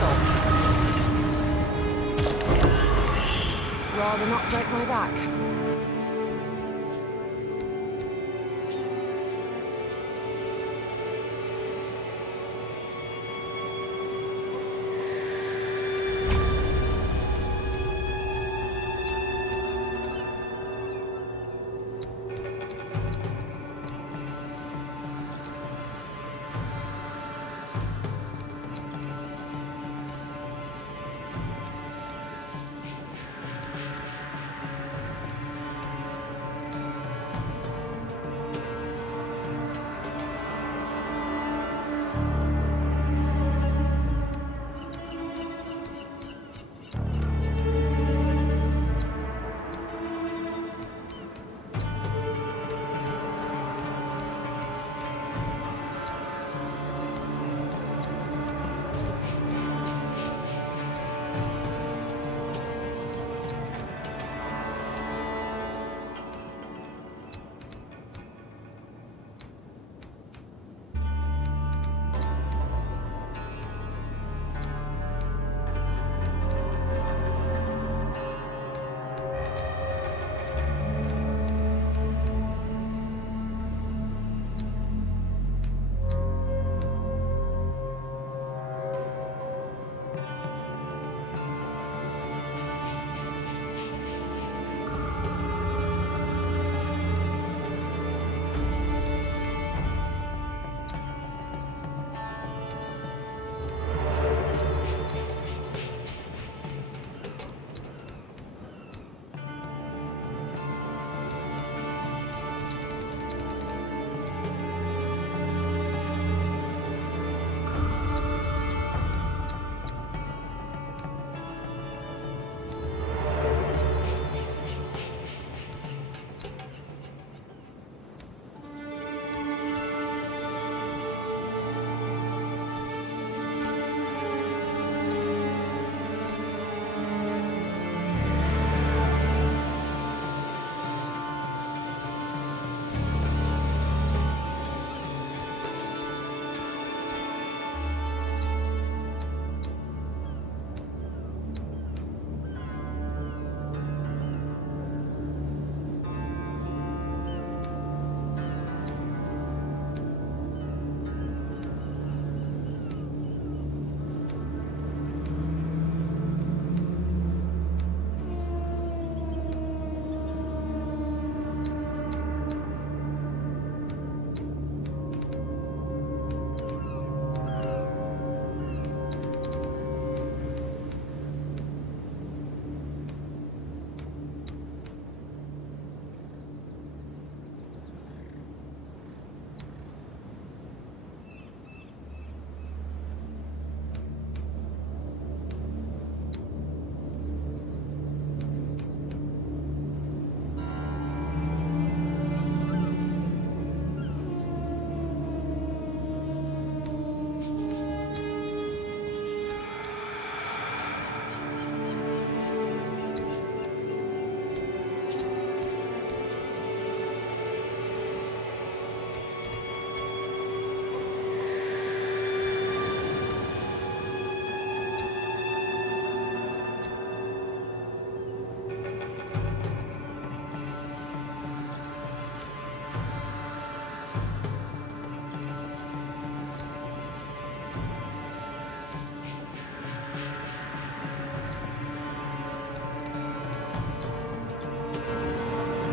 done. Rather not break my back.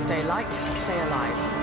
Stay light, stay alive.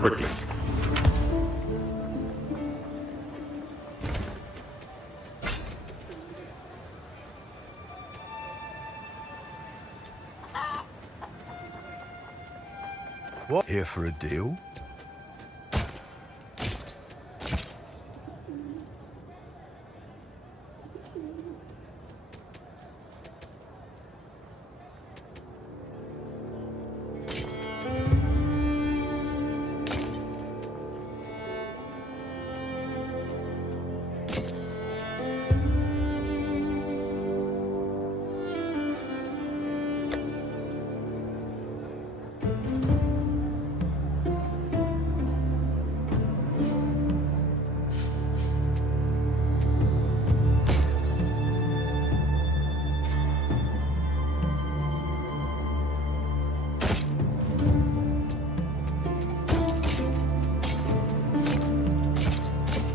Quickly. What? Here for a deal?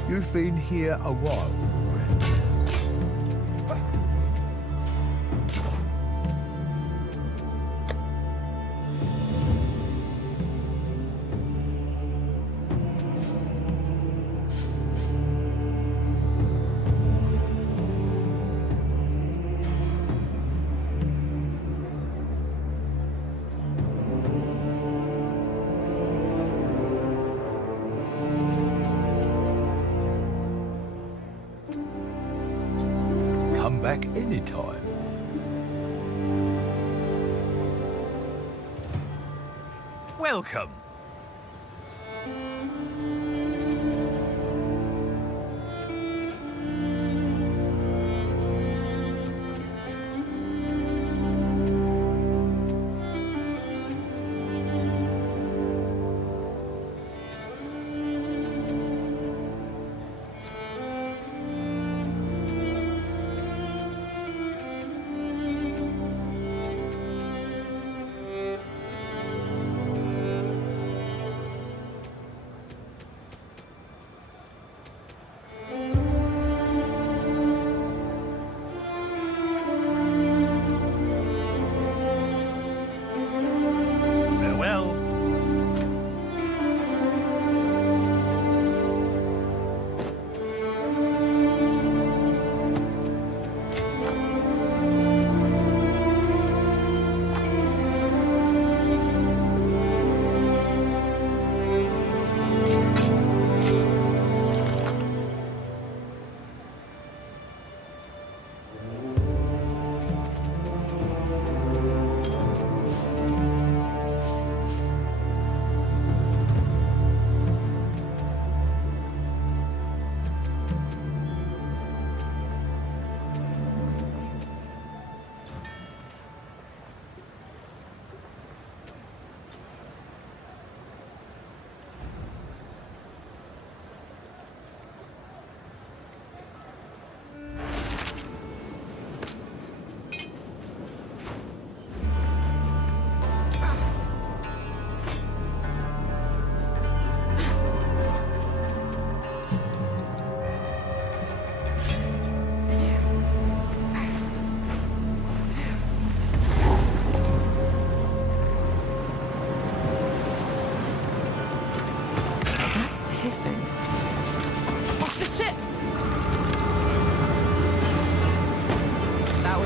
You've been here a while, friend. Come back anytime. Welcome.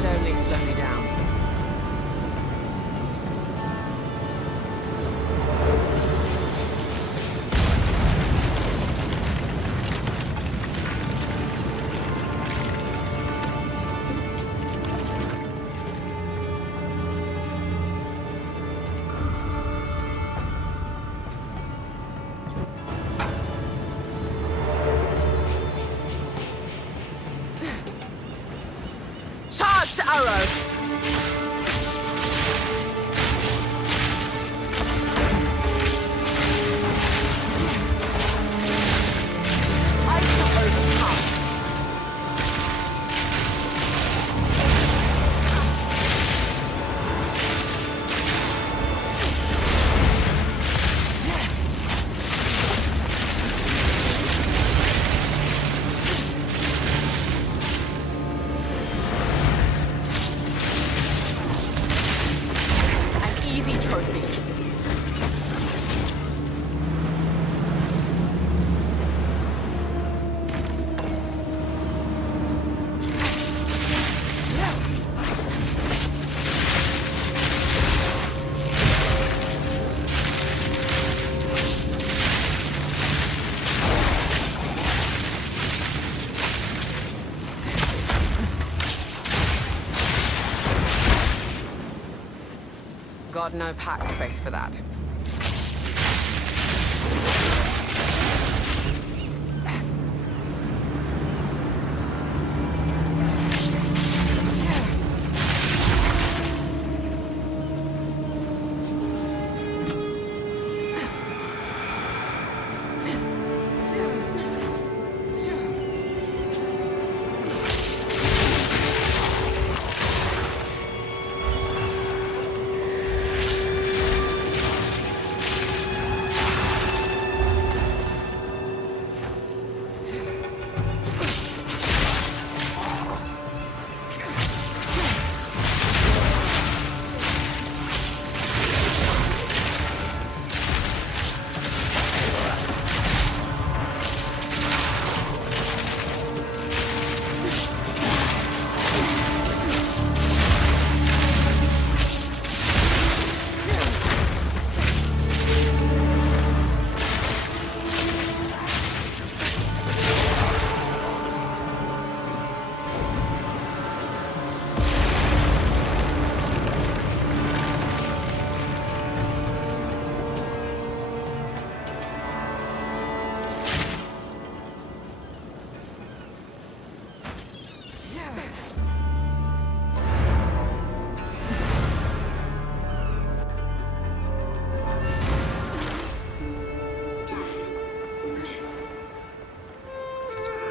That'd only slow me down. Charged arrow! I shall overcome. An easy trophy. Got no pack space for that.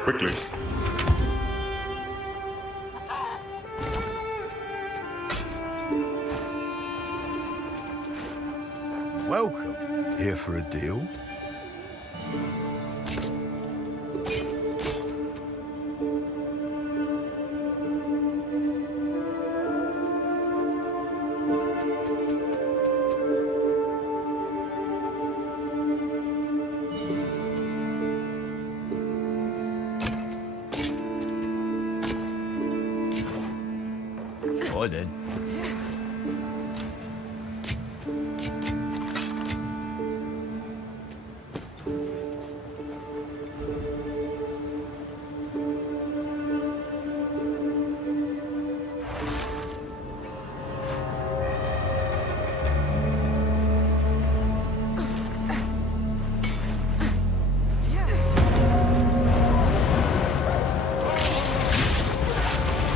Quickly. Welcome. Here for a deal? Bye then.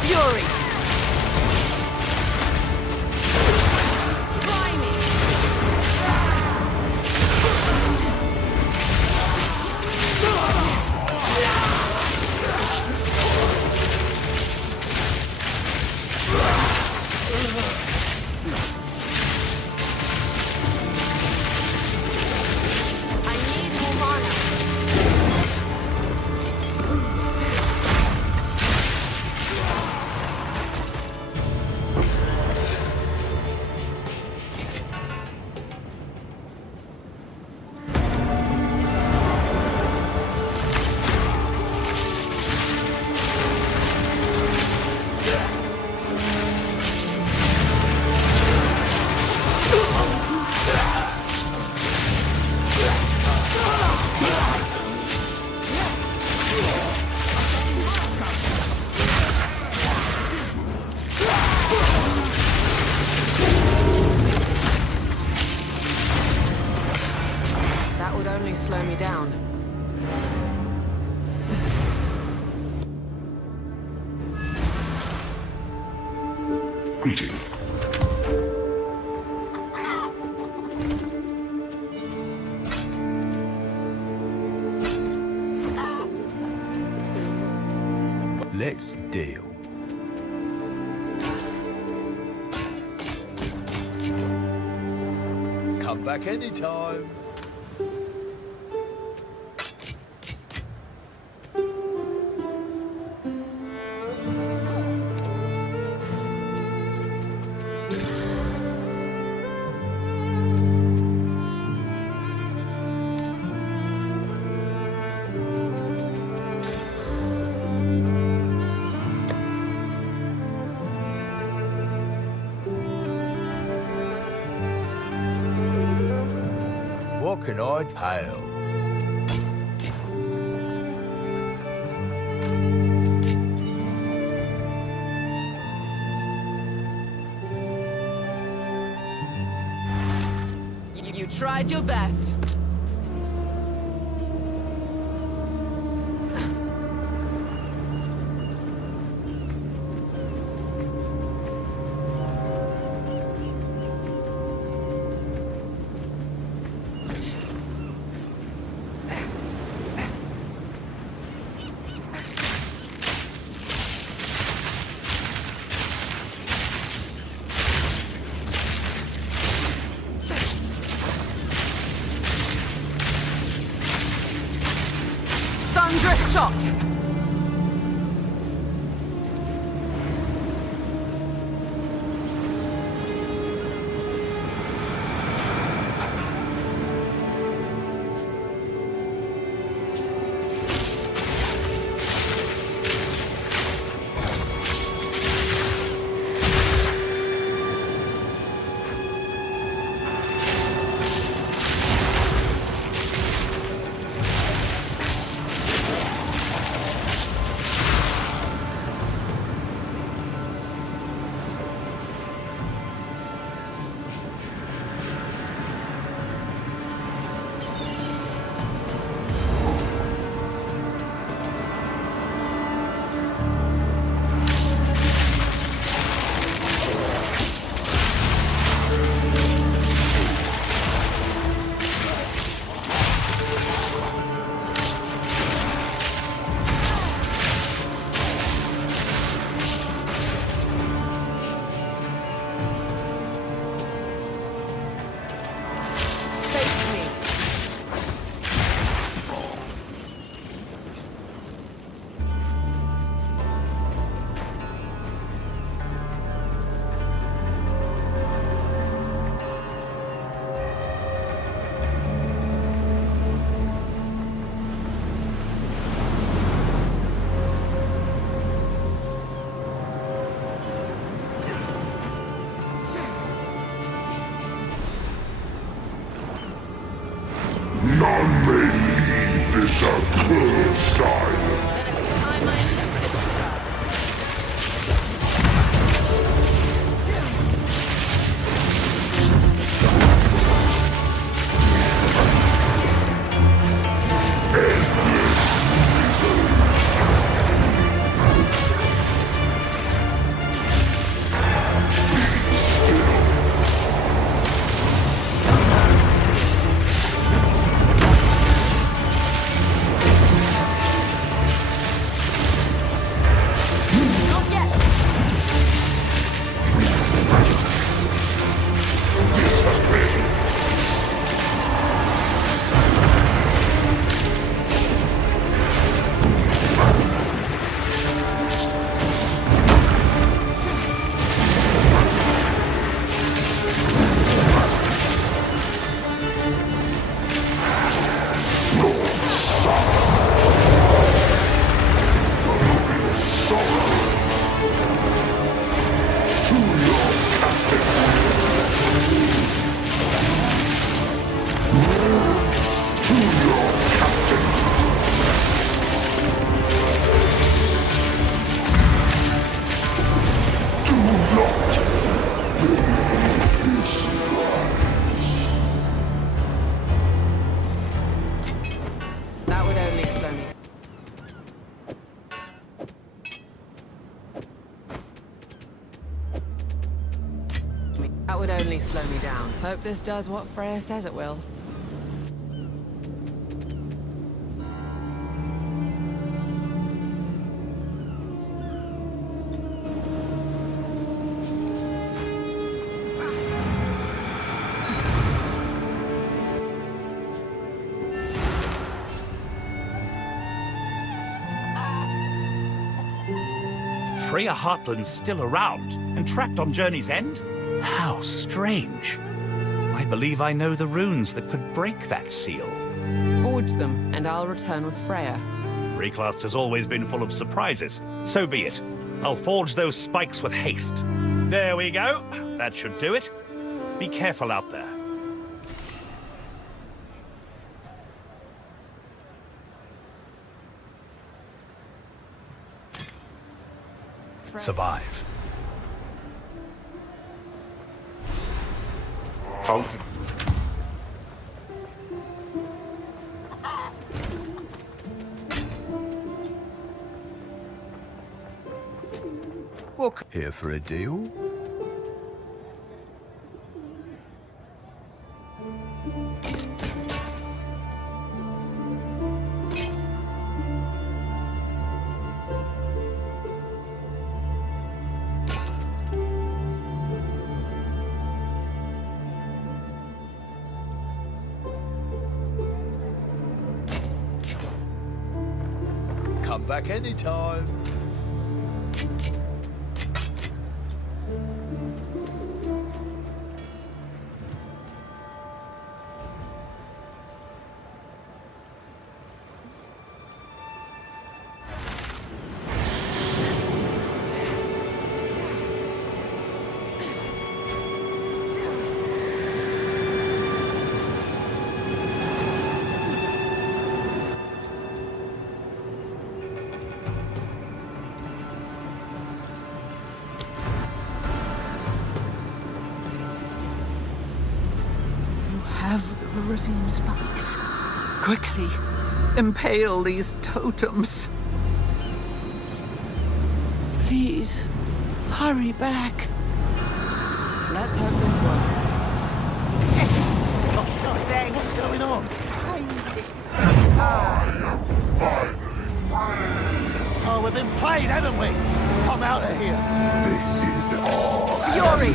Fury! Greeting. Let's deal. Come back anytime. What can I hail? You tried your best. Thunderous shot! That would only slow me down. Hope this does what Freya says it will. Freya Heartland's still around and tracked on Journey's End? How strange. I believe I know the runes that could break that seal. Forge them, and I'll return with Freya. Reclast has always been full of surprises. So be it. I'll forge those spikes with haste. There we go. That should do it. Be careful out there. Survive. How? Look, here for a deal? Come back anytime. Have the Verisium spikes. Quickly, impale these totems. Please, hurry back. Let's hope this works. Oh, sorry. What's going on? Oh, we've been played, haven't we? I'm out of here. This is all. Fury!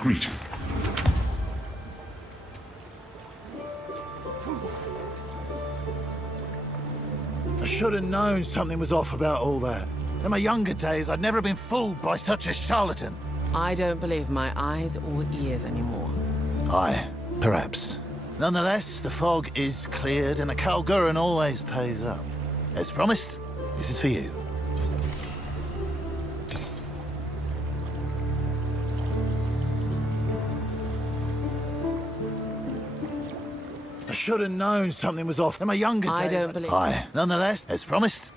Greeting. I should have known something was off about all that. In my younger days, I'd never been fooled by such a charlatan. I don't believe my eyes or ears anymore. Aye, perhaps. Nonetheless, the fog is cleared and a Kalguran always pays up. As promised, this is for you. I should have known something was off in my younger days. I don't believe... Aye. Nonetheless, as promised.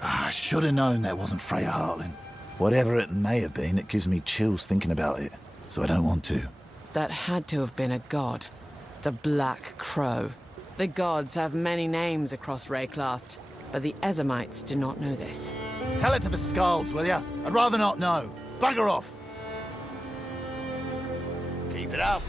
I should have known that wasn't Freya Hartling. Whatever it may have been, it gives me chills thinking about it. So I don't want to. That had to have been a god. The Black Crow. The gods have many names across Rayclast, but the Ezamites do not know this. Tell it to the Skalds, will ya? I'd rather not know. Bugger off. Keep it up.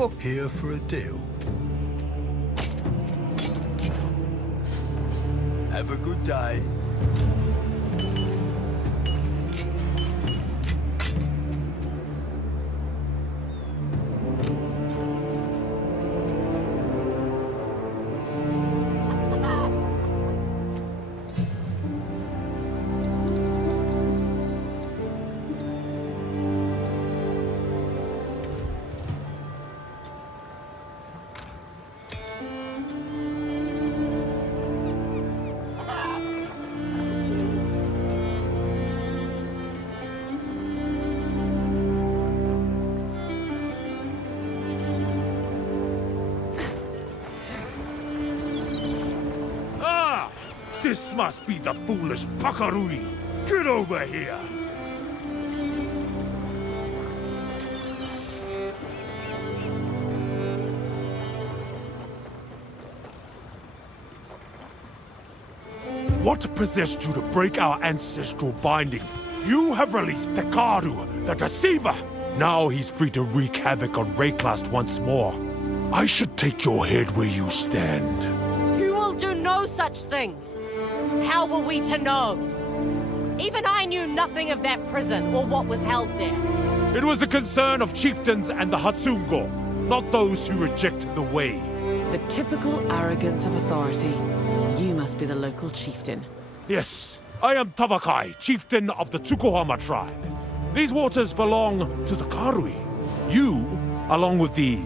Up here for a deal. Have a good day. This must be the foolish Pakarui. Get over here! What possessed you to break our ancestral binding? You have released Tekaru, the Deceiver! Now he's free to wreak havoc on Rayclast once more. I should take your head where you stand. You will do no such thing! How were we to know? Even I knew nothing of that prison or what was held there. It was the concern of chieftains and the Hatsungo, not those who reject the way. The typical arrogance of authority. You must be the local chieftain. Yes, I am Tavakai, chieftain of the Tsukuhama tribe. These waters belong to the Karui. You, along with the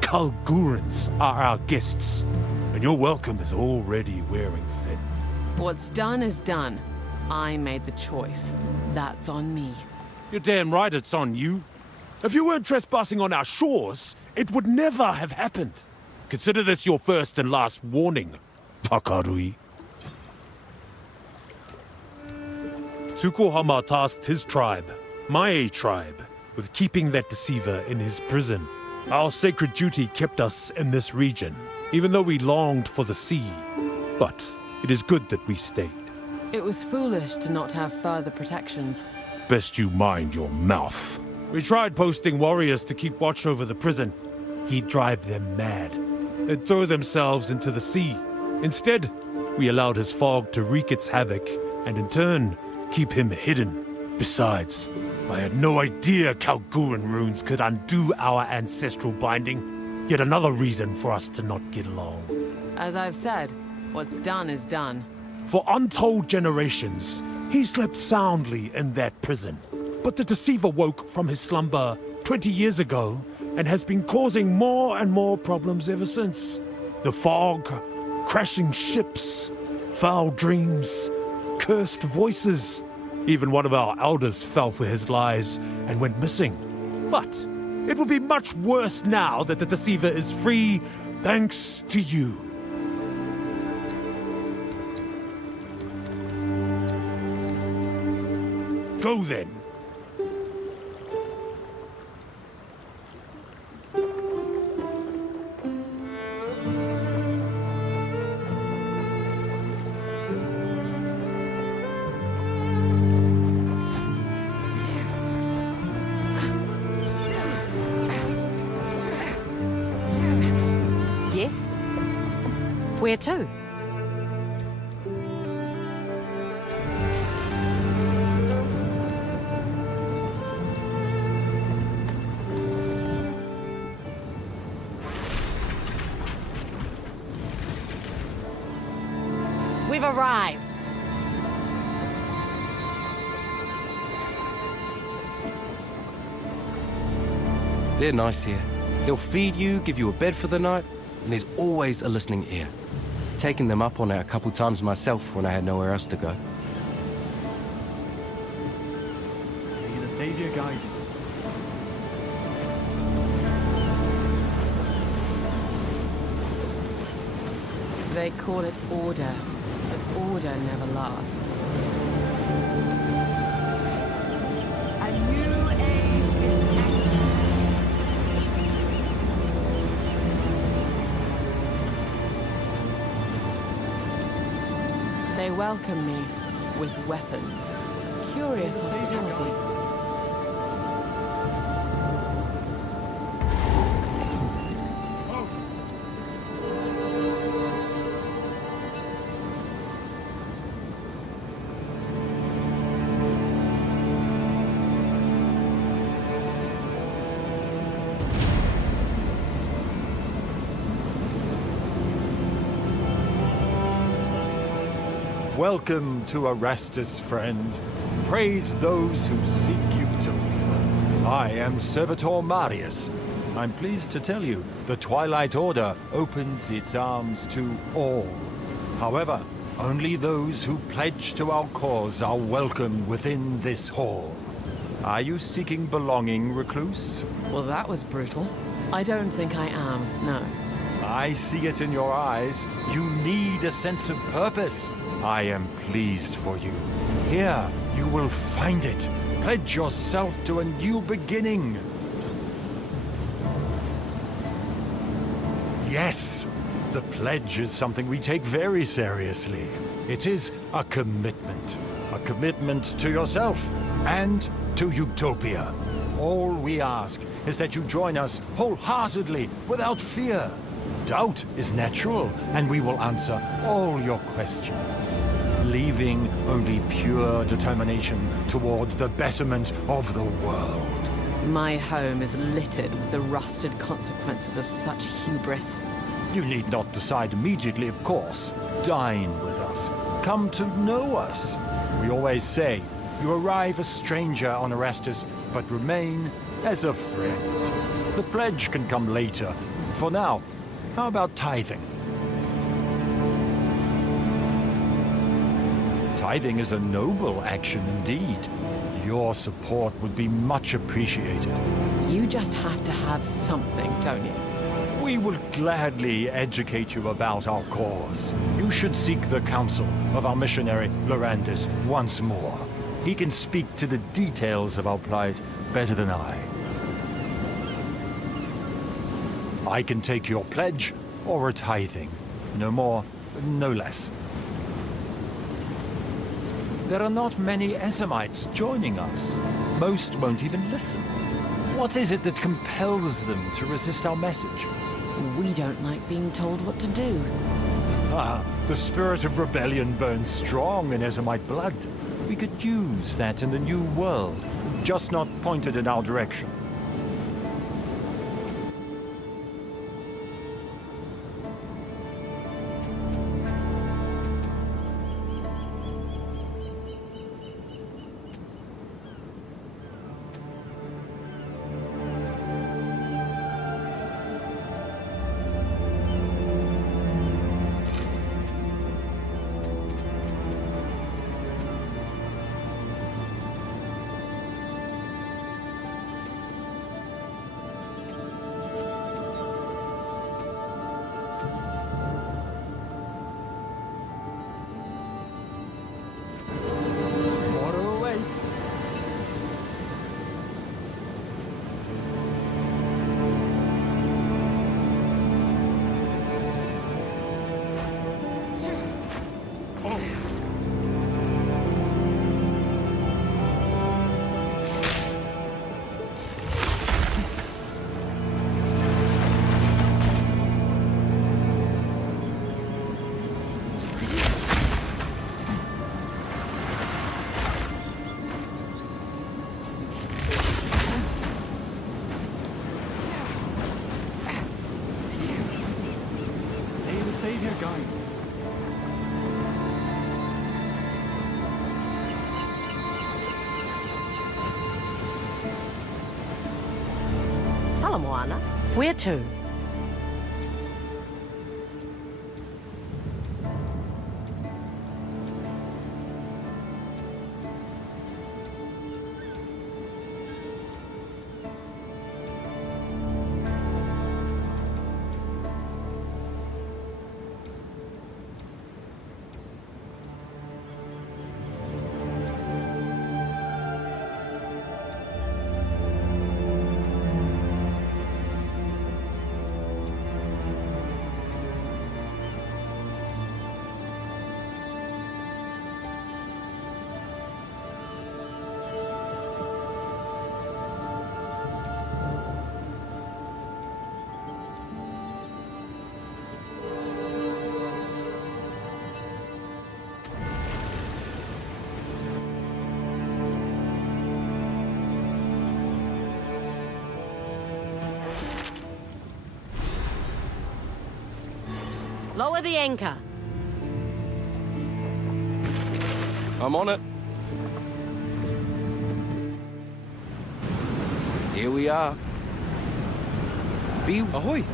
Kalgurans, are our guests, and your welcome is already wearing thin. What's done is done. I made the choice. That's on me. You're damn right it's on you. If you weren't trespassing on our shores, it would never have happened. Consider this your first and last warning, Pakarui. Tsukuhama tasked his tribe, my tribe, with keeping that deceiver in his prison. Our sacred duty kept us in this region, even though we longed for the sea. But it is good that we stayed. It was foolish to not have further protections. Best you mind your mouth. We tried posting warriors to keep watch over the prison. He'd drive them mad. They'd throw themselves into the sea. Instead, we allowed his fog to wreak its havoc, and in turn, keep him hidden. Besides, I had no idea Kalguran runes could undo our ancestral binding. Yet another reason for us to not get along. As I've said, what's done is done. For untold generations, he slept soundly in that prison. But the deceiver woke from his slumber 20 years ago and has been causing more and more problems ever since. The fog, crashing ships, foul dreams, cursed voices. Even one of our elders fell for his lies and went missing. But it will be much worse now that the deceiver is free thanks to you. Go then. Where to? We've arrived. They're nice here. They'll feed you, give you a bed for the night, and there's always a listening ear. Taken them up on it a couple times myself when I had nowhere else to go. May the Savior guide you. They call it order, but order never lasts. A new age is They welcome me with weapons. Curious hospitality. Welcome to Erastus, friend. Praise those who seek Utopia. I am Servitor Marius. I'm pleased to tell you, the Twilight Order opens its arms to all. However, only those who pledge to our cause are welcome within this hall. Are you seeking belonging, recluse? Well, that was brutal. I don't think I am, no. I see it in your eyes. You need a sense of purpose. I am pleased for you. Here, you will find it. Pledge yourself to a new beginning. Yes, the pledge is something we take very seriously. It is a commitment. A commitment to yourself and to Utopia. All we ask is that you join us wholeheartedly, without fear. Doubt is natural, and we will answer all your questions, leaving only pure determination toward the betterment of the world. My home is littered with the rusted consequences of such hubris. You need not decide immediately, of course. Dine with us. Come to know us. We always say, you arrive a stranger on Erastus, but remain as a friend. The pledge can come later. For now, how about tithing? Tithing is a noble action indeed. Your support would be much appreciated. You just have to have something, don't you? We will gladly educate you about our cause. You should seek the counsel of our missionary, Lorandus, once more. He can speak to the details of our plight better than I. I can take your pledge or a tithing. No more, no less. There are not many Ezamites joining us. Most won't even listen. What is it that compels them to resist our message? We don't like being told what to do. Ah, the spirit of rebellion burns strong in Ezamite blood. We could use that in the new world, just not pointed in our direction. Hello, Moana. Where to? Lower the anchor. I'm on it. Here we are. Be ahoy!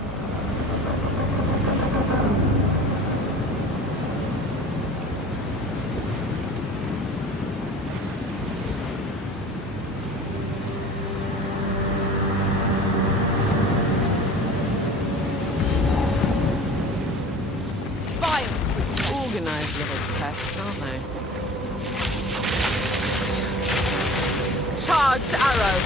Organized little pests, aren't they? Charged arrow!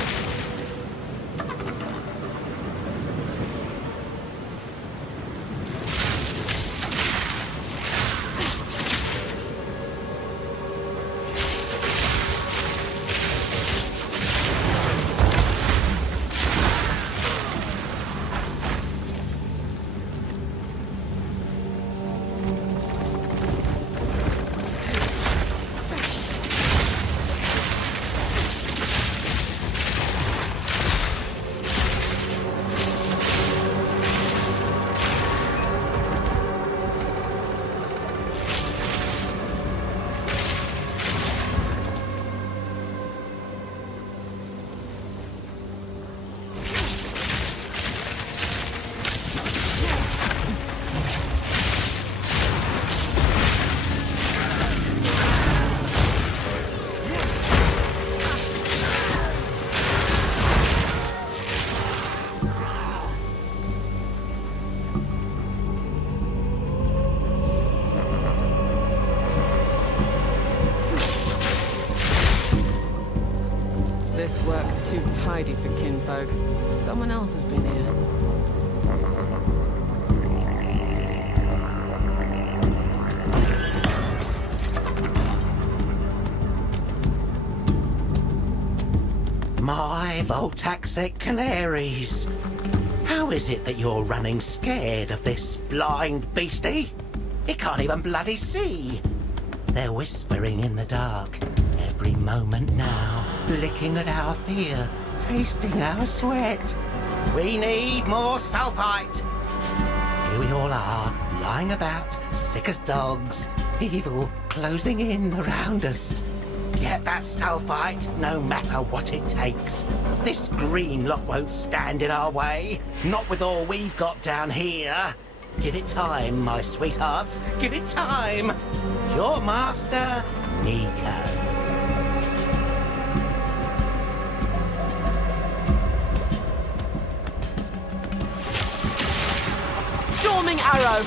This work's too tidy for kinfolk. Someone else has been here. My Voltaxic canaries! How is it that you're running scared of this blind beastie? It can't even bloody see! They're whispering in the dark, every moment now, licking at our fear, tasting our sweat. We need more sulphite! Here we all are, lying about, sick as dogs, evil closing in around us. Get that sulphite, no matter what it takes. This green lot won't stand in our way. Not with all we've got down here. Give it time, my sweethearts. Give it time. Your master, Nico. Storming arrow!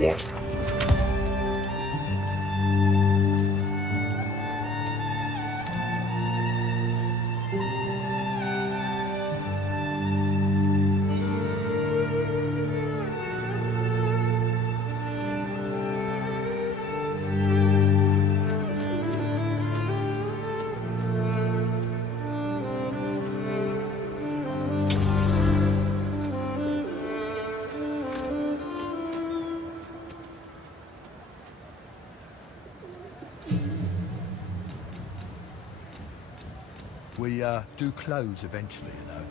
What? We do close eventually, you know.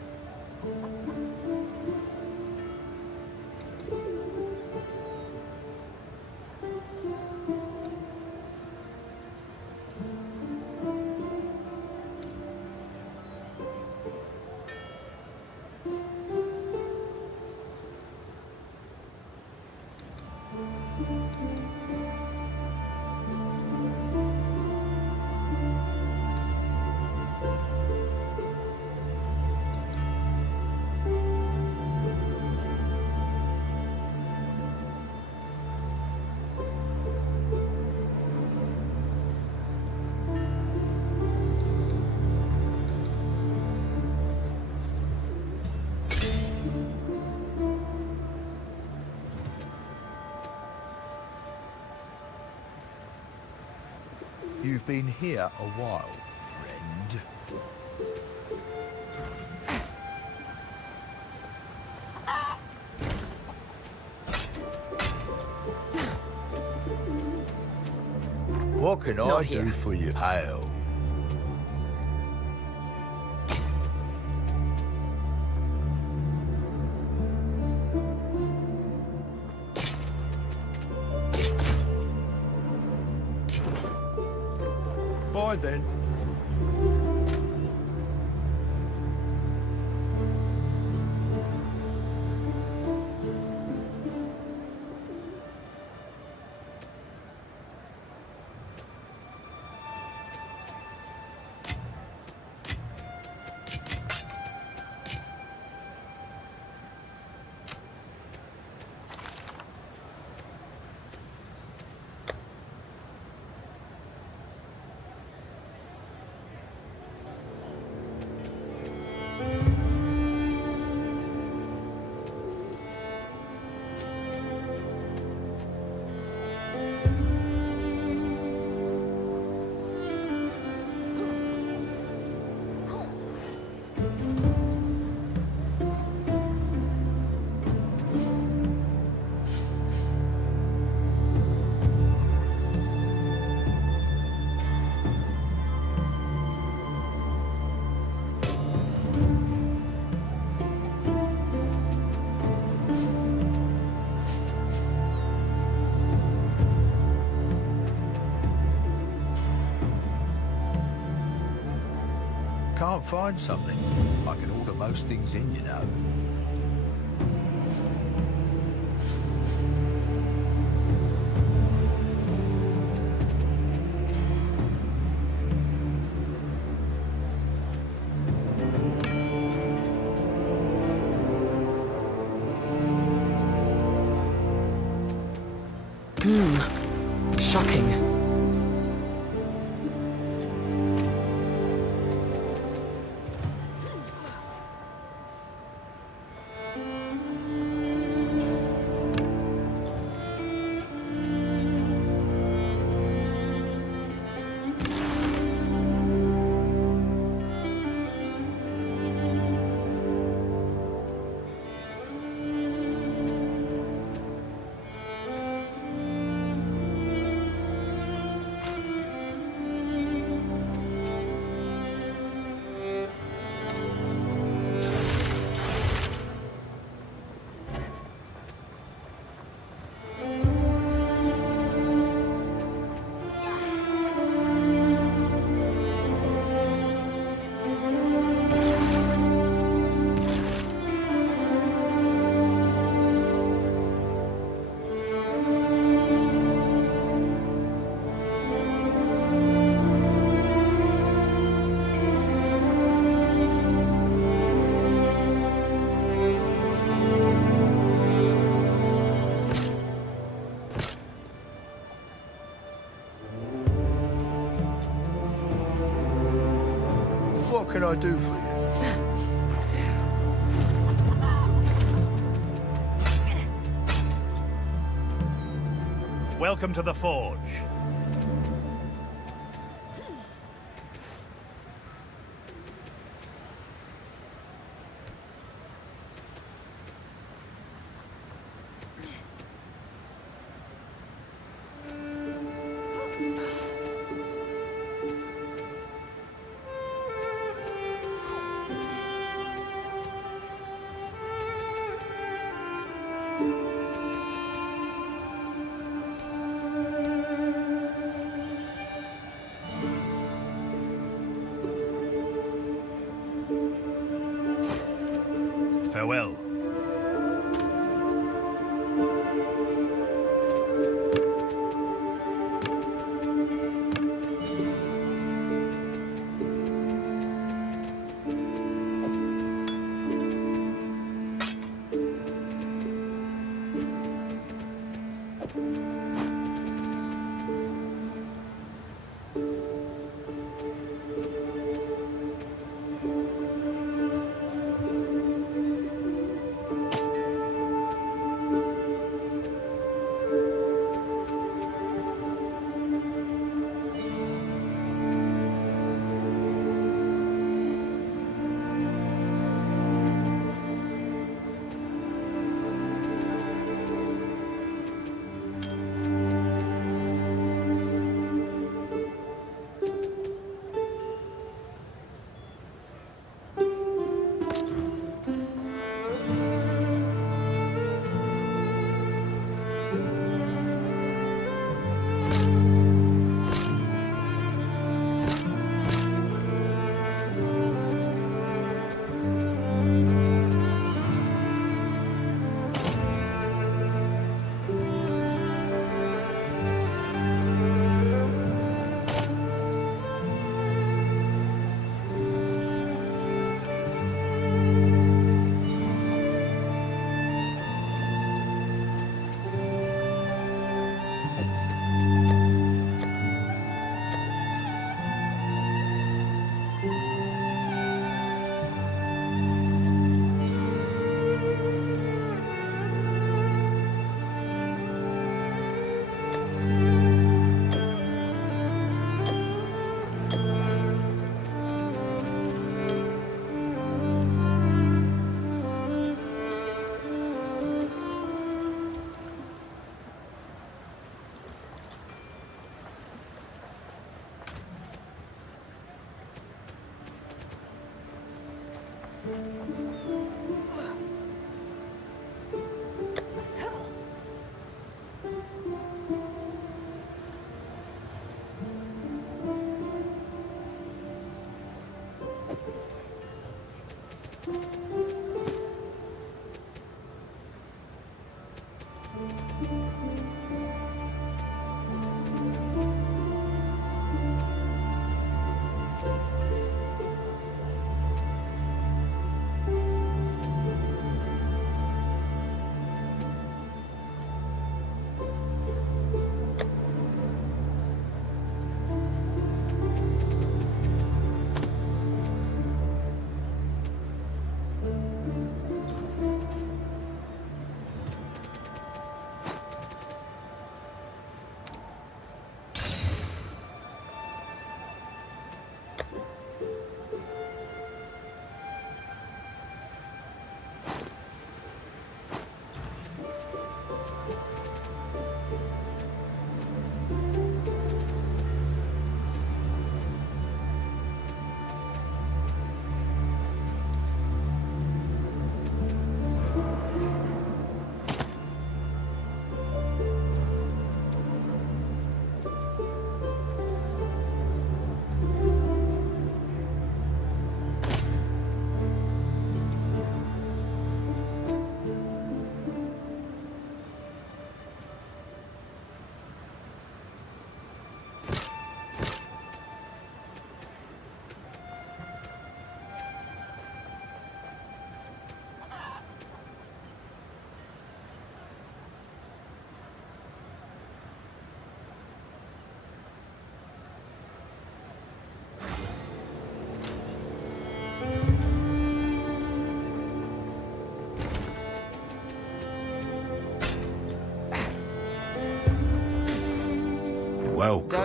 You've been here a while, friend. What can I do for you, pal? Bye then. Can't find something. I can order most things in, you know. Shocking. What can I do for you? Welcome to the Forge. Farewell.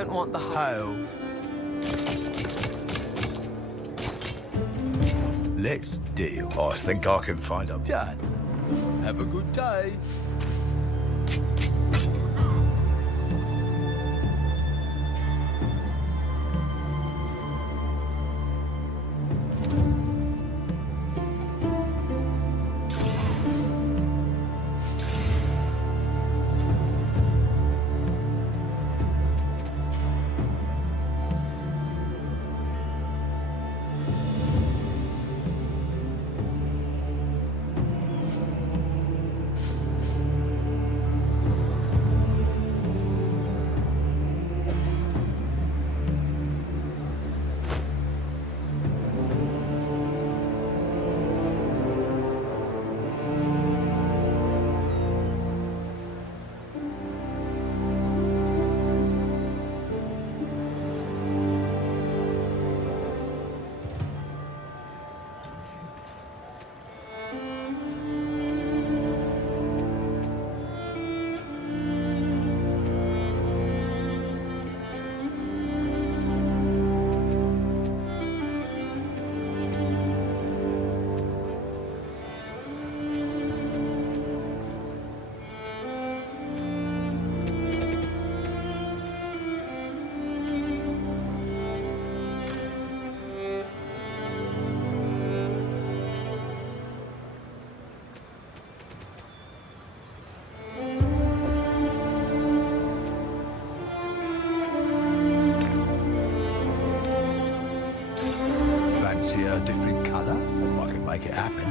don't want the whole. Let's deal. I think I can find a done. Have a good day. Fancy a different colour? I can make it happen.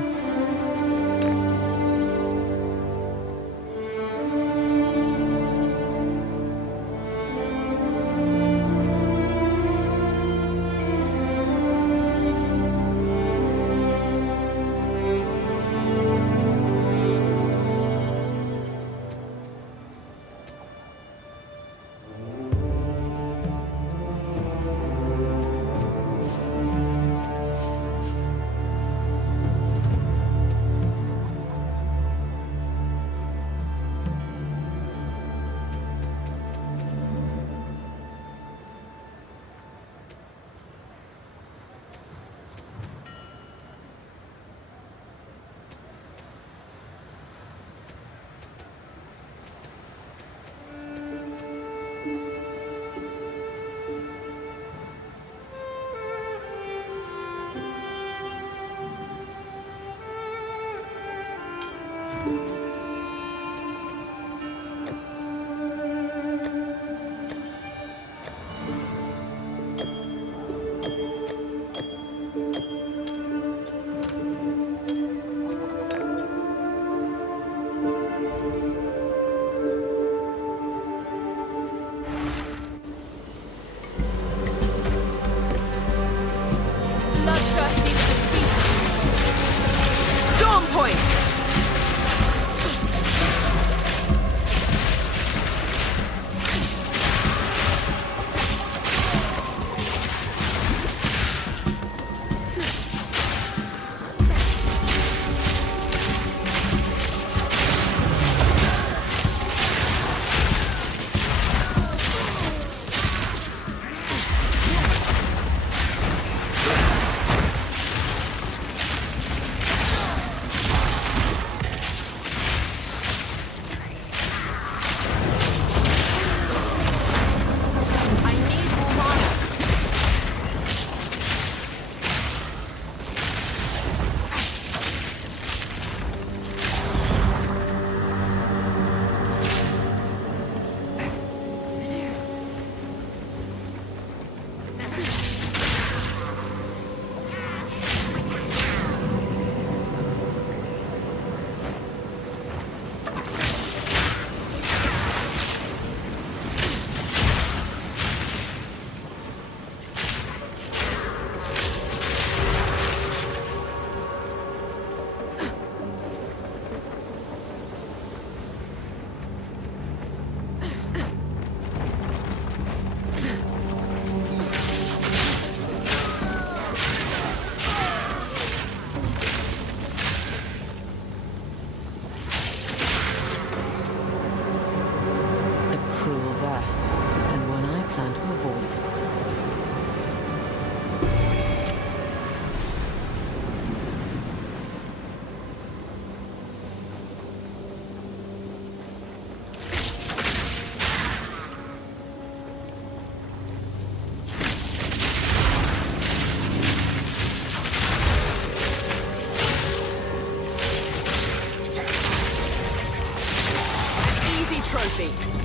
Storm point! feet.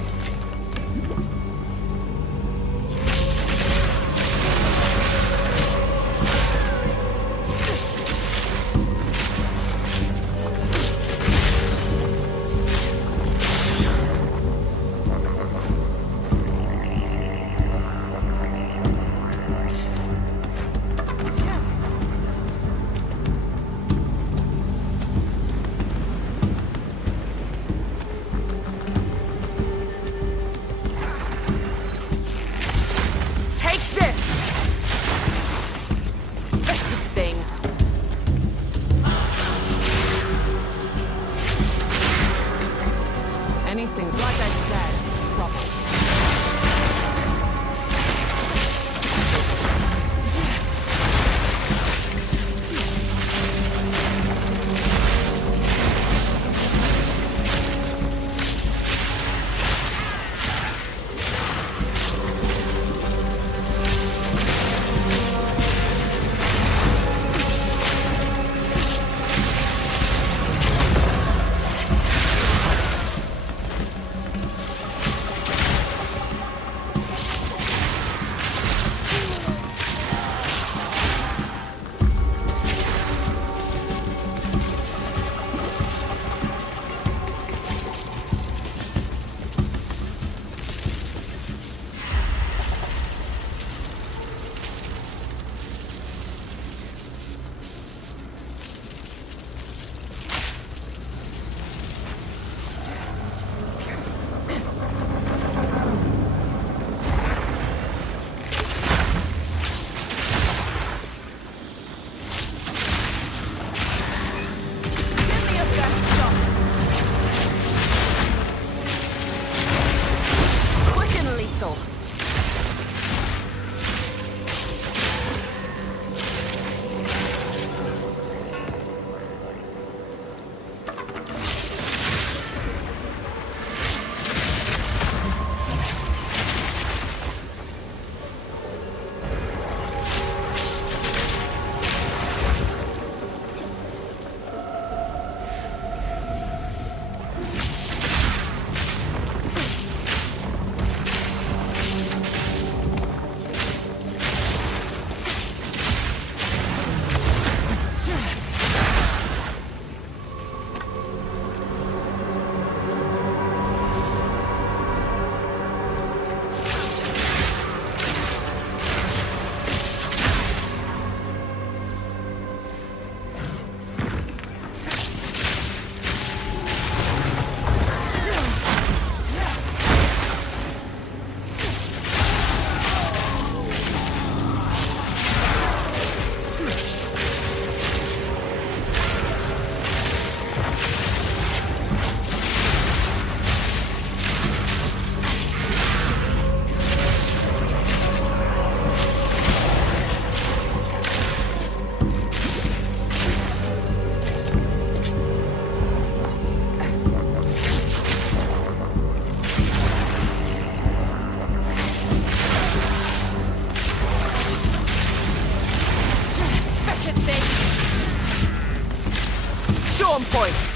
Storm point!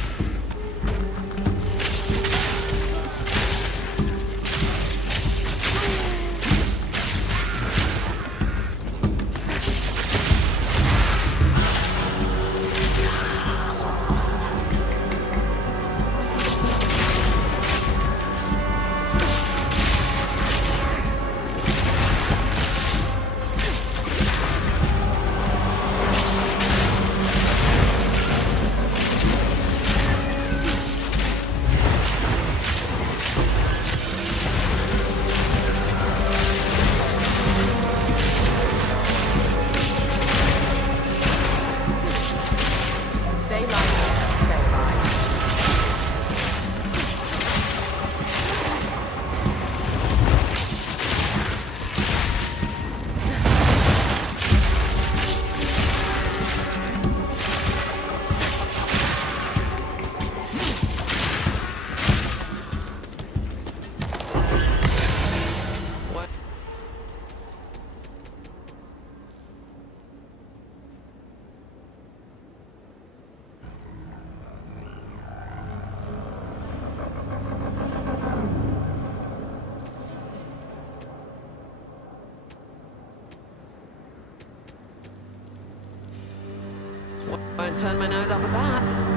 turn my nose up at that.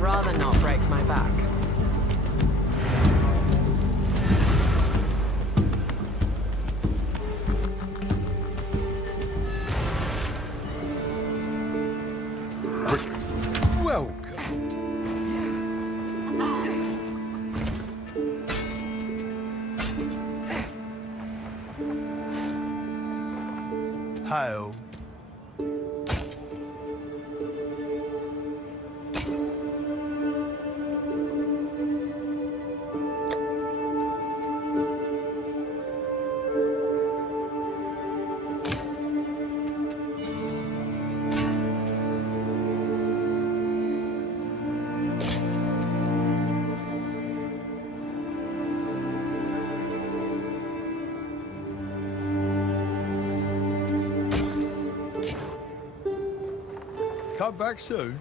Rather not break my back. Hail. Come back soon.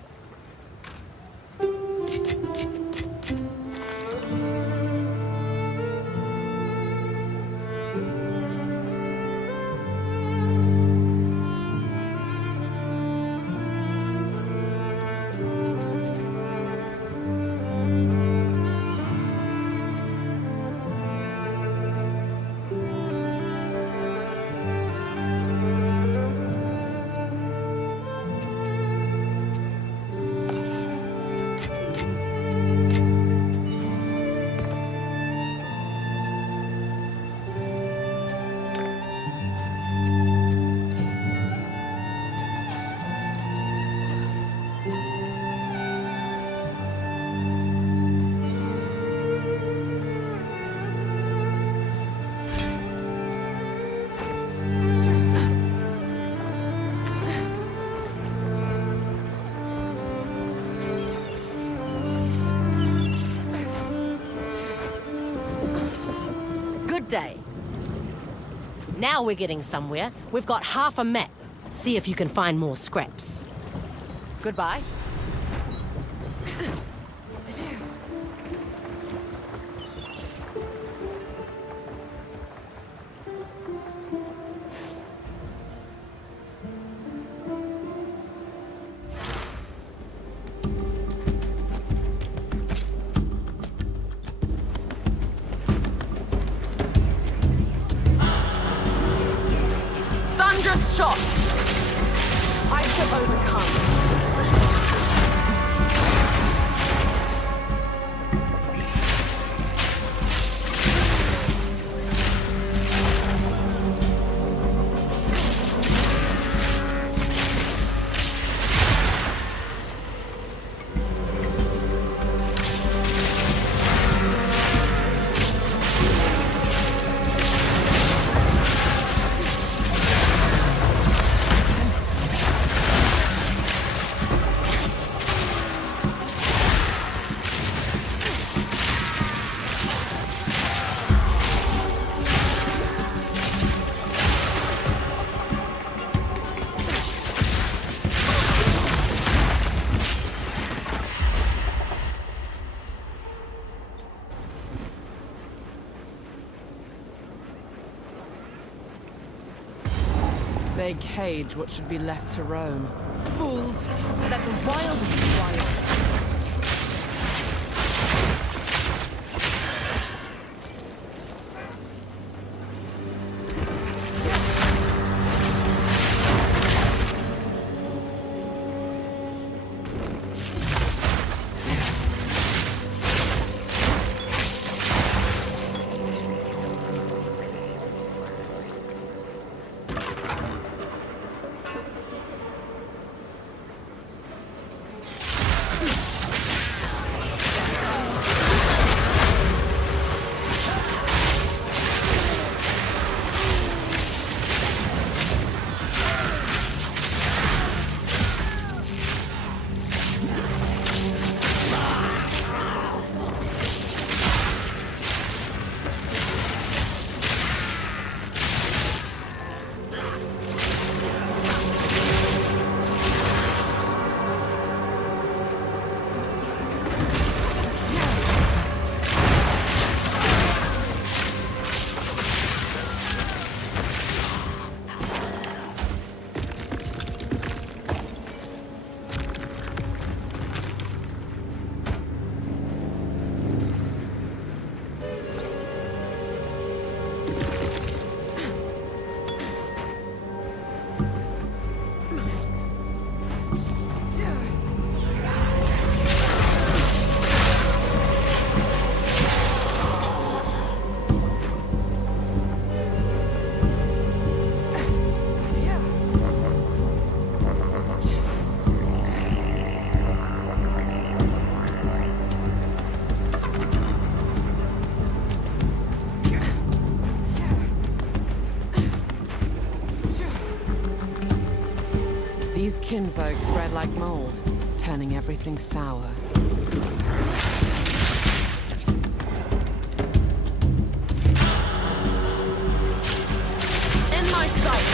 Day. Now we're getting somewhere. We've got half a map. See if you can find more scraps. Goodbye. Thunderous shot! I shall overcome. They cage what should be left to roam. Fools! Let the wild be wild. These kinfolk spread like mold, turning everything sour. In my sight!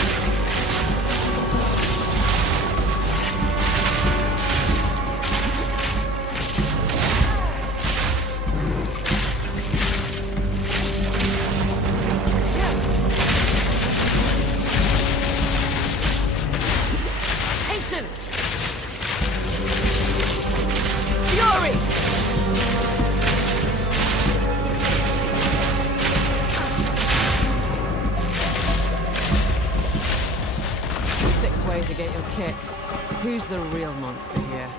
To get your kicks. Who's the real monster here?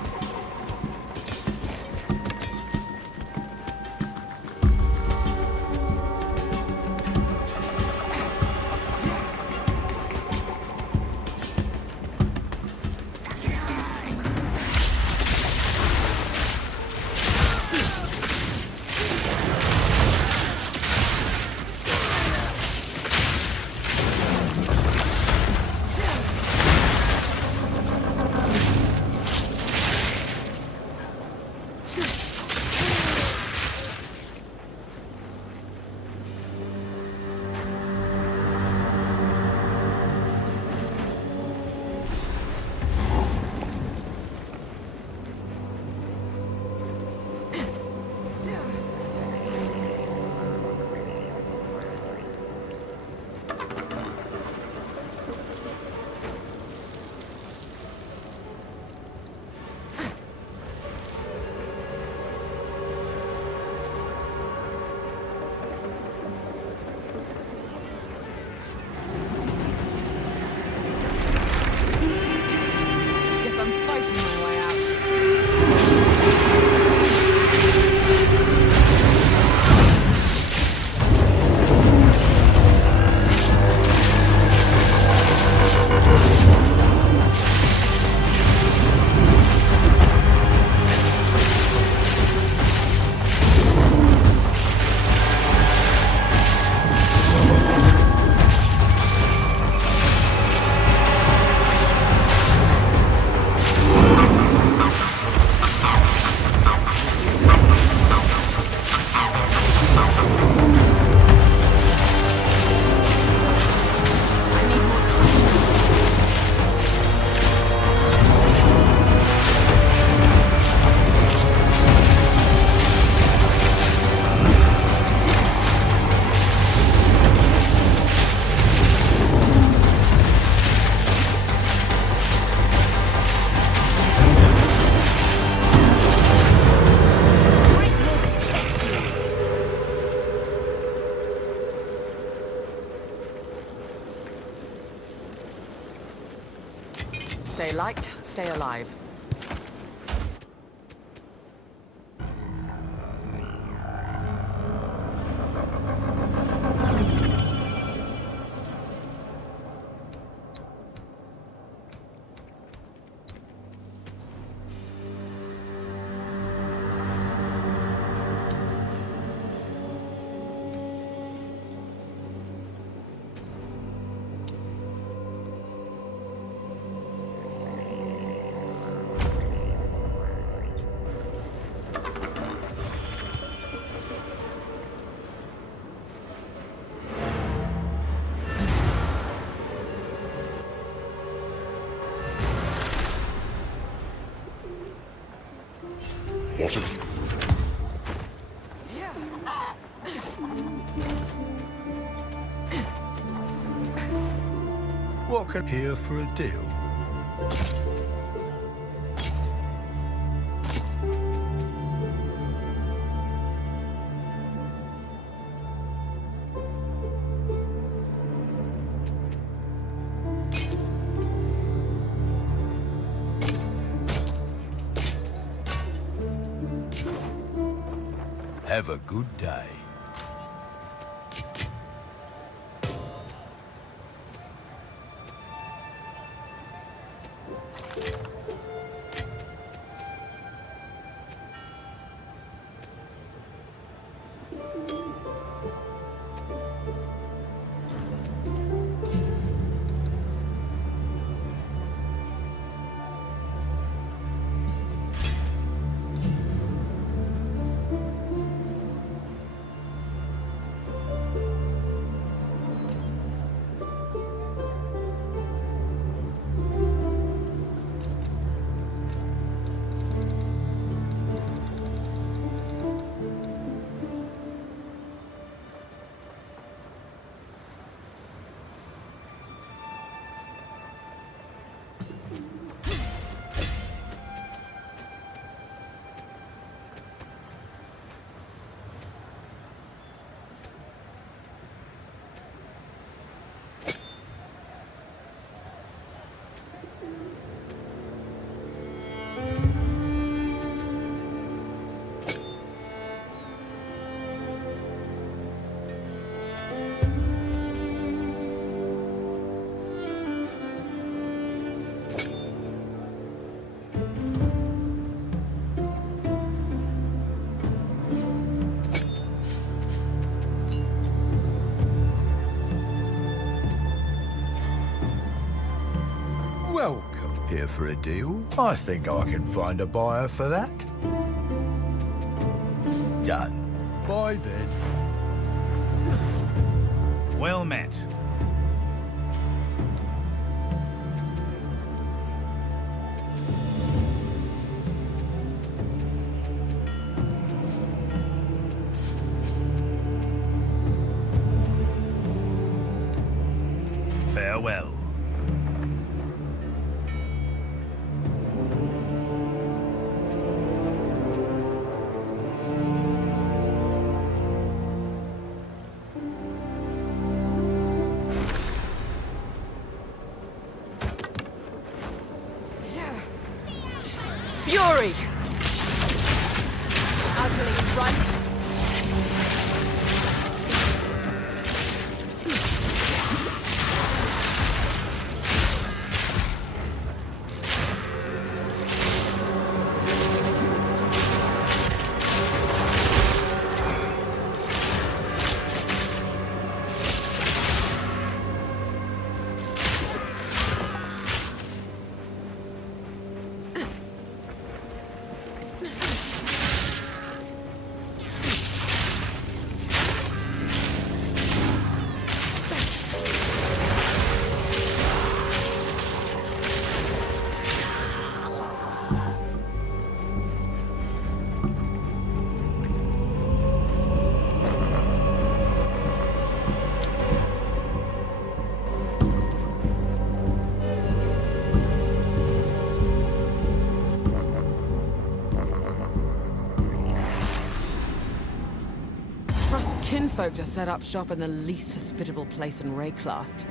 Stay light, stay alive. What a... What can here for a deal? Have a good day. Welcome. Here for a deal? I think I can find a buyer for that. Done. Bye then. Well met. Farewell. Fury! Ugly right. Kinfolk to set up shop in the least hospitable place in Rayclast.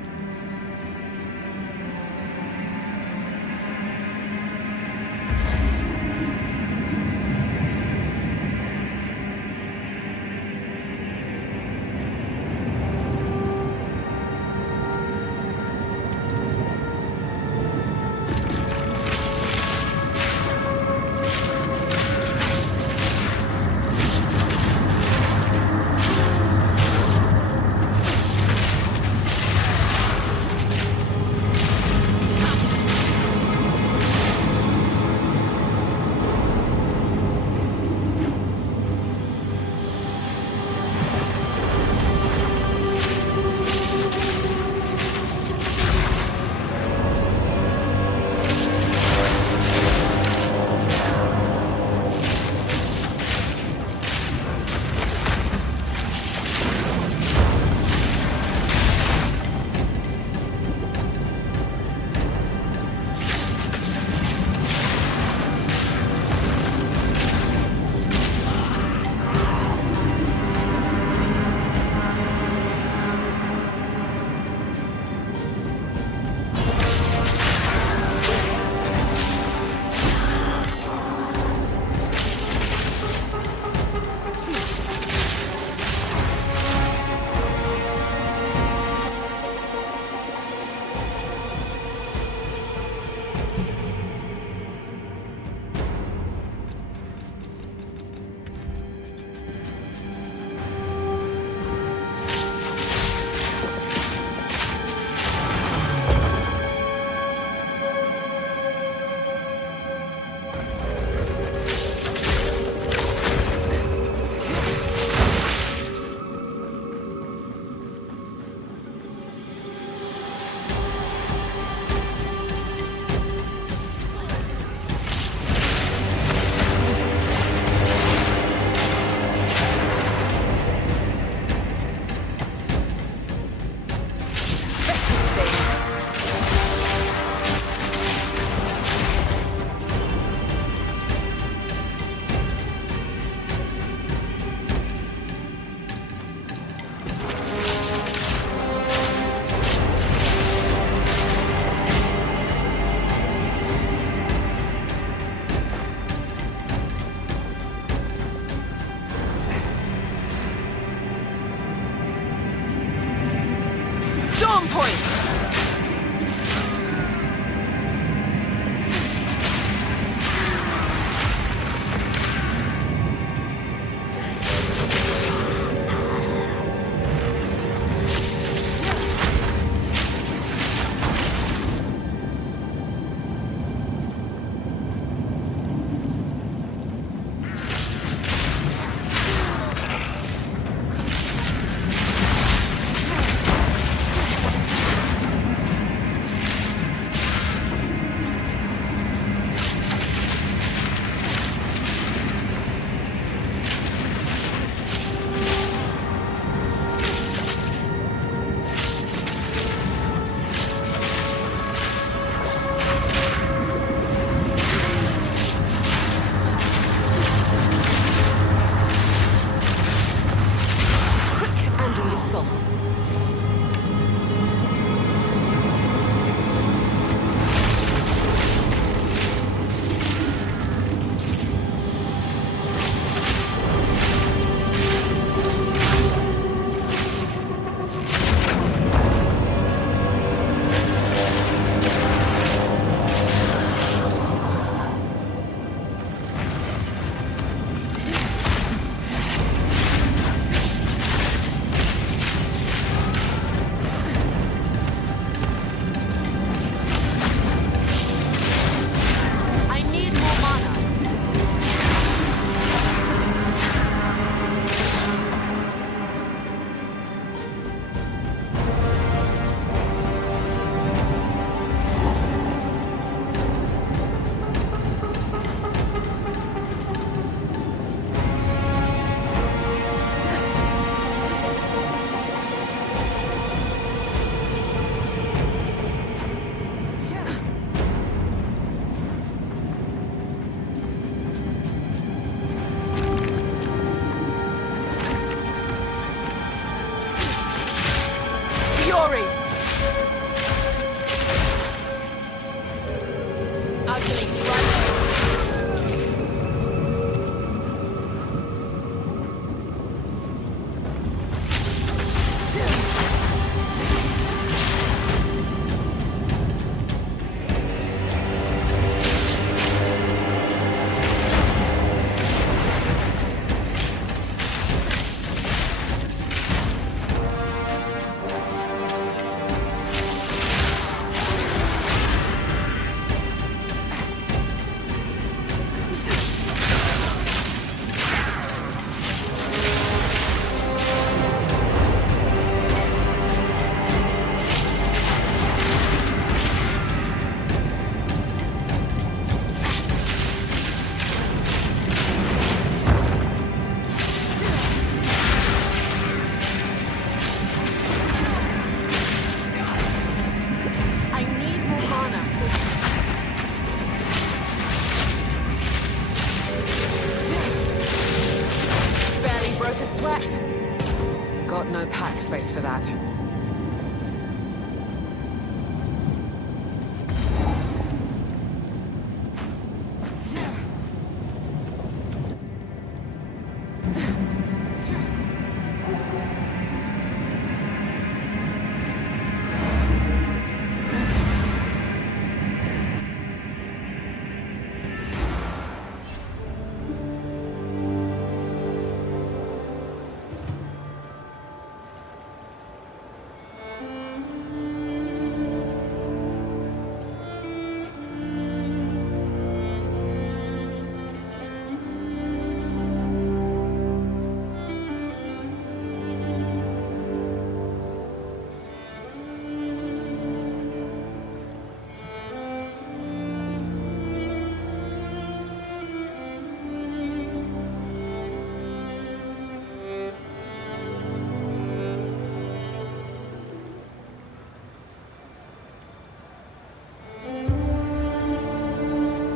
that.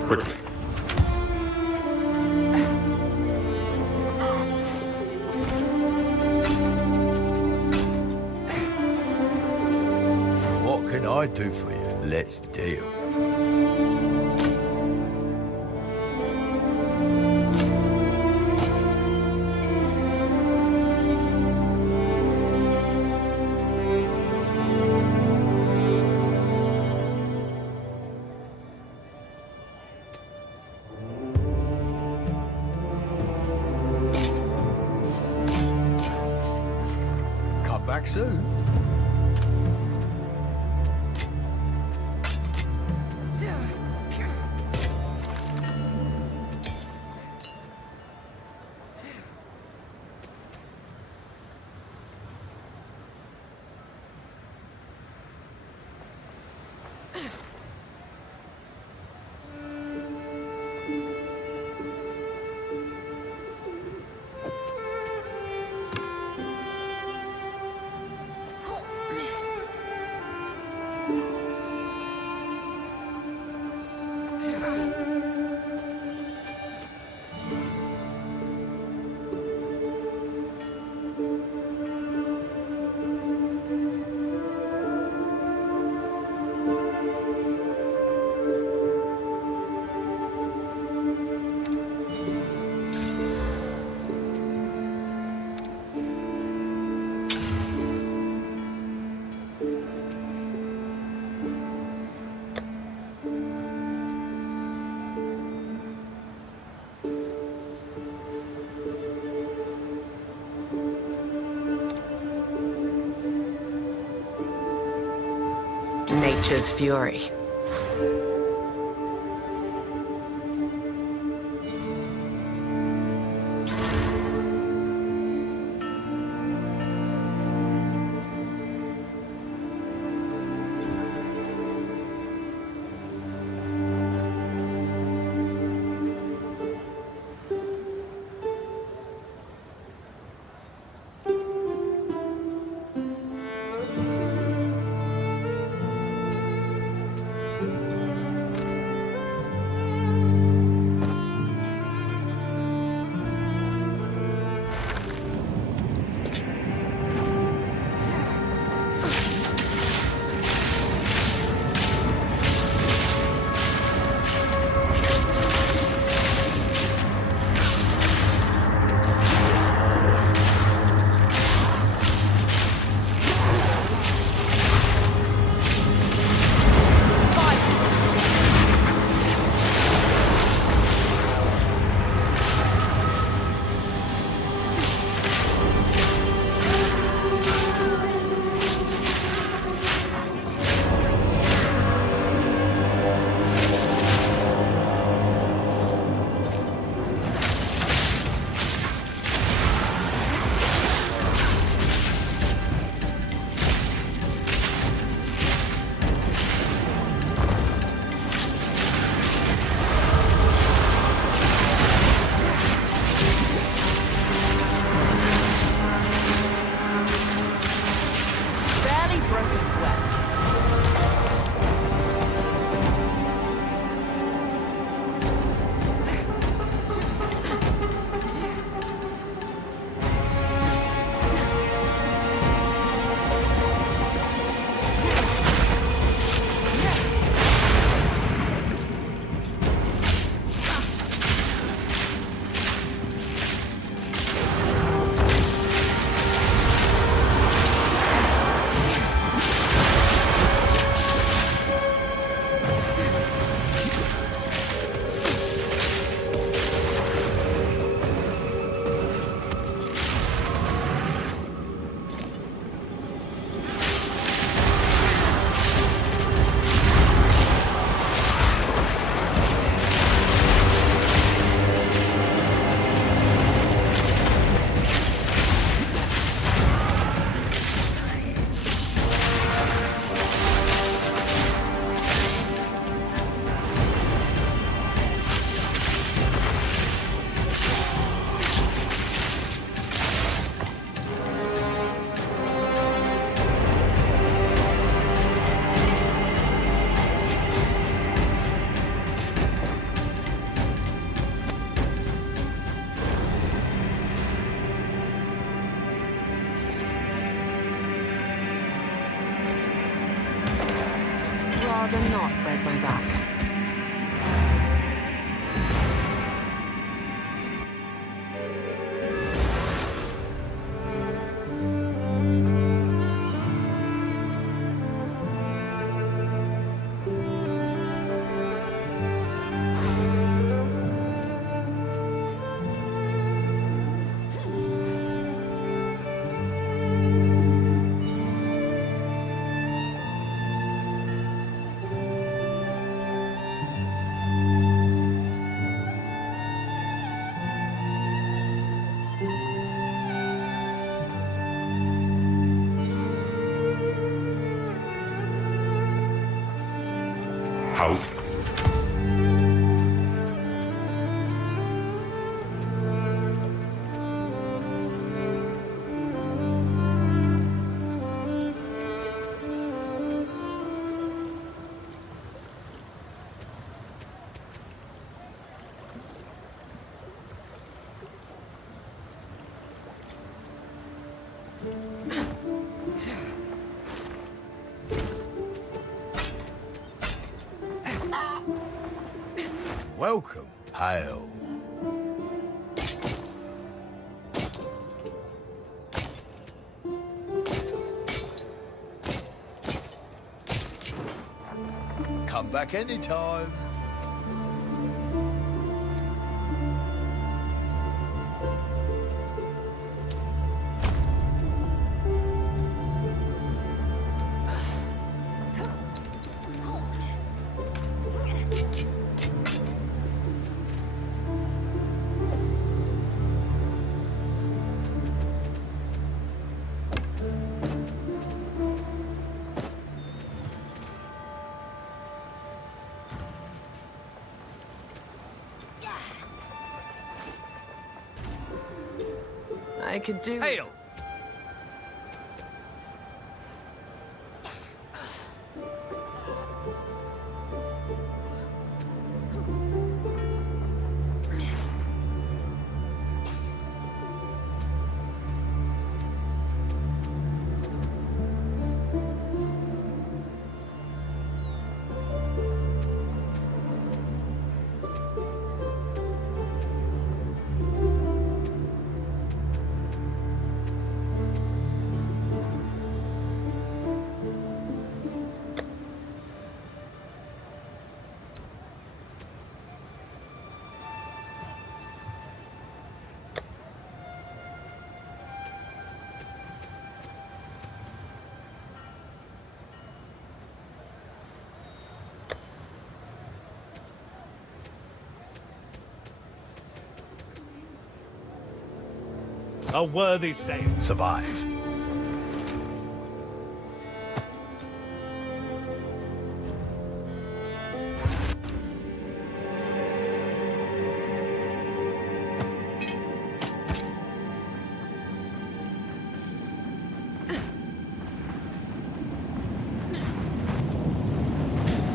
Quickly. What can I do for you? Let's deal. Come back soon. Nature's fury. rather not break my back. How? Welcome. Hail. Come back anytime. I could do... Hail! A worthy sail. Survive.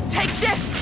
Take this!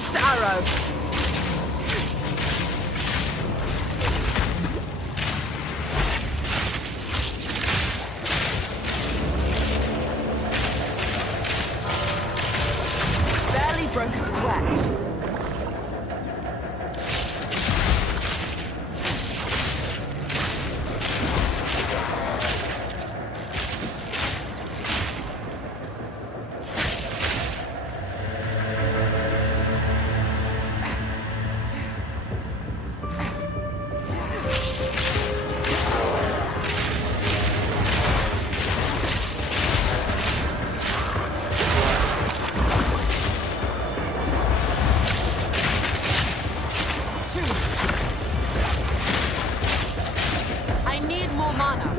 charged arrow. Barely broke a sweat. I need more mana.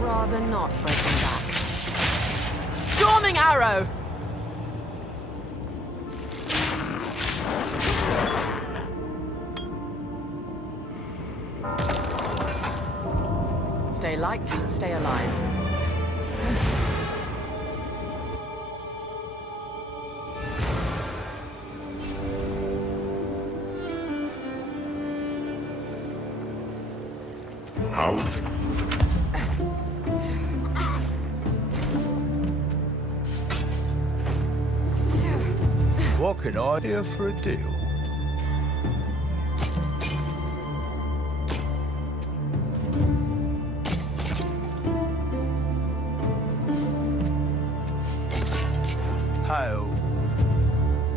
Rather not breaking back. Storming arrow! Stay light, stay alive. How? What can I do for a deal?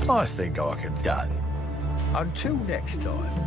Oh, I think I can done. Until next time.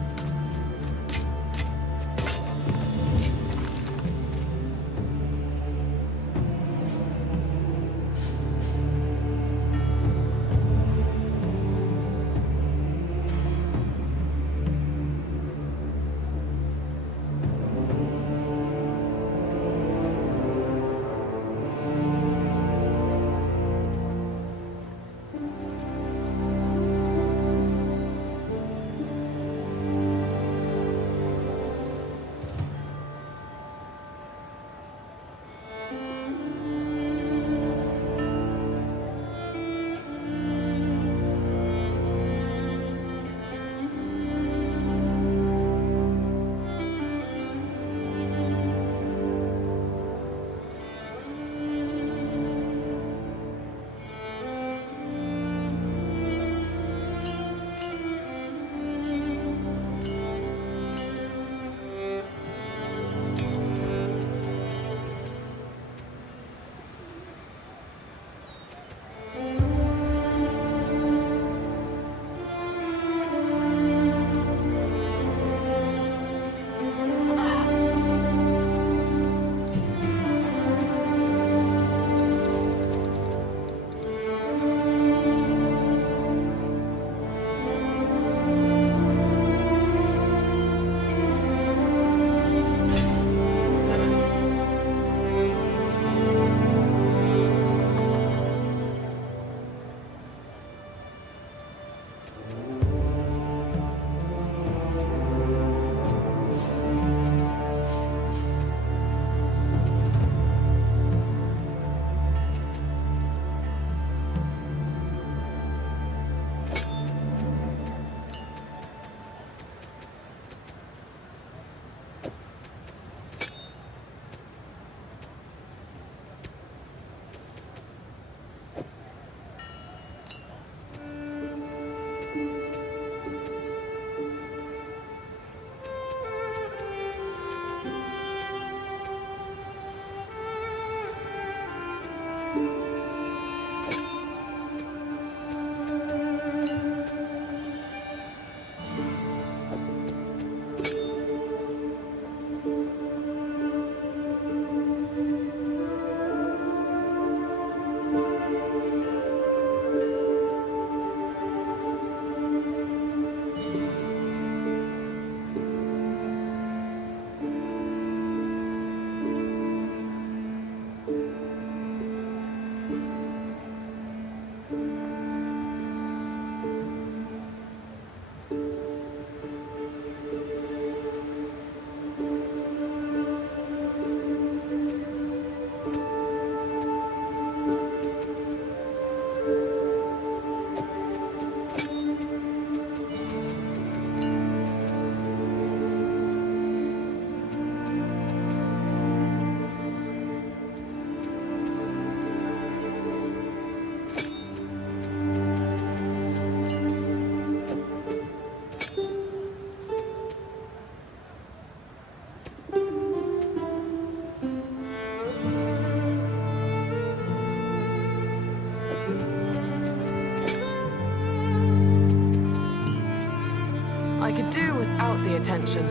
the attention.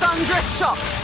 Thunderous shot!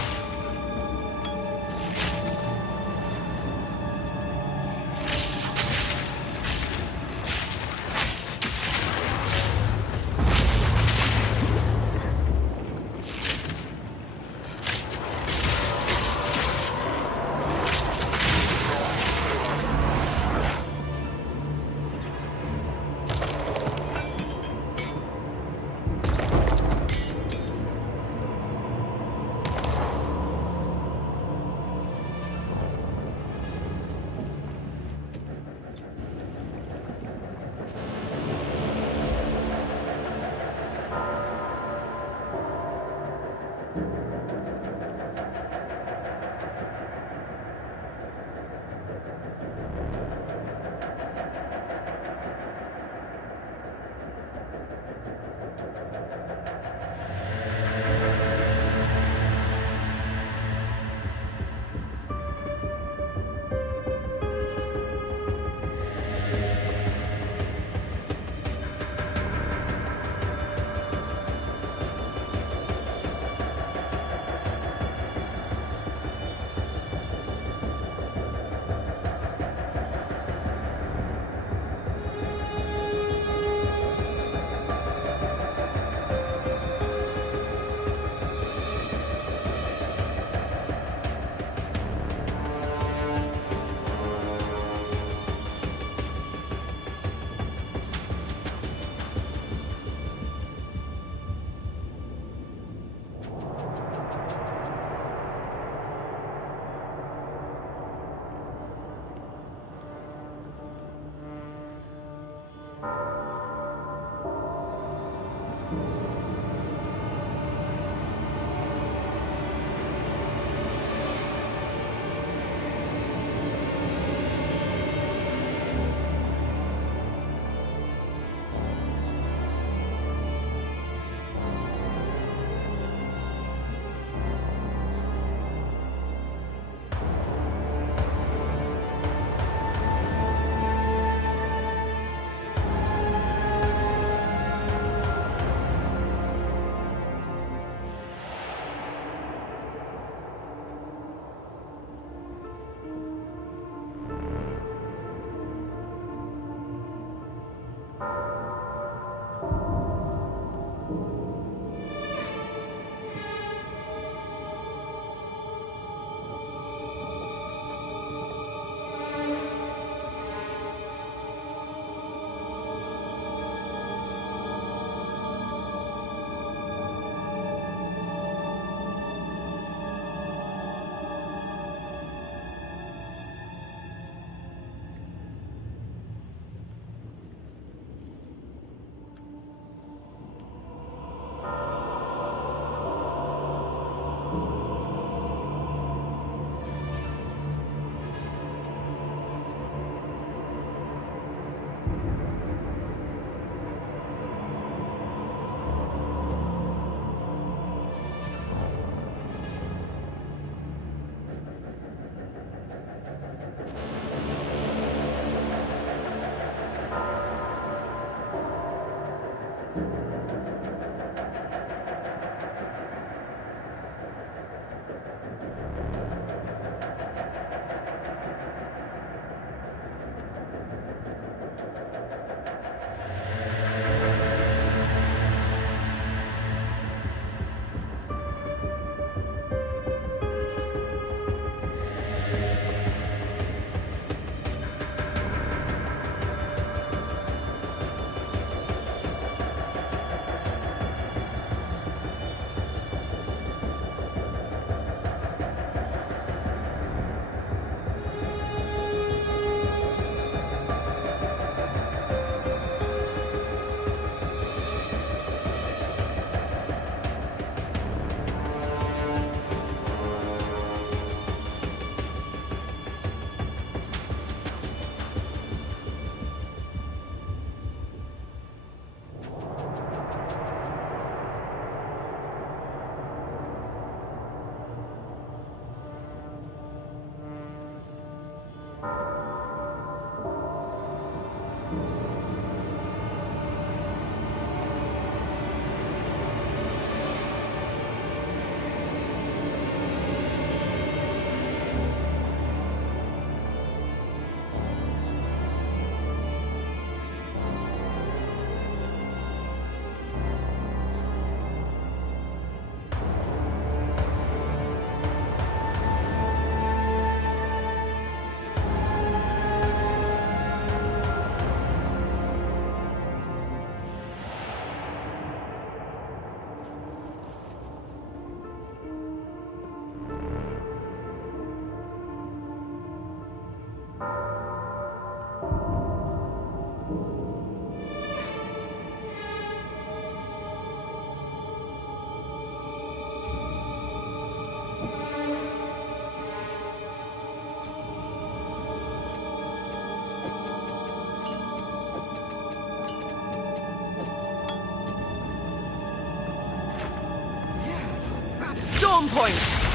Storm point!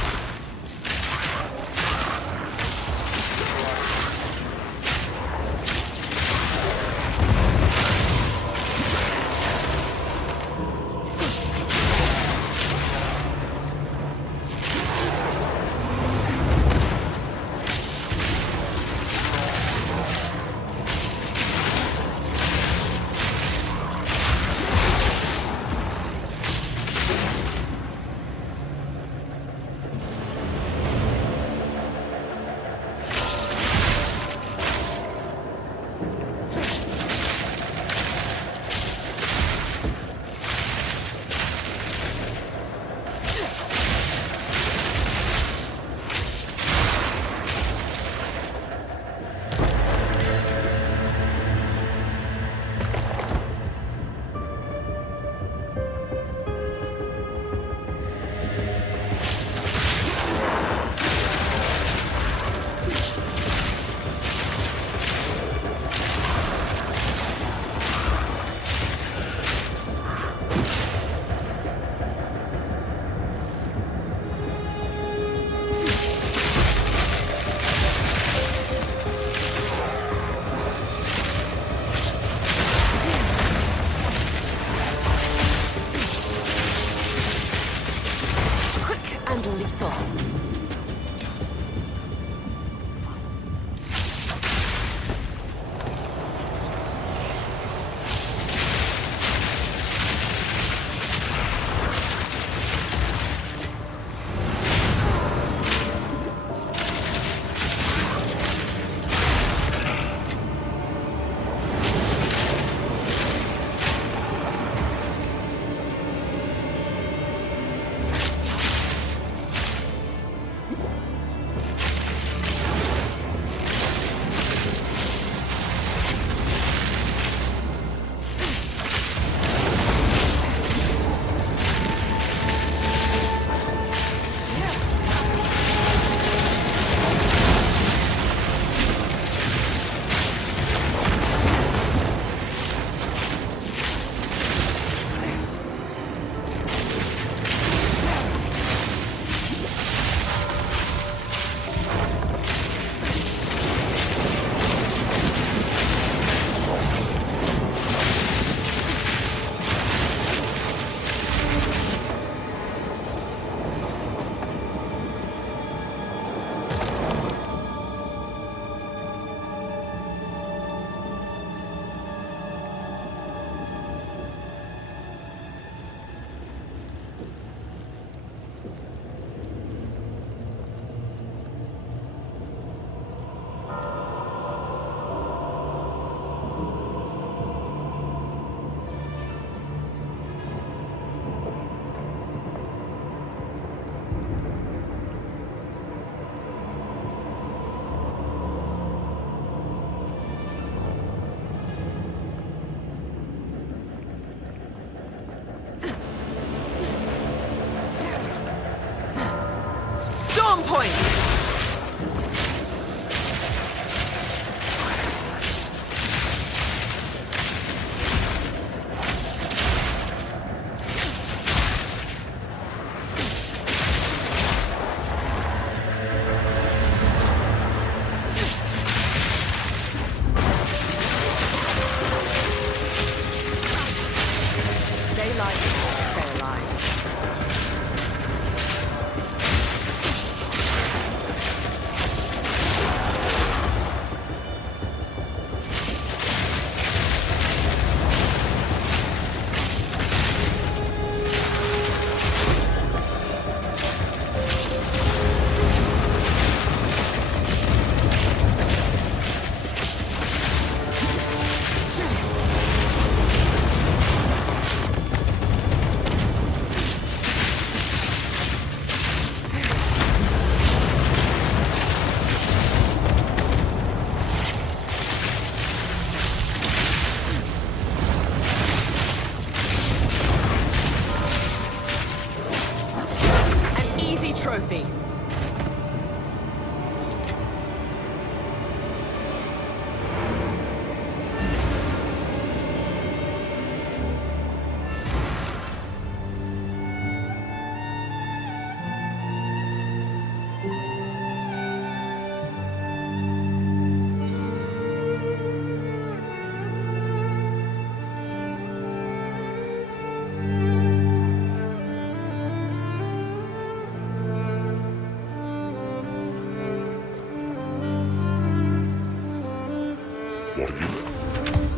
What have you?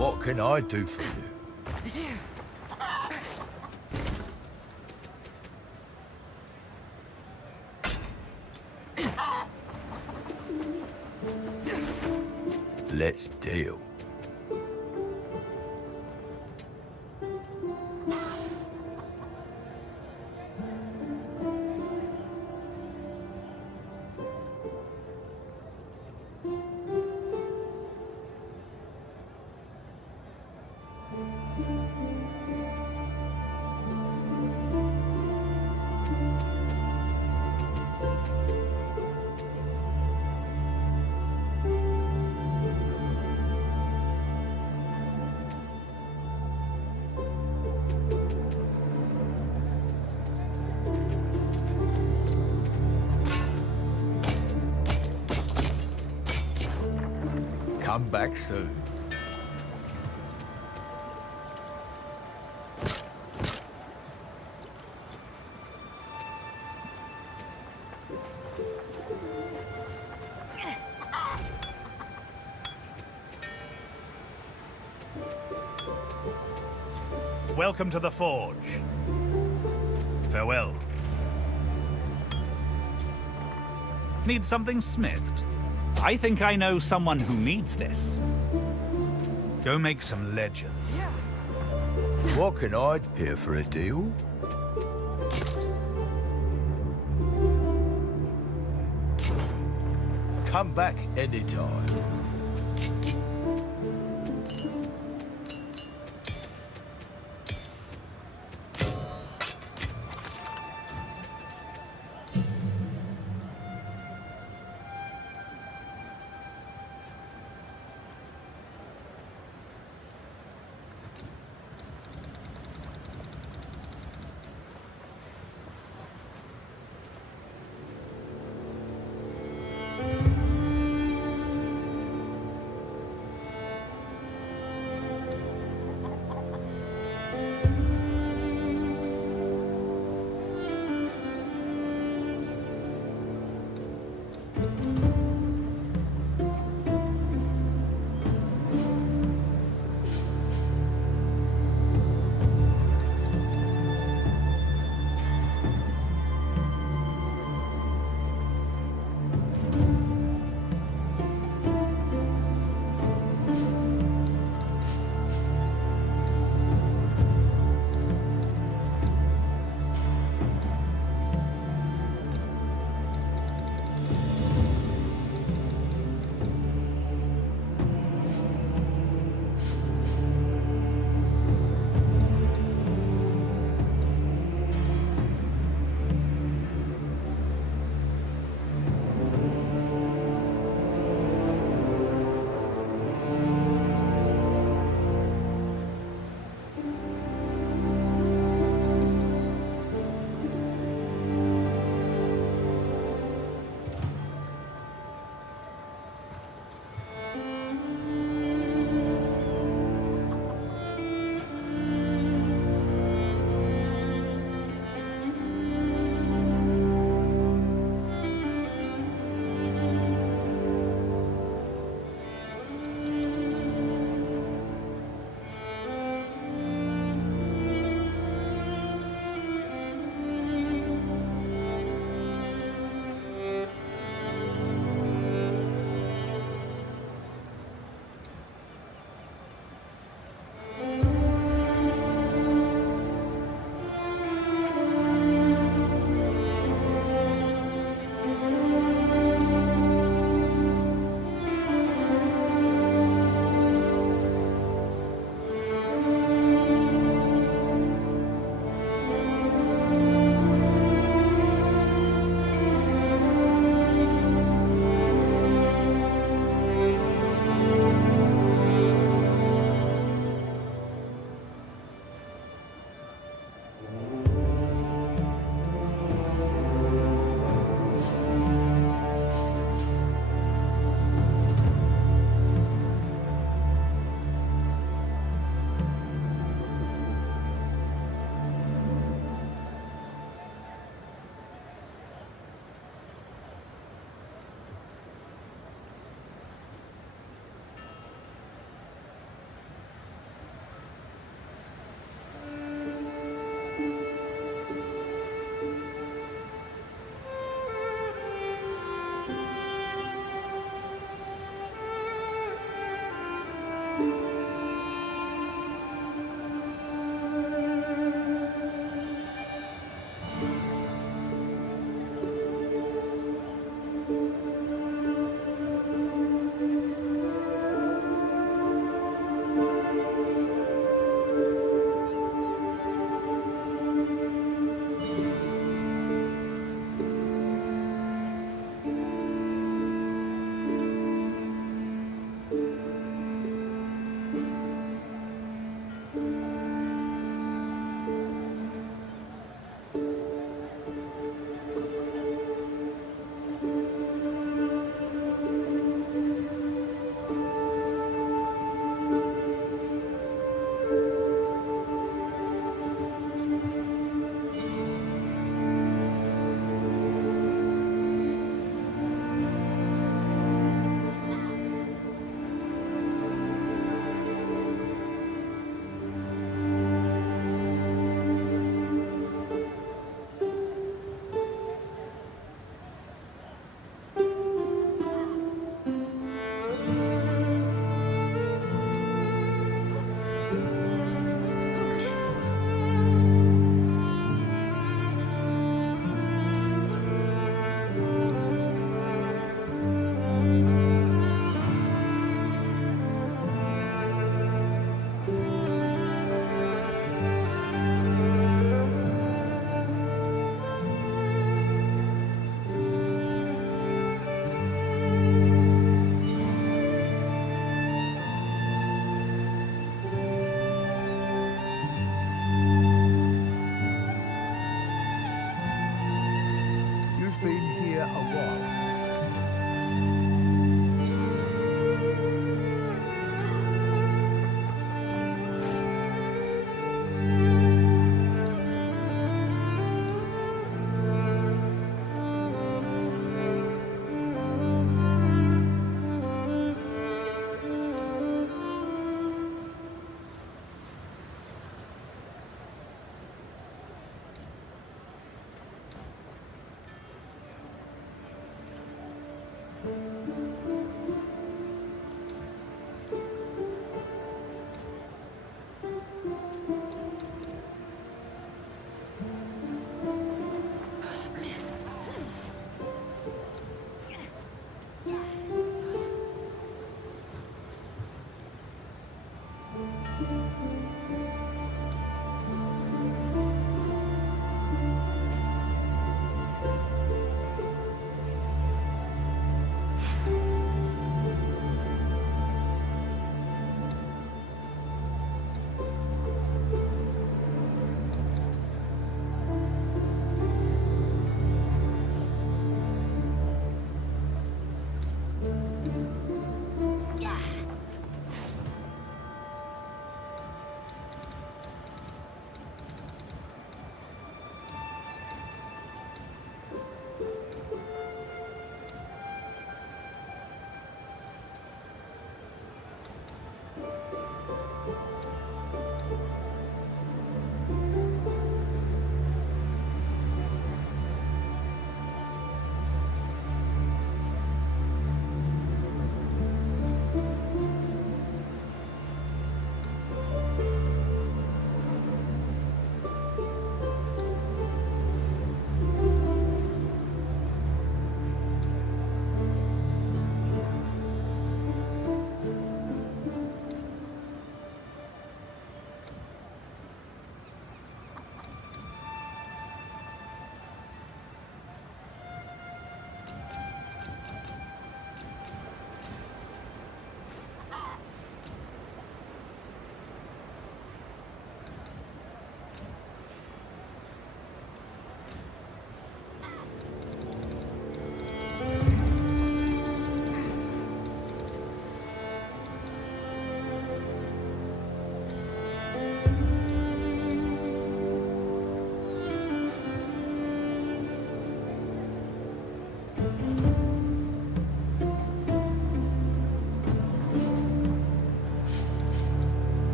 What can I do for you? Let's deal. Come back soon. Welcome to the Forge. Farewell. Need something smithed? I think I know someone who needs this. Go make some legends. What can I here for a deal? Come back anytime.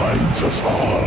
Defines us all.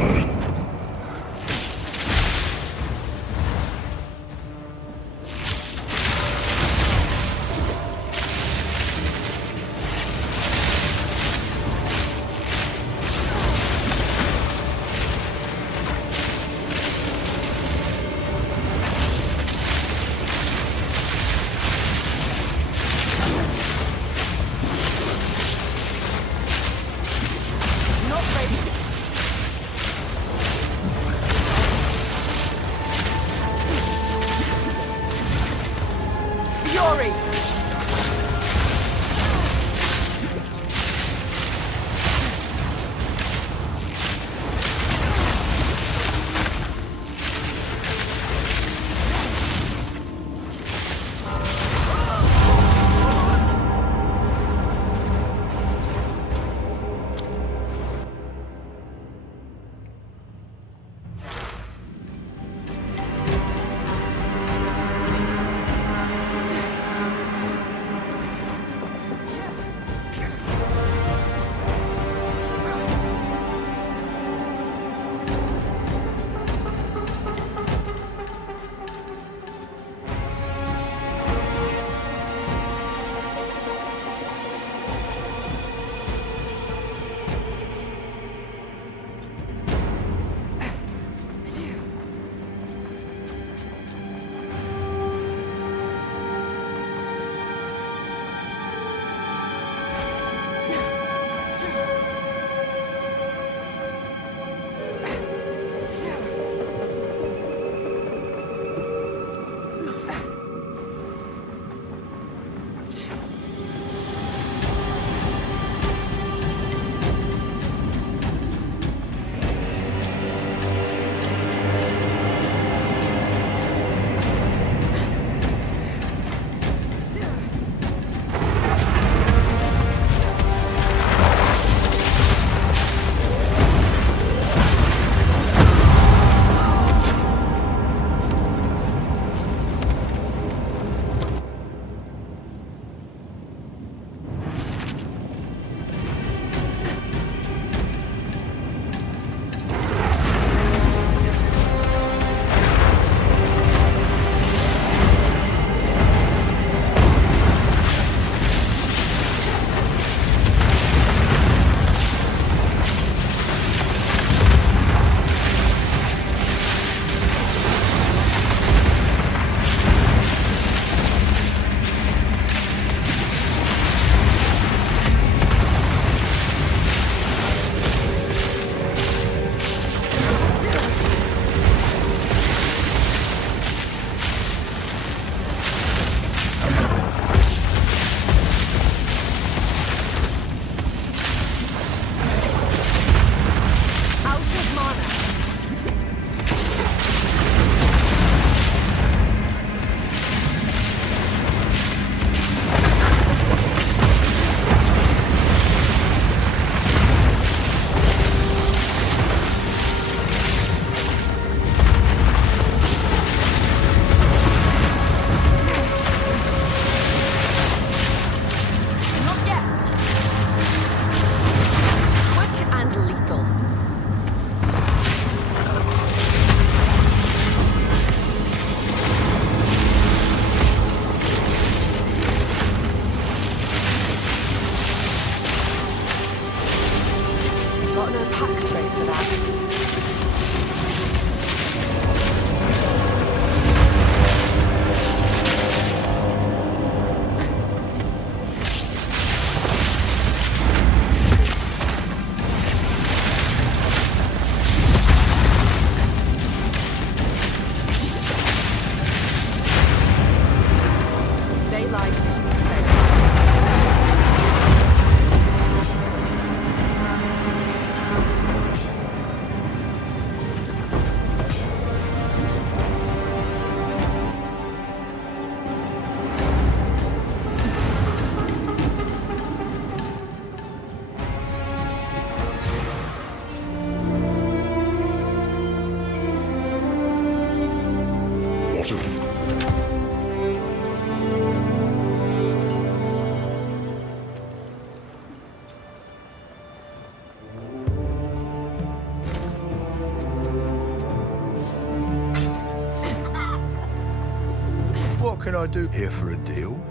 can I do here for a deal?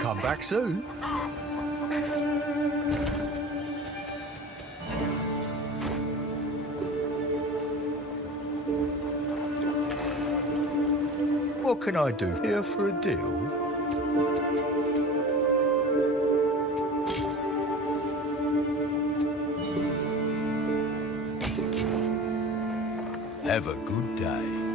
Come back soon. What can I do here for a deal? Have a good day.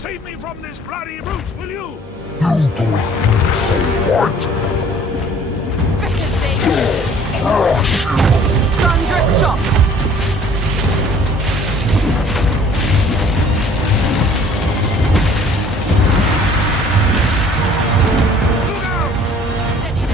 Save me from this bloody brute, will you? Thunderous shot! Steady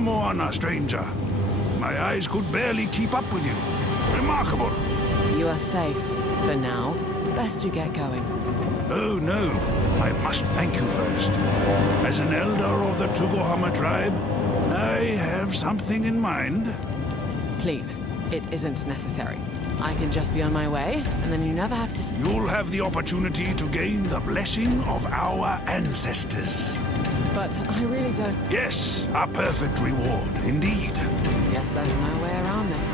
Moana, stranger. My eyes could barely keep up with you. Remarkable. You are safe, for now. Best you get going. Oh, no. I must thank you first. As an elder of the Tugohama tribe, I have something in mind. Please, it isn't necessary. I can just be on my way, and then you never have to... You'll have the opportunity to gain the blessing of our ancestors. But I really don't... Yes, a perfect reward, indeed. Guess there's no way around this.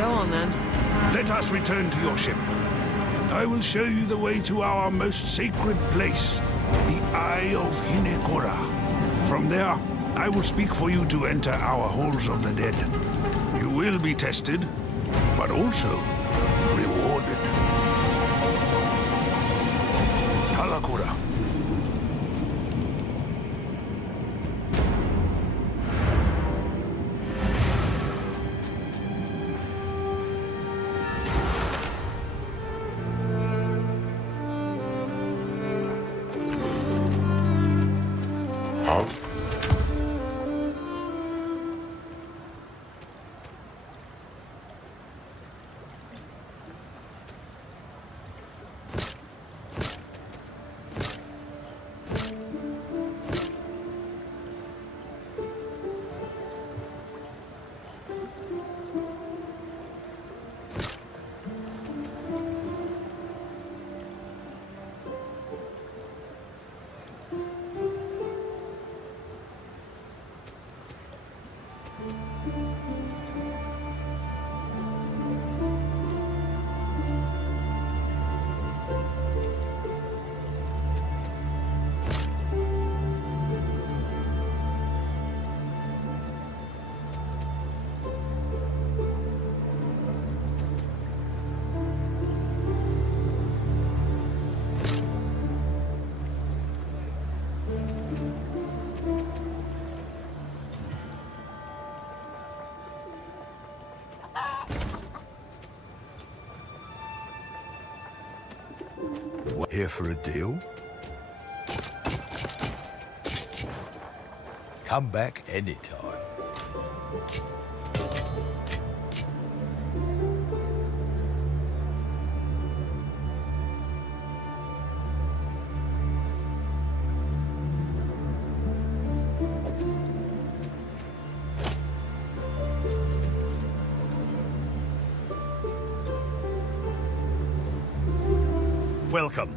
Go on, then. Let us return to your ship. I will show you the way to our most sacred place, the Eye of Hinekora. From there, I will speak for you to enter our halls of the dead. You will be tested, but also rewarded. Talakura. Here for a deal? Come back anytime. Welcome.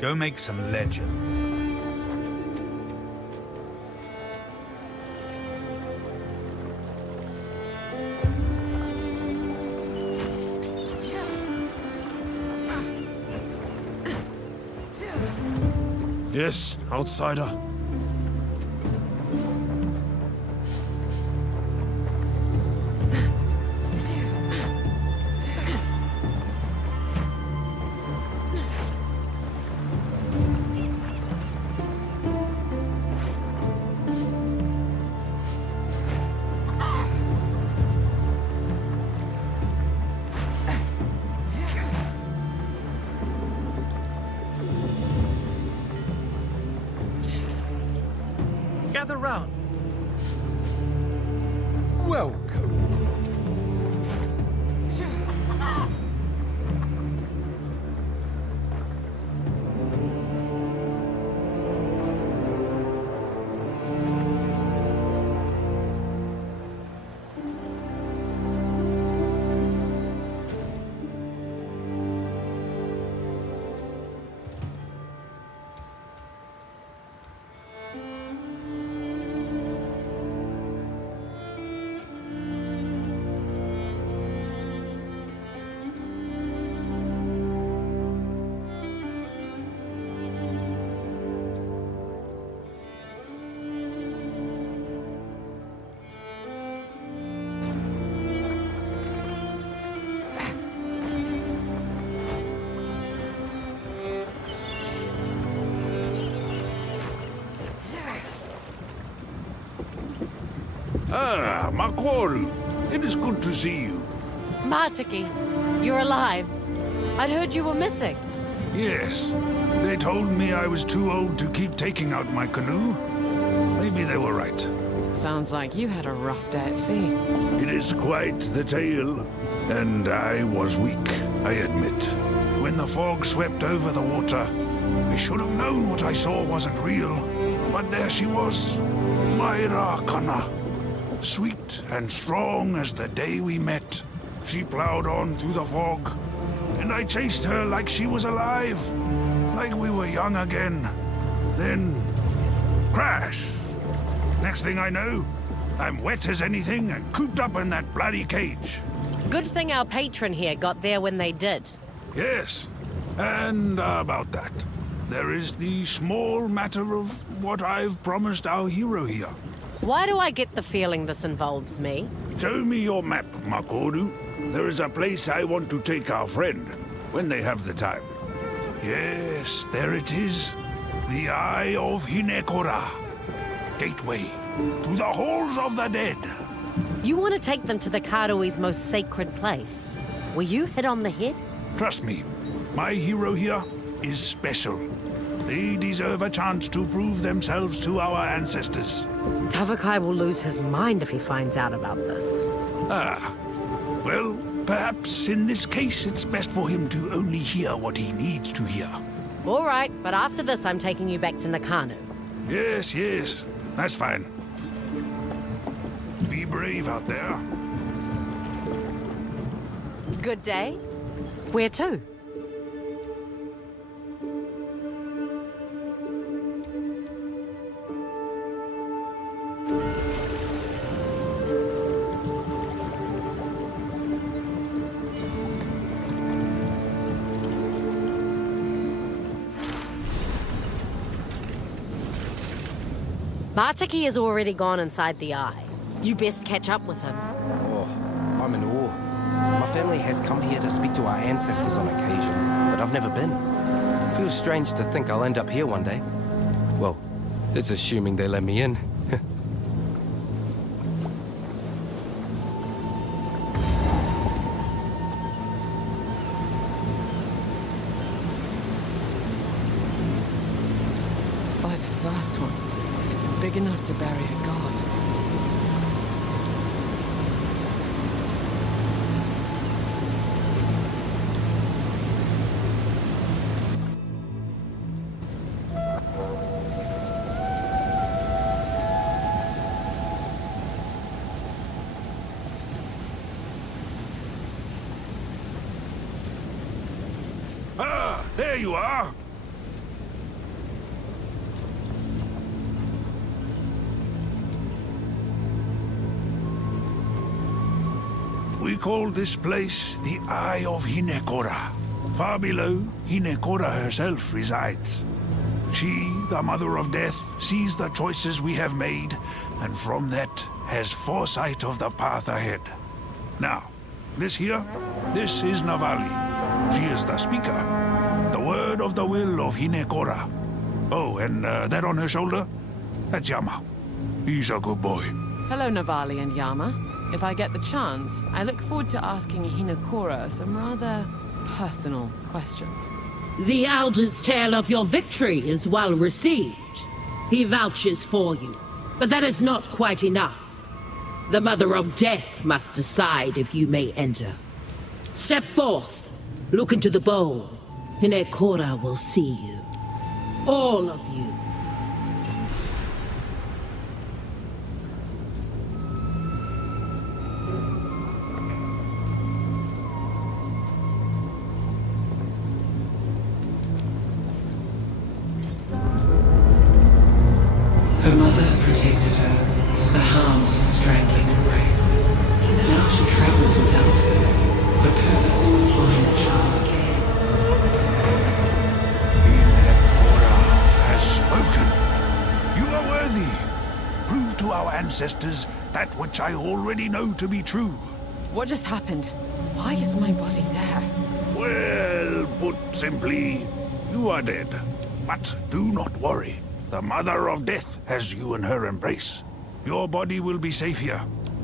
Go make some legends. Yes, outsider. Gather round. Welcome. Ah, Makoru. It is good to see you. Martiki, you're alive. I'd heard you were missing. Yes. They told me I was too old to keep taking out my canoe. Maybe they were right. Sounds like you had a rough day at sea. It is quite the tale. And I was weak, I admit. When the fog swept over the water, I should have known what I saw wasn't real. But there she was, Myra Kana. Sweet and strong as the day we met. She plowed on through the fog, and I chased her like she was alive. Like we were young again. Then, crash. Next thing I know, I'm wet as anything and cooped up in that bloody cage. Good thing our patron here got there when they did. Yes, and about that. There is the small matter of what I've promised our hero here. Why do I get the feeling this involves me? Show me your map, Makoru. There is a place I want to take our friend, when they have the time. Yes, there it is. The Eye of Hinekora. Gateway to the Halls of the Dead. You want to take them to the Karui's most sacred place. Were you hit on the head? Trust me, my hero here is special. They deserve a chance to prove themselves to our ancestors. Tavakai will lose his mind if he finds out about this. Ah, well, perhaps in this case it's best for him to only hear what he needs to hear. All right, but after this I'm taking you back to Nakano. Yes, yes, that's fine. Be brave out there. Good day. Where to? Martiki has already gone inside the Eye. You best catch up with him. Oh, I'm in awe. My family has come here to speak to our ancestors on occasion, but I've never been. Feels strange to think I'll end up here one day. Well, that's assuming they let me in. By the first ones, it's big enough to bury a god. Ah, there you are. We call this place the Eye of Hinekora. Far below, Hinekora herself resides. She, the Mother of Death, sees the choices we have made, and from that has foresight of the path ahead. Now, this here, this is Navali. She is the speaker. The word of the will of Hinekora. Oh, and that on her shoulder? That's Yama. He's a good boy. Hello, Navali and Yama. If I get the chance, I look forward to asking Hinekora some rather personal questions. The Elder's tale of your victory is well received. He vouches for you, but that is not quite enough. The Mother of Death must decide if you may enter. Step forth, look into the bowl. Hinekora will see you. All of you. Her mother protected her, the harm of a strangling embrace. Now she travels without her. The purpose will find the child again. Hinekora has spoken. You are worthy. Prove to our ancestors that which I already know to be true. What just happened? Why is my body there? Well, put simply, you are dead. But do not worry. The Mother of Death has you in her embrace. Your body will be safe here,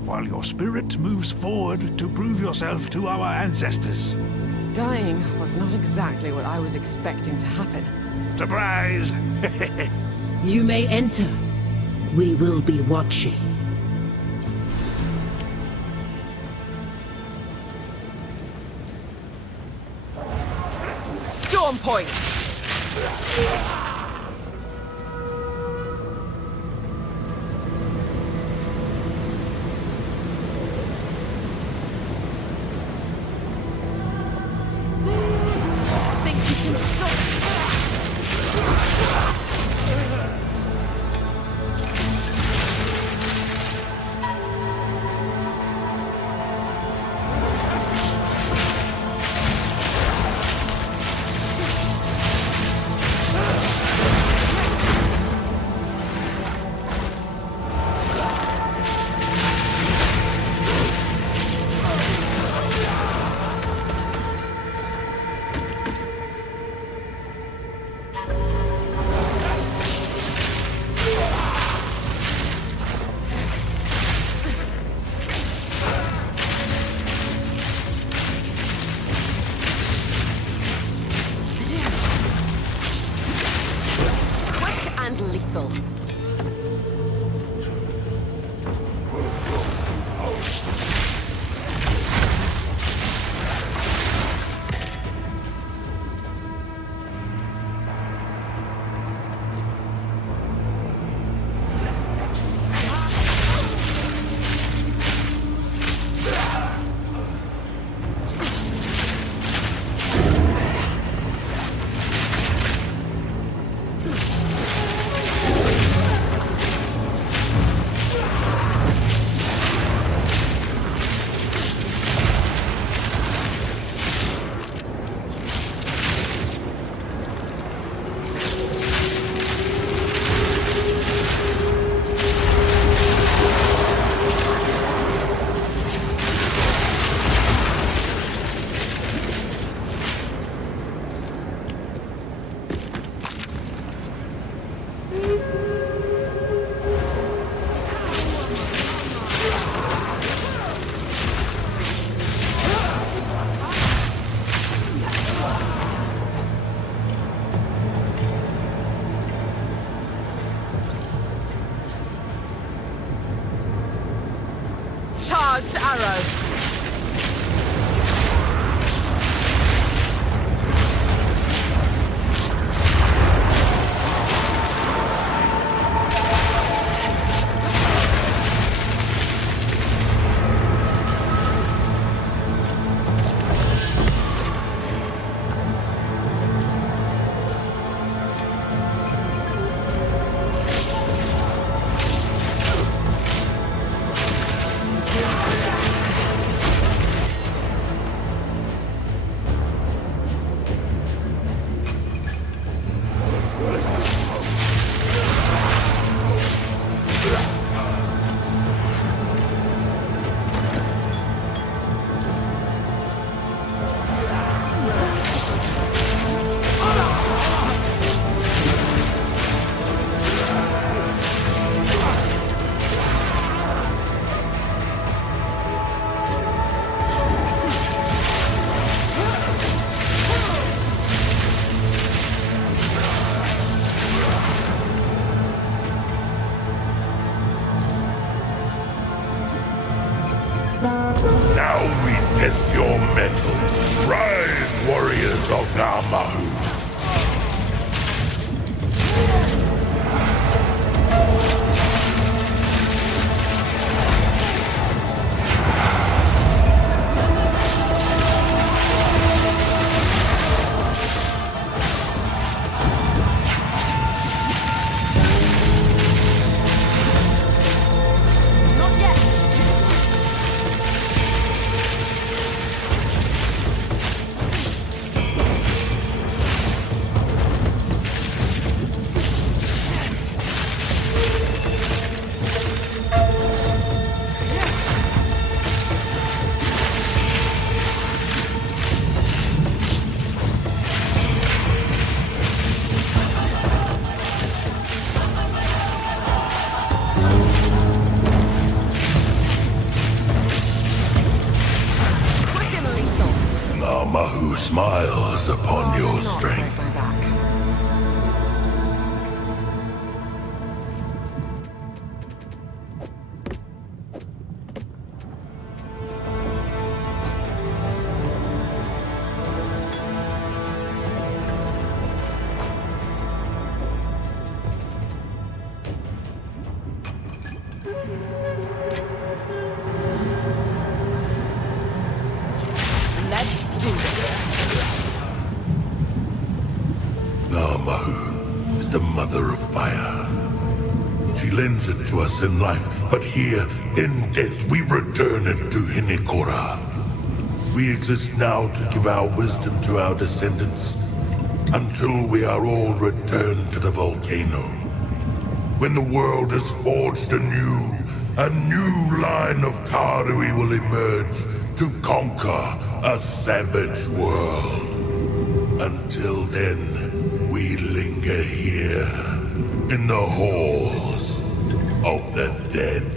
while your spirit moves forward to prove yourself to our ancestors. Dying was not exactly what I was expecting to happen. Surprise! You may enter. We will be watching. Storm Point! Think you can lethal. Charged arrow. Now we test your mettle. Rise, warriors of Namahu. draws upon your strength. Let's do this. Narmahu is the mother of fire. She lends it to us in life, but here, in death, we return it to Hinikora. We exist now to give our wisdom to our descendants, until we are all returned to the volcano. When the world is forged anew, a new line of Karui will emerge to conquer a savage world. Until then, we linger here, in the halls of the dead.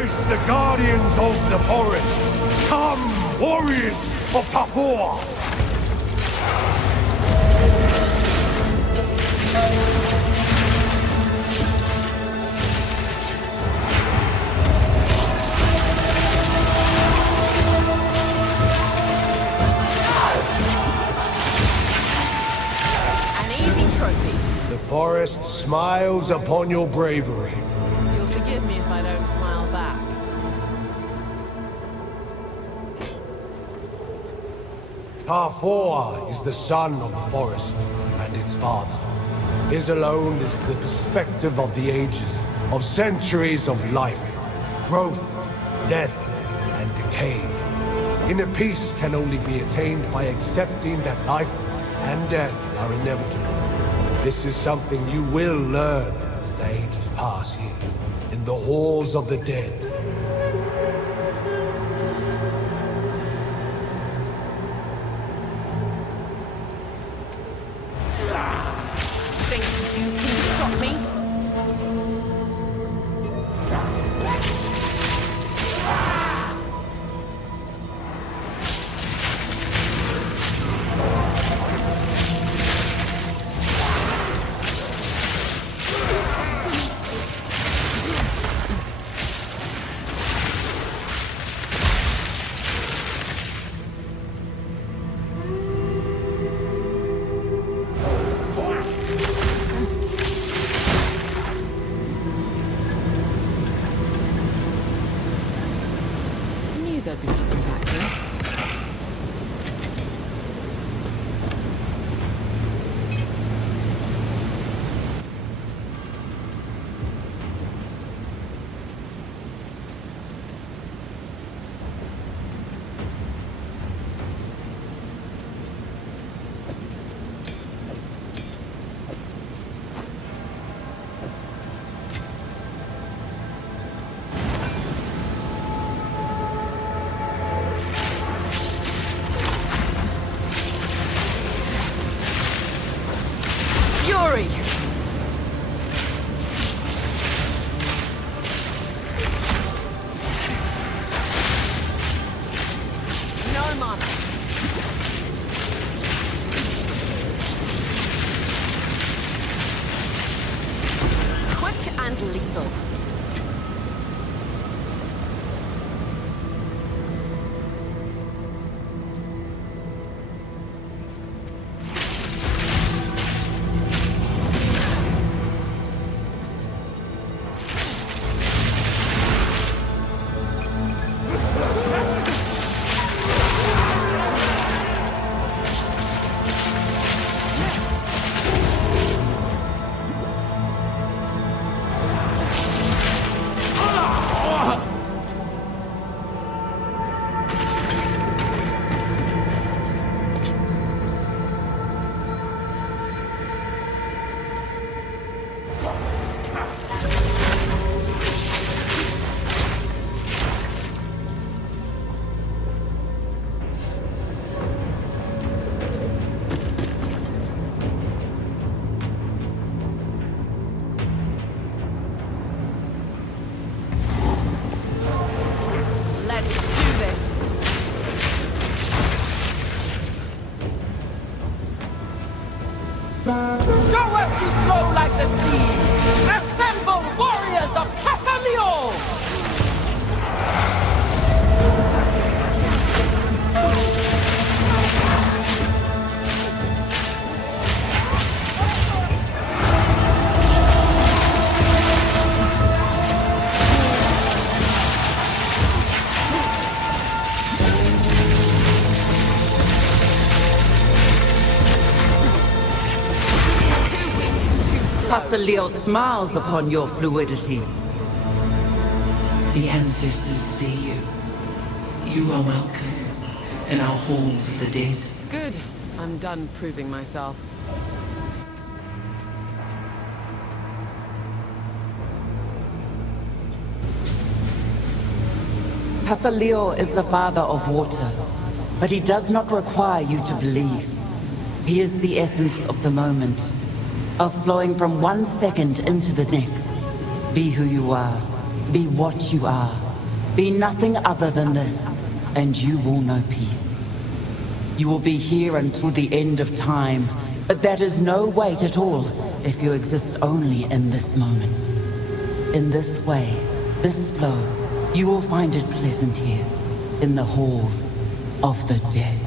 face the guardians of the forest. Come, warriors of Tafua! The forest smiles upon your bravery. You'll forgive me if I don't smile back. Tafua is the son of the forest and its father. His alone is the perspective of the ages, of centuries of life, growth, death, and decay. Inner peace can only be attained by accepting that life and death are inevitable. This is something you will learn as the ages pass here, in the halls of the dead. Think you can stop me? There'd be something back here. Fury! No mana. Quick and lethal. Go as you flow like the sea! Assemble warriors of Casaleo! Casaleo smiles upon your fluidity. The ancestors see you. You are welcome in our halls of the dead. Good. I'm done proving myself. Casaleo is the father of water, but he does not require you to believe. He is the essence of the moment, of flowing from one second into the next. Be who you are. Be what you are. Be nothing other than this, and you will know peace. You will be here until the end of time, but that is no weight at all if you exist only in this moment. In this way, this flow, you will find it pleasant here, in the halls of the dead.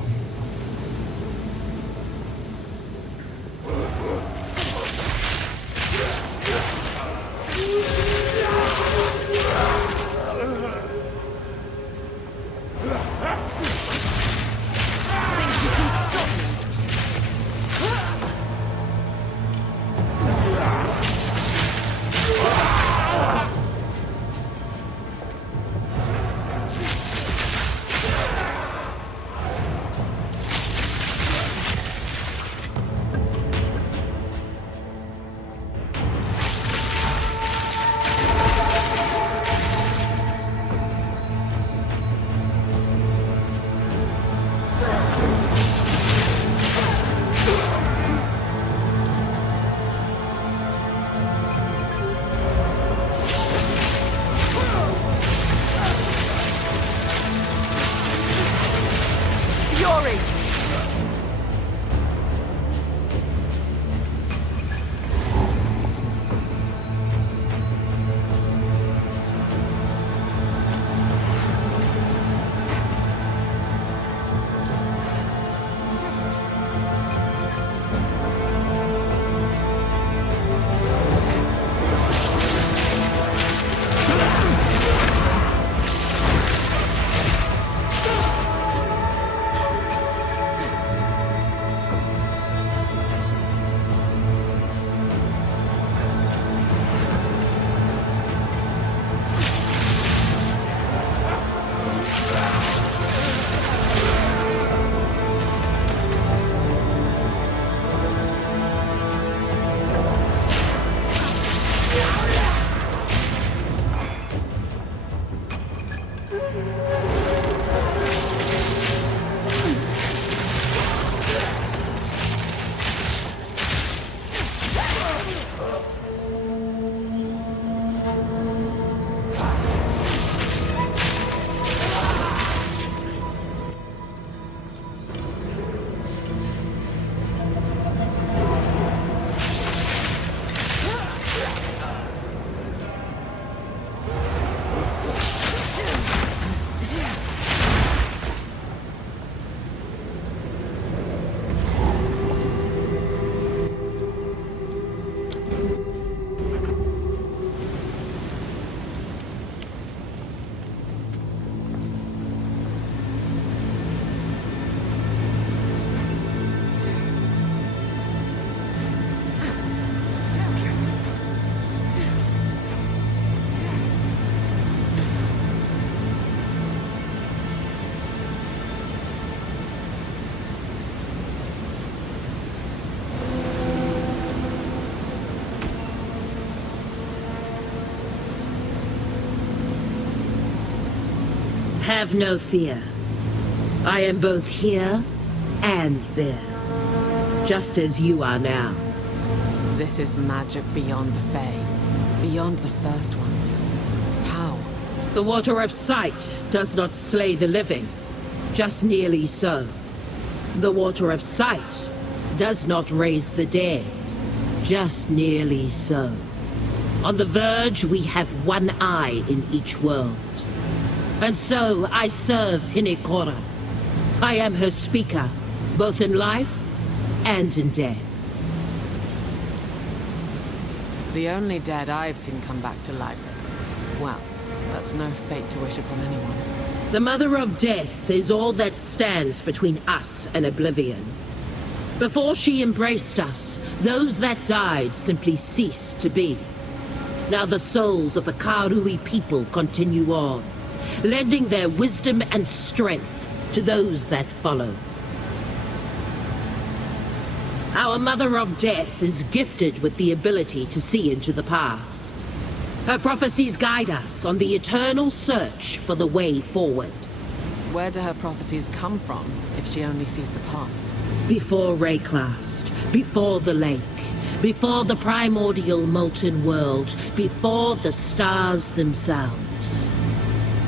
Have no fear. I am both here and there, just as you are now. This is magic beyond the Fae, beyond the first ones. How? The Water of Sight does not slay the living, just nearly so. The Water of Sight does not raise the dead, just nearly so. On the verge, we have one eye in each world. And so I serve Hinekora. I am her speaker, both in life and in death. The only dead I've seen come back to life. Well, that's no fate to wish upon anyone. The Mother of Death is all that stands between us and oblivion. Before she embraced us, those that died simply ceased to be. Now the souls of the Karui people continue on, lending their wisdom and strength to those that follow. Our Mother of Death is gifted with the ability to see into the past. Her prophecies guide us on the eternal search for the way forward. Where do her prophecies come from, if she only sees the past? Before Rayclast, before the lake, before the primordial molten world, before the stars themselves.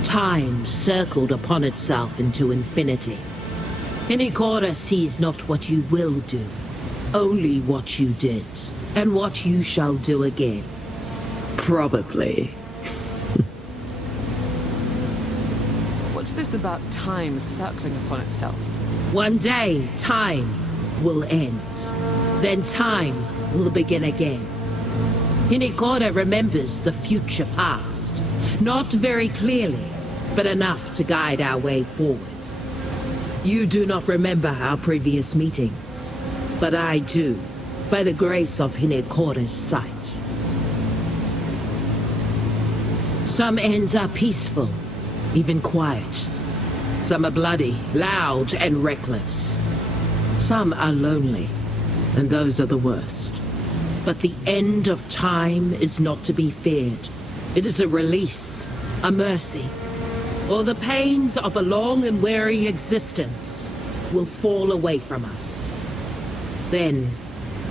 Time circled upon itself into infinity. Hinikora sees not what you will do, only what you did, and what you shall do again. Probably. What's this about time circling upon itself? One day, time will end. Then time will begin again. Hinikora remembers the future past. Not very clearly, but enough to guide our way forward. You do not remember our previous meetings, but I do, by the grace of Hinikora's sight. Some ends are peaceful, even quiet. Some are bloody, loud, and reckless. Some are lonely, and those are the worst. But the end of time is not to be feared. It is a release, a mercy. Or the pains of a long and weary existence will fall away from us. Then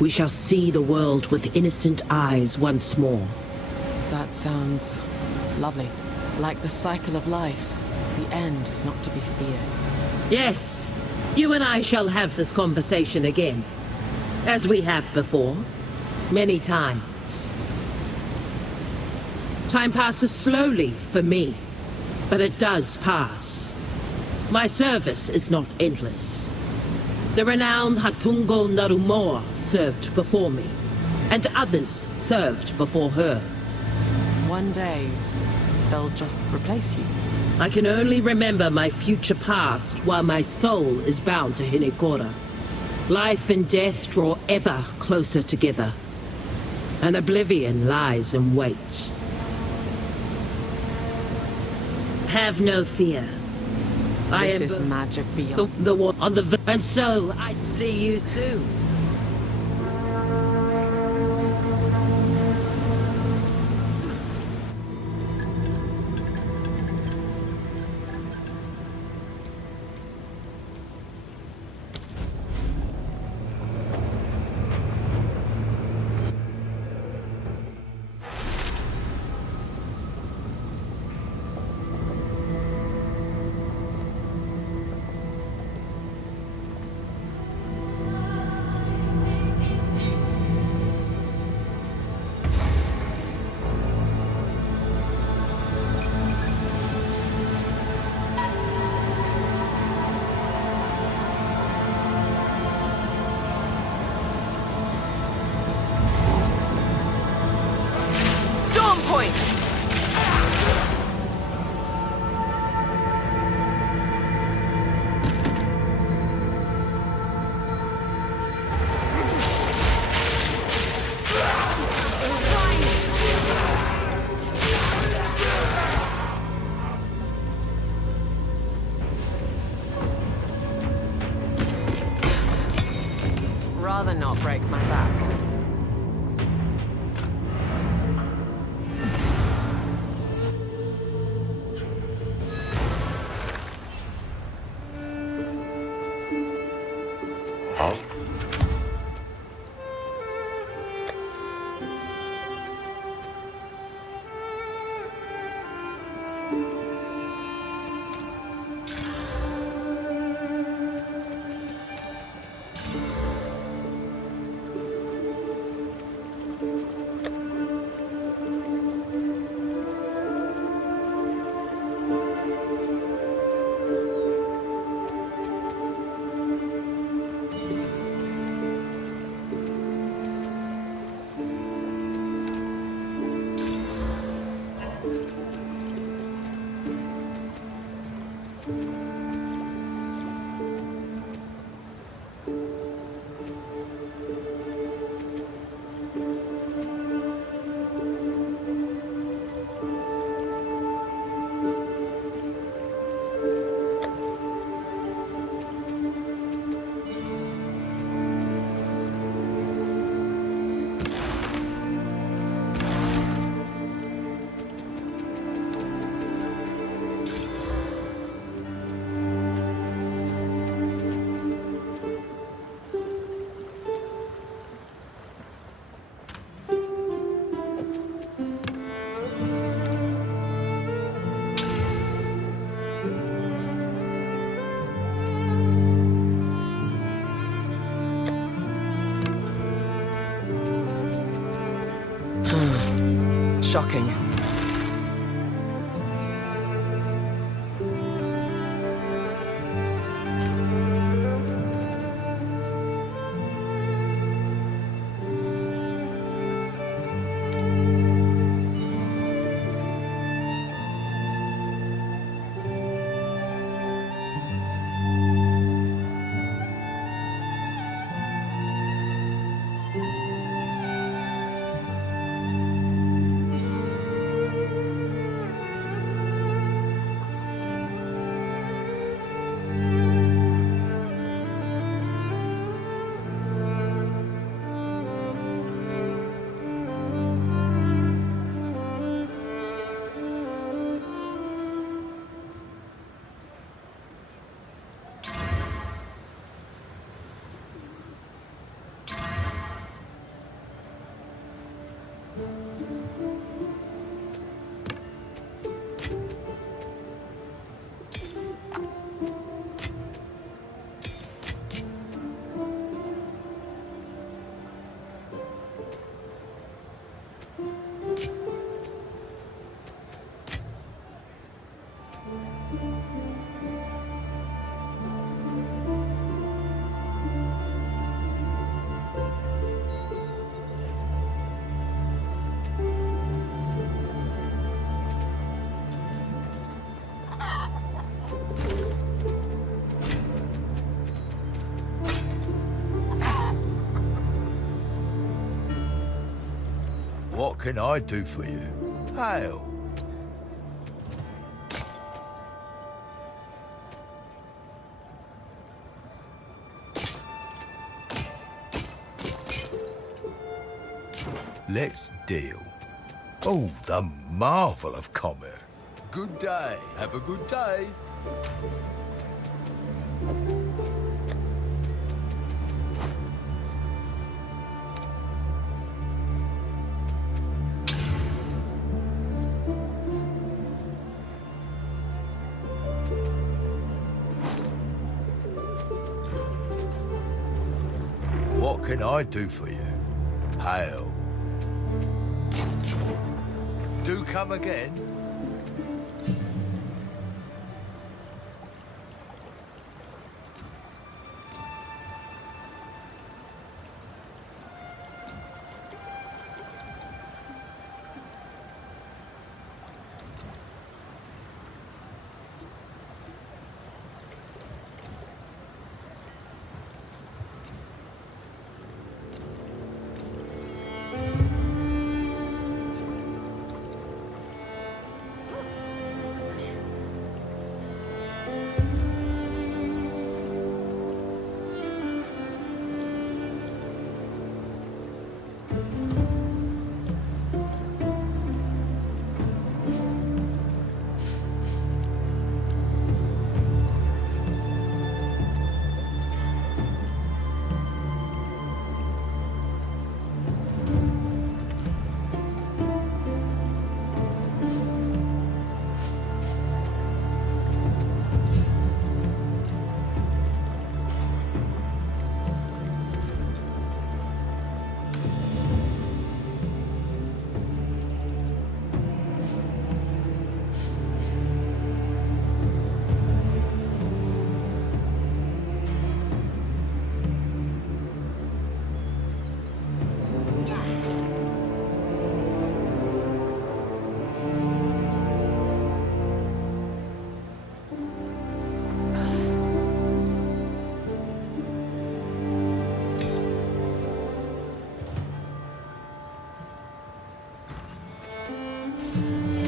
we shall see the world with innocent eyes once more. That sounds lovely. Like the cycle of life. The end is not to be feared. Yes, you and I shall have this conversation again. As we have before. Many times. Time passes slowly for me, but it does pass. My service is not endless. The renowned Hatungo Narumoa served before me, and others served before her. One day, they'll just replace you. I can only remember my future past while my soul is bound to Hinikora. Life and death draw ever closer together. And oblivion lies in wait. Have no fear. This is magic beyond. The one on the and so I see you soon. Rather not break my back. Huh? shocking. What can I do for you? Hail. Let's deal. Oh, the marvel of commerce. Good day. Have a good day. What can I do for you? Hail. Do come again.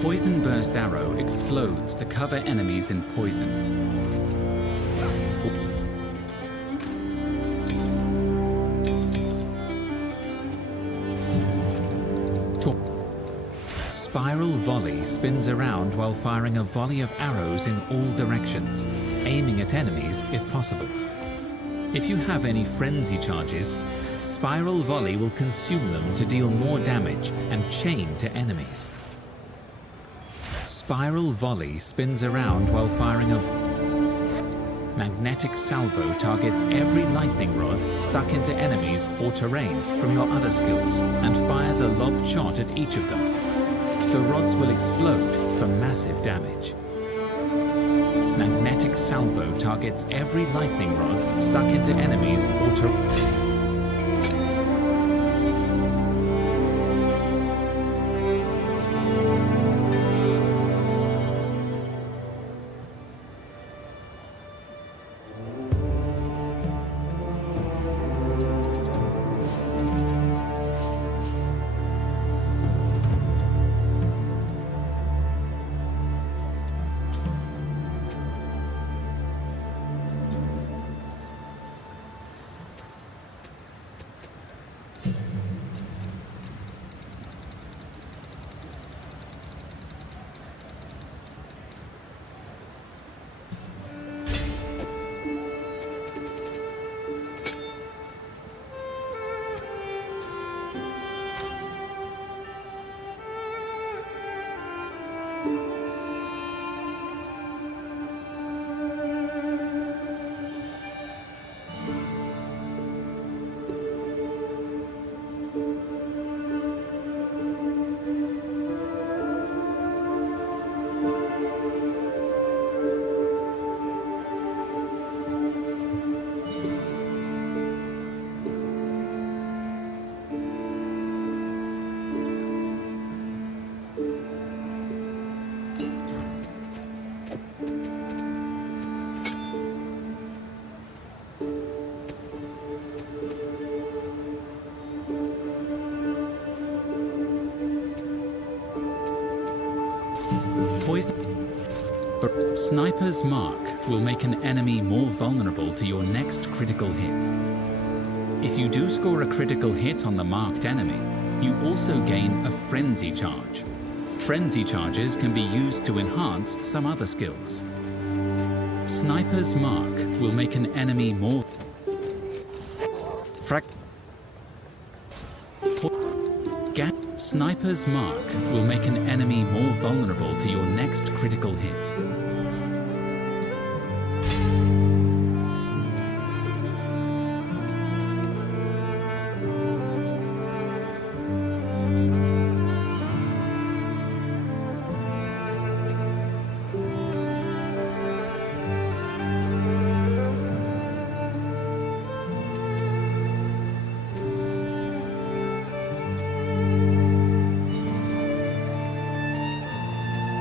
Poison Burst Arrow explodes to cover enemies in poison. Spiral Volley spins around while firing a volley of arrows in all directions, aiming at enemies if possible. If you have any frenzy charges, Spiral Volley will consume them to deal more damage and chain to enemies. Spiral Volley spins around while firing a Magnetic Salvo targets every lightning rod stuck into enemies or terrain from your other skills and fires a lobbed shot at each of them. The rods will explode for massive damage. Magnetic salvo targets every lightning rod stuck into enemies or to... Sniper's Mark will make an enemy more vulnerable to your next critical hit. If you do score a critical hit on the marked enemy, you also gain a Frenzy Charge. Frenzy Charges can be used to enhance some other skills. Sniper's Mark will make an enemy more... Sniper's Mark will make an enemy more vulnerable to your next critical hit.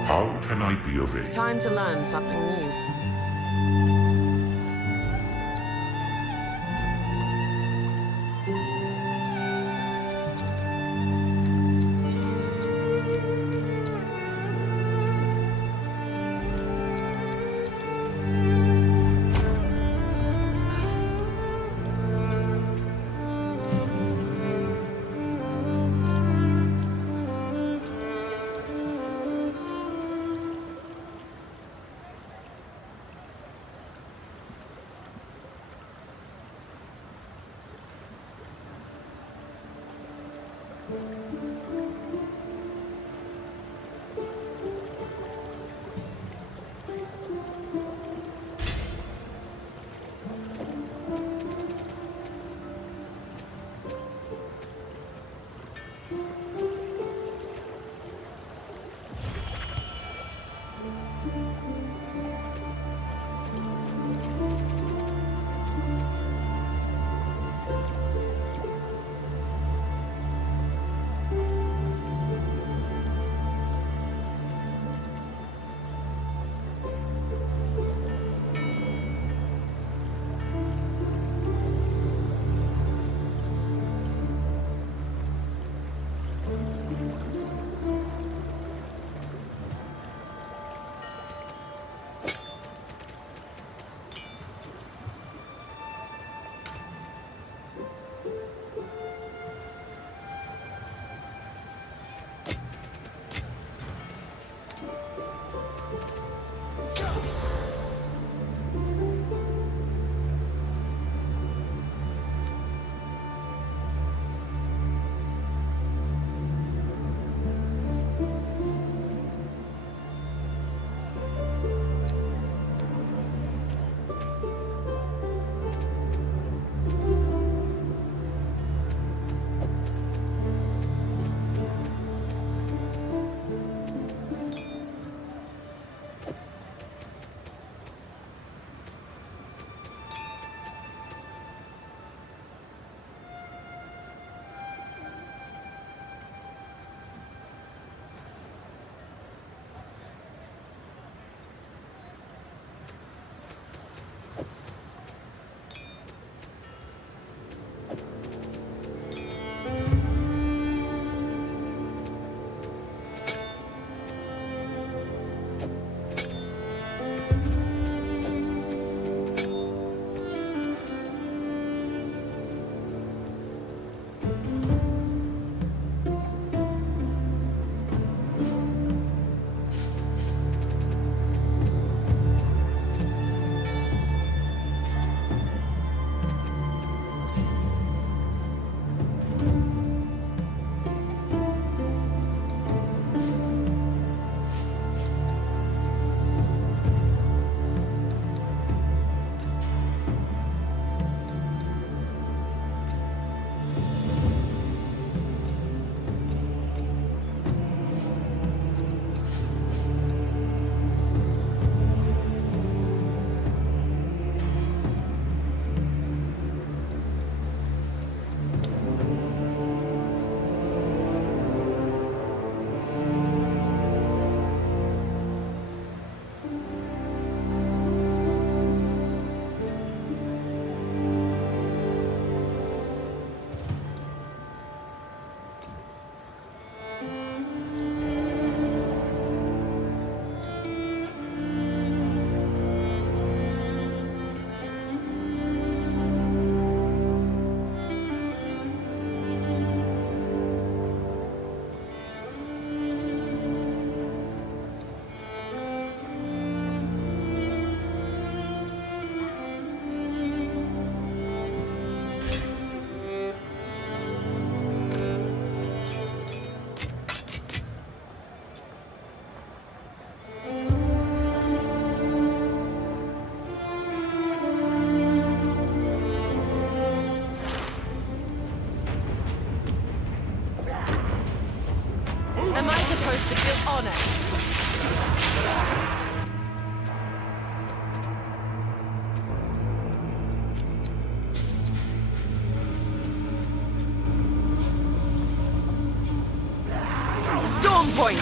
How can I be of aid? Time to learn something new. point.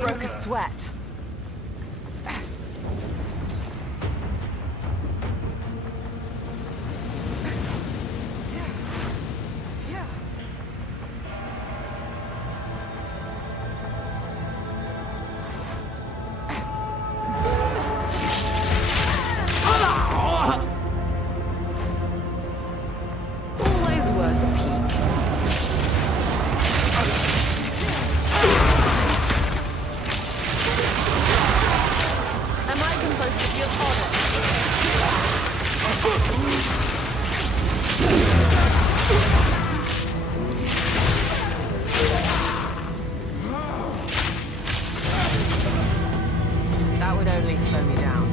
Broke a sweat. Always worth a peek. That would only slow me down.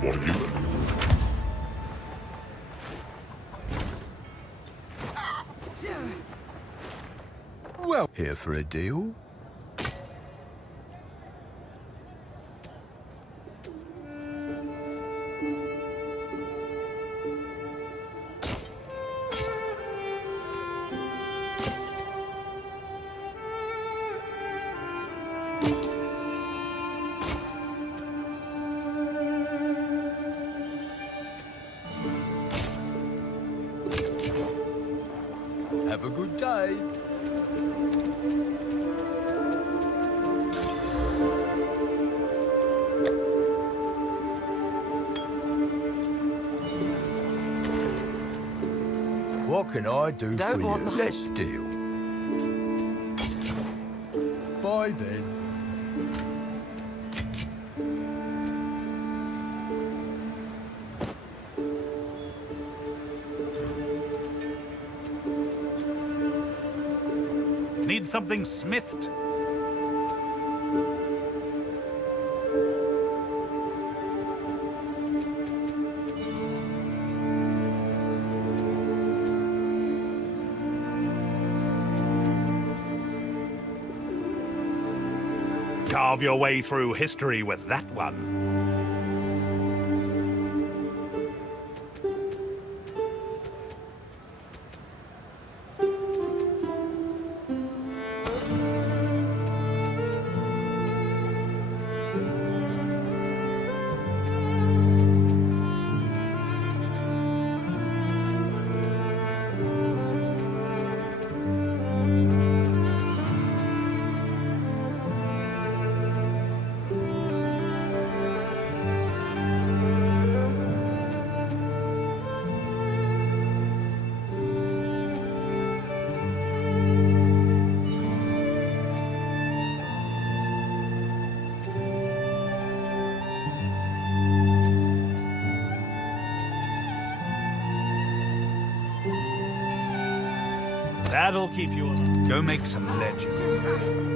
What are you? Well, here for a deal? Have a good day. What can I do Don't for want you? the- Let's deal. Bye then. Need something smithed? Carve your way through history with that one. That'll keep you alive. Go make some legends.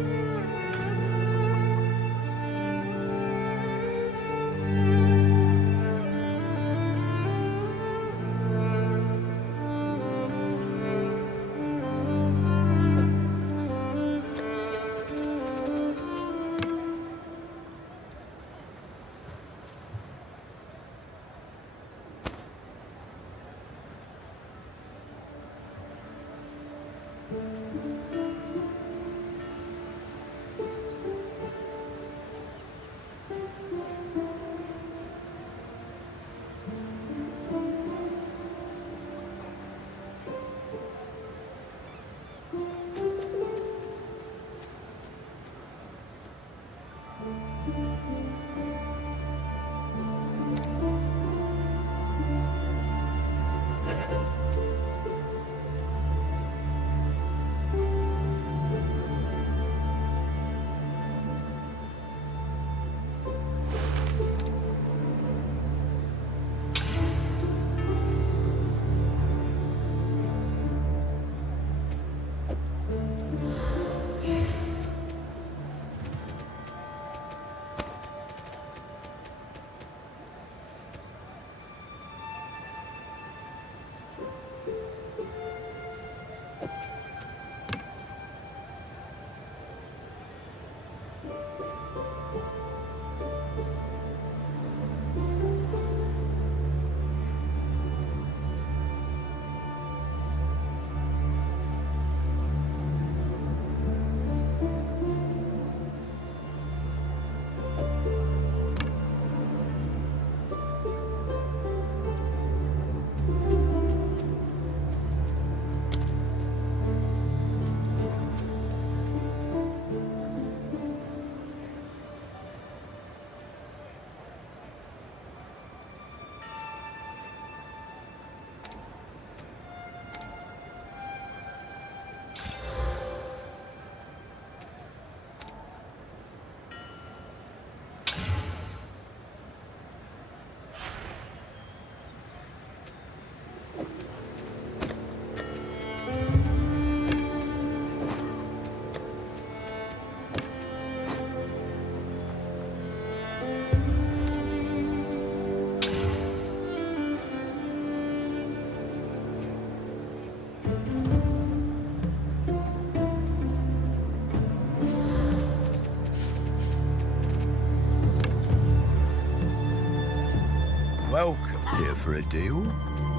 for a deal.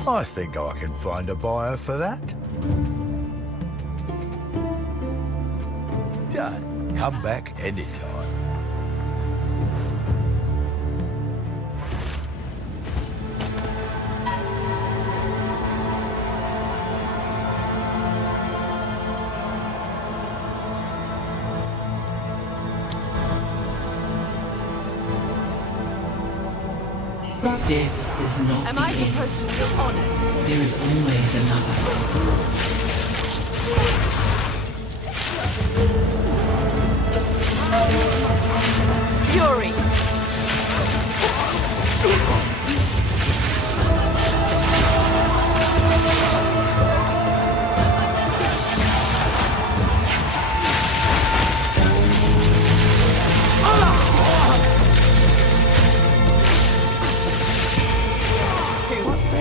I think I can find a buyer for that. Done. Come back anytime. Death is not Am the I end. supposed to feel honored? There is always another. Fury!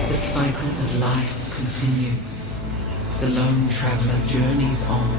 The cycle of life continues. The lone traveler journeys on.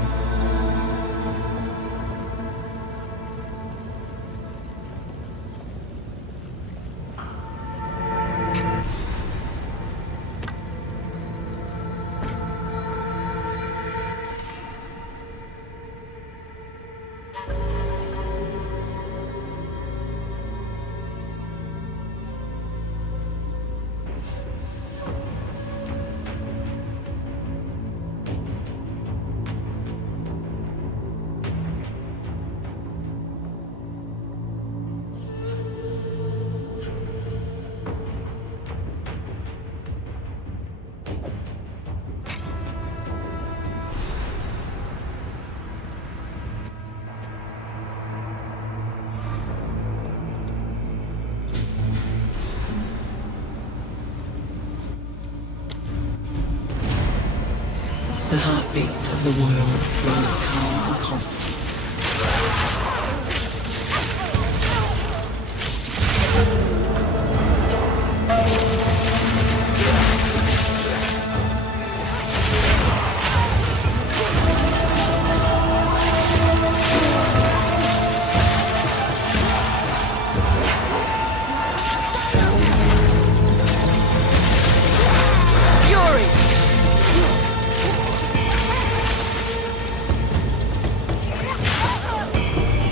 The heartbeat of the world flows calm and constant.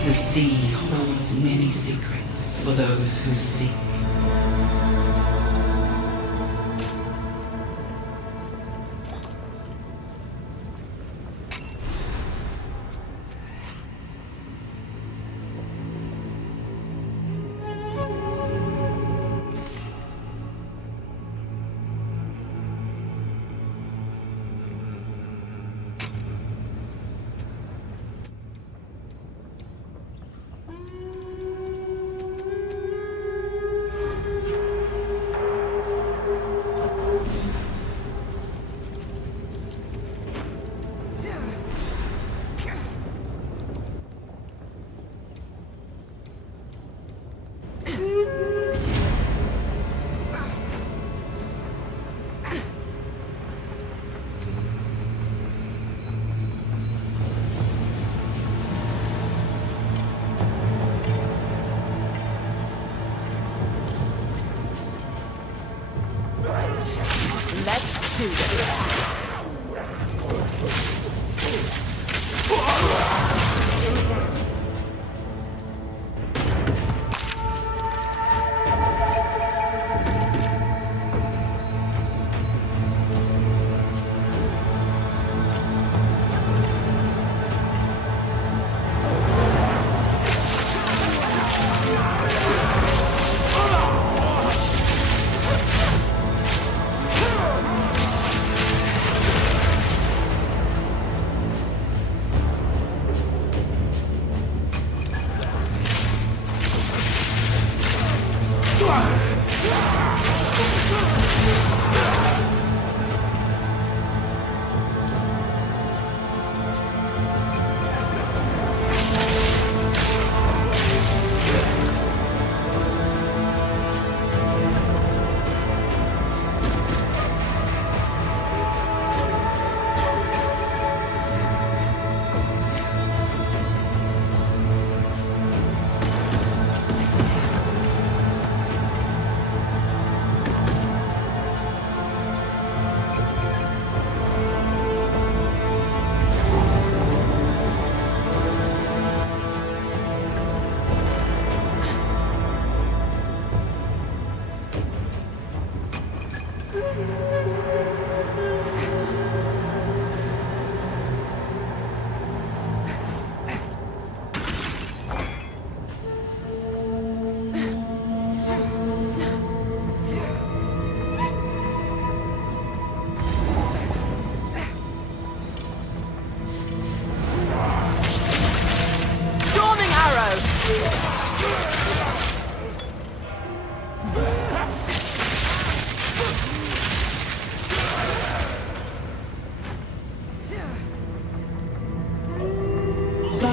The sea holds many secrets for those who seek. Let's do this.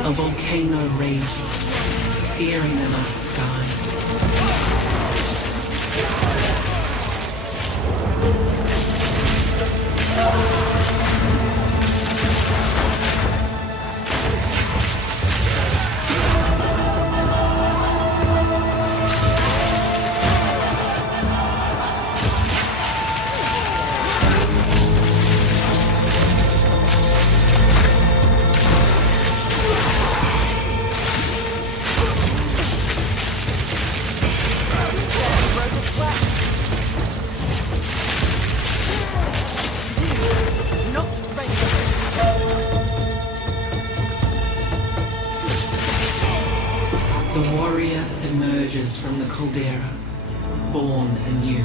A volcano raging, searing the night sky. The warrior emerges from the caldera, born anew.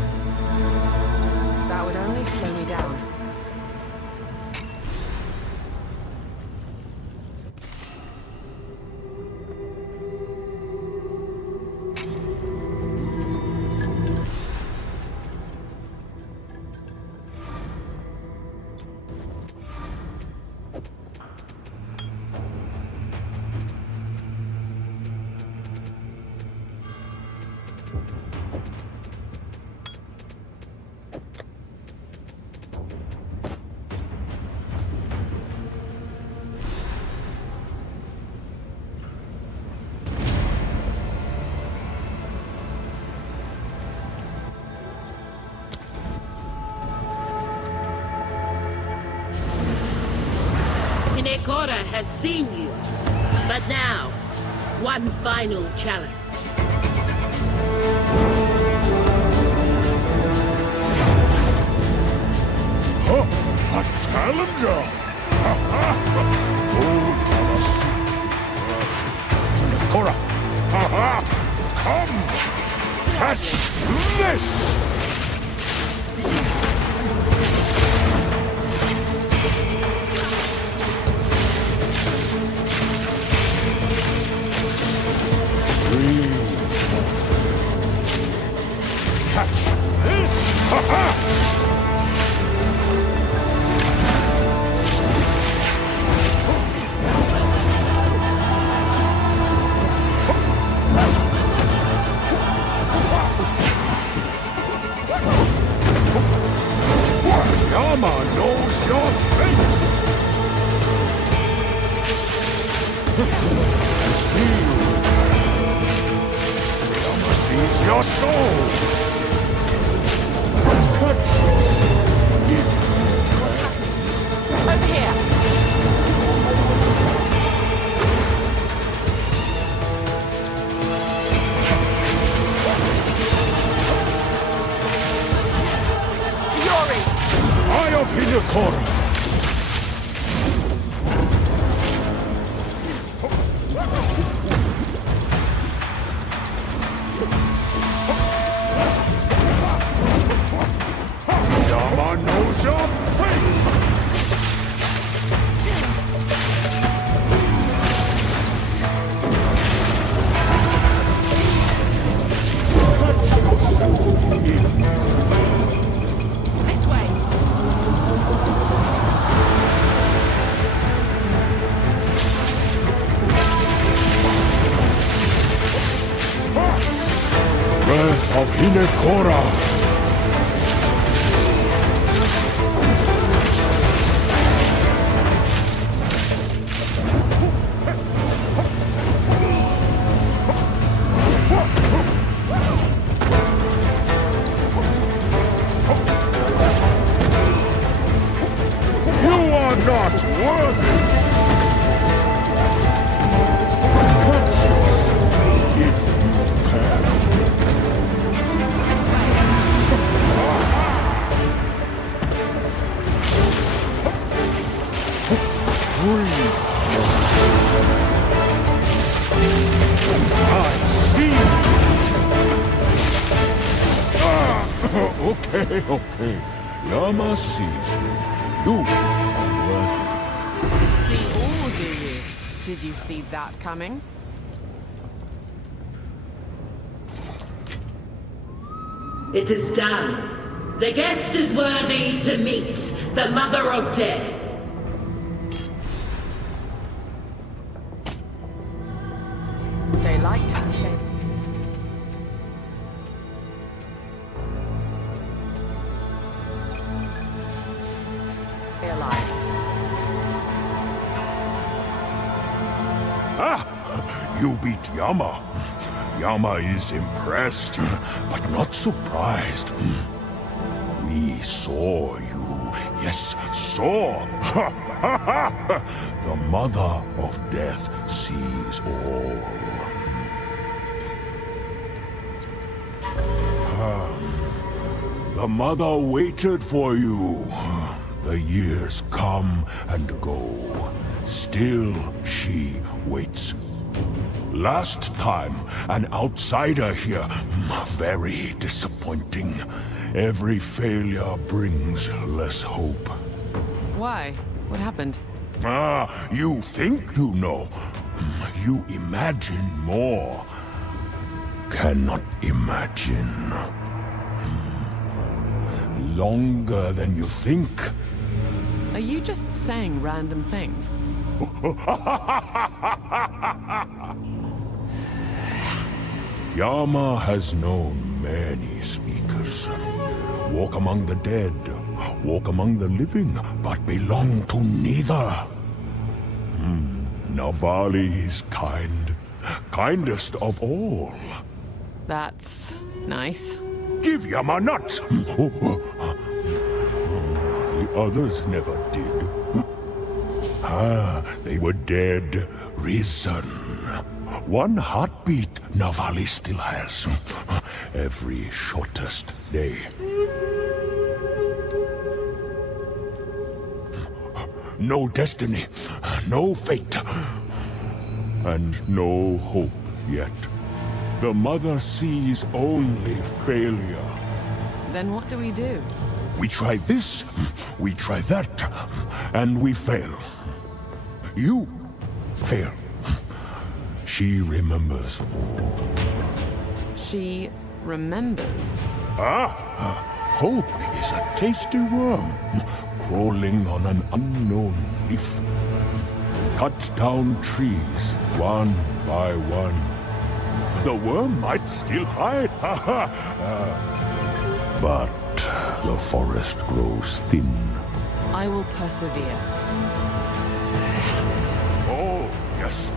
That would only slow me down. Hinekora has seen you. But now, one final challenge. Huh? A challenger? Oh, let us see. Hinekora! Come! Catch this! Yama knows your fate! Seal! Yama sees your soul! Cut yourself if you can. Over here! Eye of Hinekora! Yama knows your fate! Cut yourself if you can. This way! Wrath of Hinekora! You are not worthy! Cut yourself if you can. Breathe. I see. Okay. Yama sees you. You are worthy. See all, do you? Did you see that coming? It is done. The guest is worthy to meet the Mother of Death. be alive. Ah! You beat Yama. Yama is impressed, but not surprised. We saw you. Yes, saw. The Mother of Death sees all. The Mother waited for you. The years come and go. Still she waits. Last time, an outsider here. Very disappointing. Every failure brings less hope. Why? What happened? Ah, you think you know. You imagine more. Cannot imagine. Longer than you think. Are you just saying random things? Yama has known many speakers. Walk among the dead, walk among the living, but belong to neither. Navali is kind, kindest of all. That's nice. Give Yama nuts! The others never did. They were dead, risen. One heartbeat Navali still has. Every shortest day. No destiny, no fate, and no hope yet. The Mother sees only failure. Then what do we do? We try this, we try that, and we fail. You fail. She remembers. She remembers? Hope is a tasty worm, crawling on an unknown leaf. Cut down trees, one by one. The worm might still hide, but the forest grows thin. I will persevere. Oh, yes.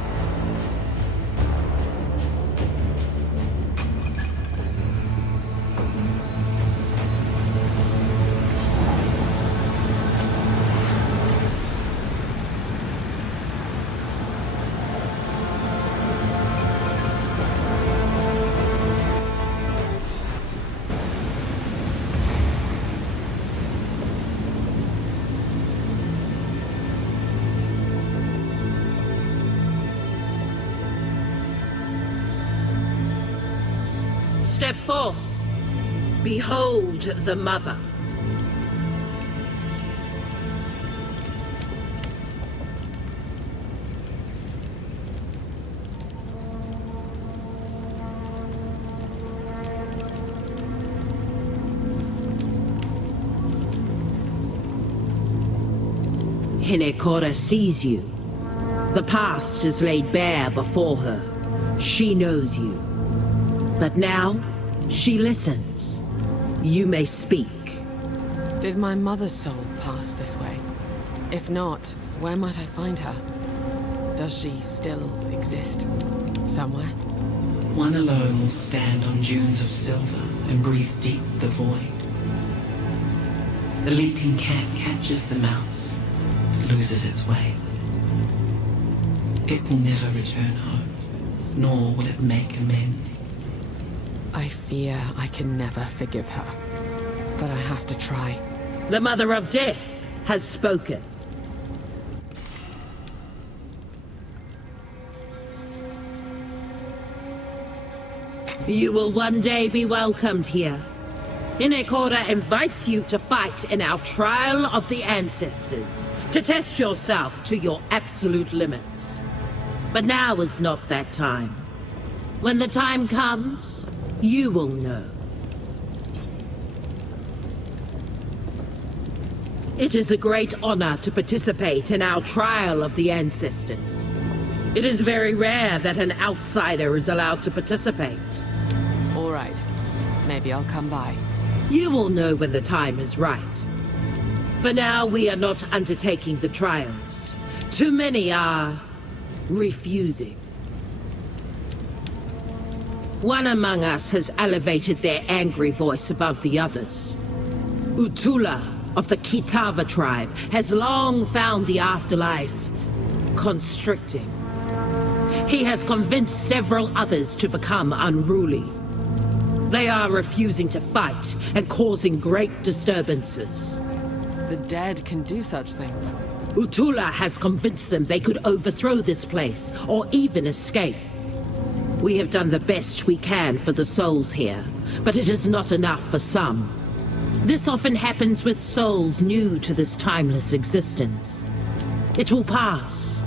Step forth. Behold the Mother. Hinekora sees you. The past is laid bare before her. She knows you. But now, she listens. You may speak. Did my mother's soul pass this way? If not, where might I find her? Does she still exist? Somewhere? One alone will stand on dunes of silver and breathe deep the void. The leaping cat catches the mouse, but loses its way. It will never return home, nor will it make amends. I fear I can never forgive her, but I have to try. The Mother of Death has spoken. You will one day be welcomed here. Hinekora invites you to fight in our trial of the ancestors, to test yourself to your absolute limits. But now is not that time. When the time comes, you will know. It is a great honor to participate in our trial of the ancestors. It is very rare that an outsider is allowed to participate. All right. Maybe I'll come by. You will know when the time is right. For now, we are not undertaking the trials. Too many are refusing. One among us has elevated their angry voice above the others. Utula of the Kitava tribe has long found the afterlife constricting. He has convinced several others to become unruly. They are refusing to fight and causing great disturbances. The dead can do such things. Utula has convinced them they could overthrow this place or even escape. We have done the best we can for the souls here, but it is not enough for some. This often happens with souls new to this timeless existence. It will pass,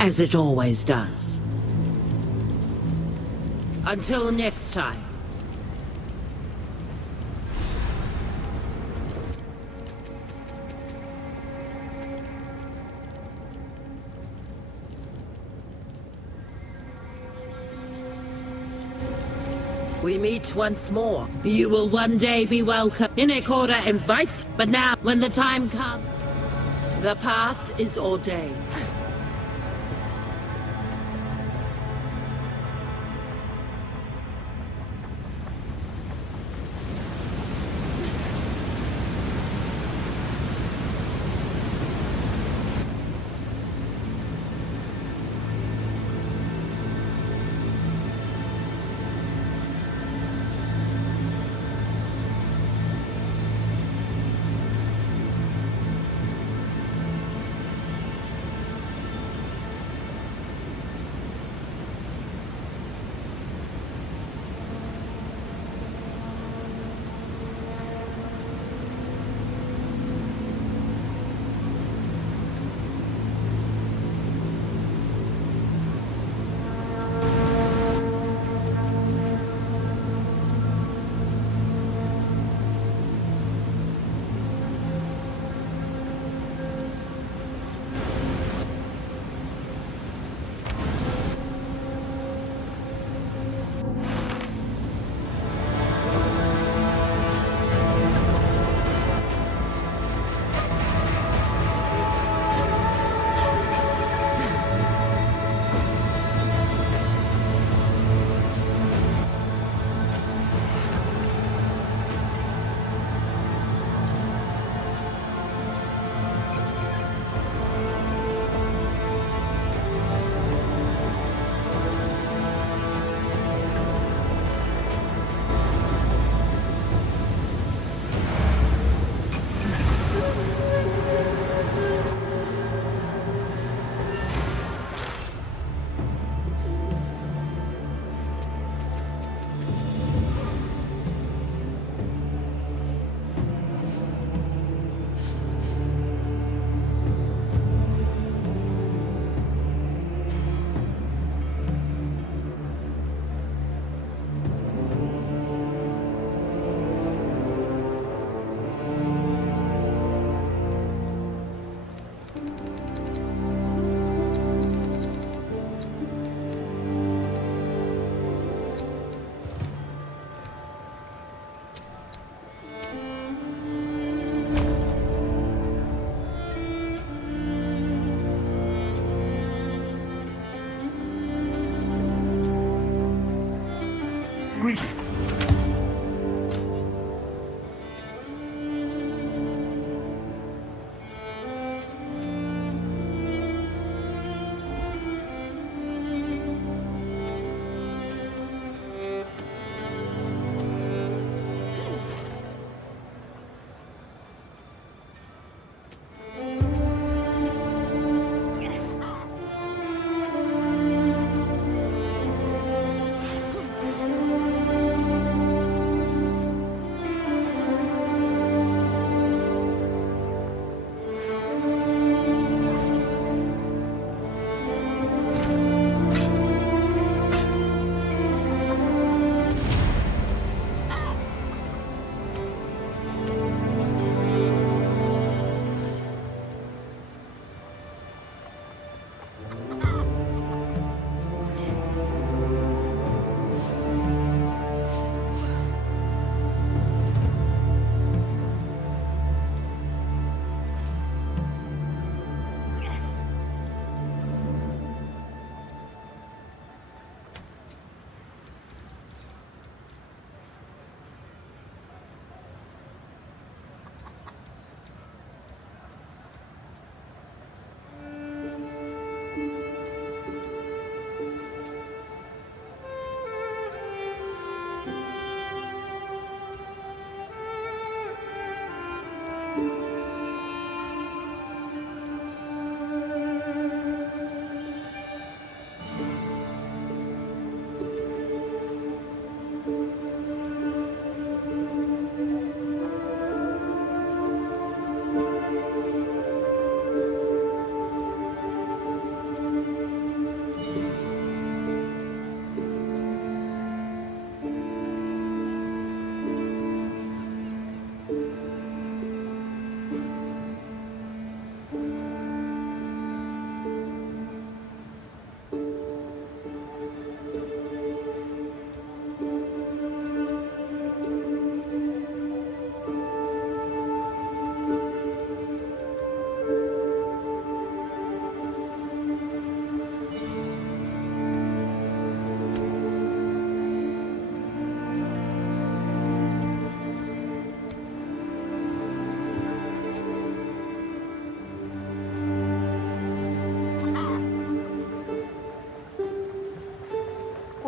as it always does. Until next time. We meet once more. You will one day be welcome. Hinekora invites, but now, when the time comes, the path is ordained.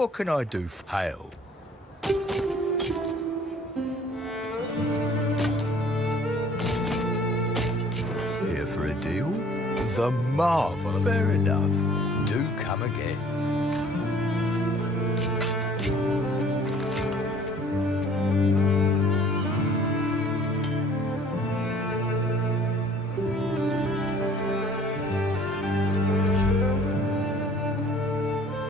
What can I do for Hale? Here for a deal? The marvel. Fair enough. Do come again.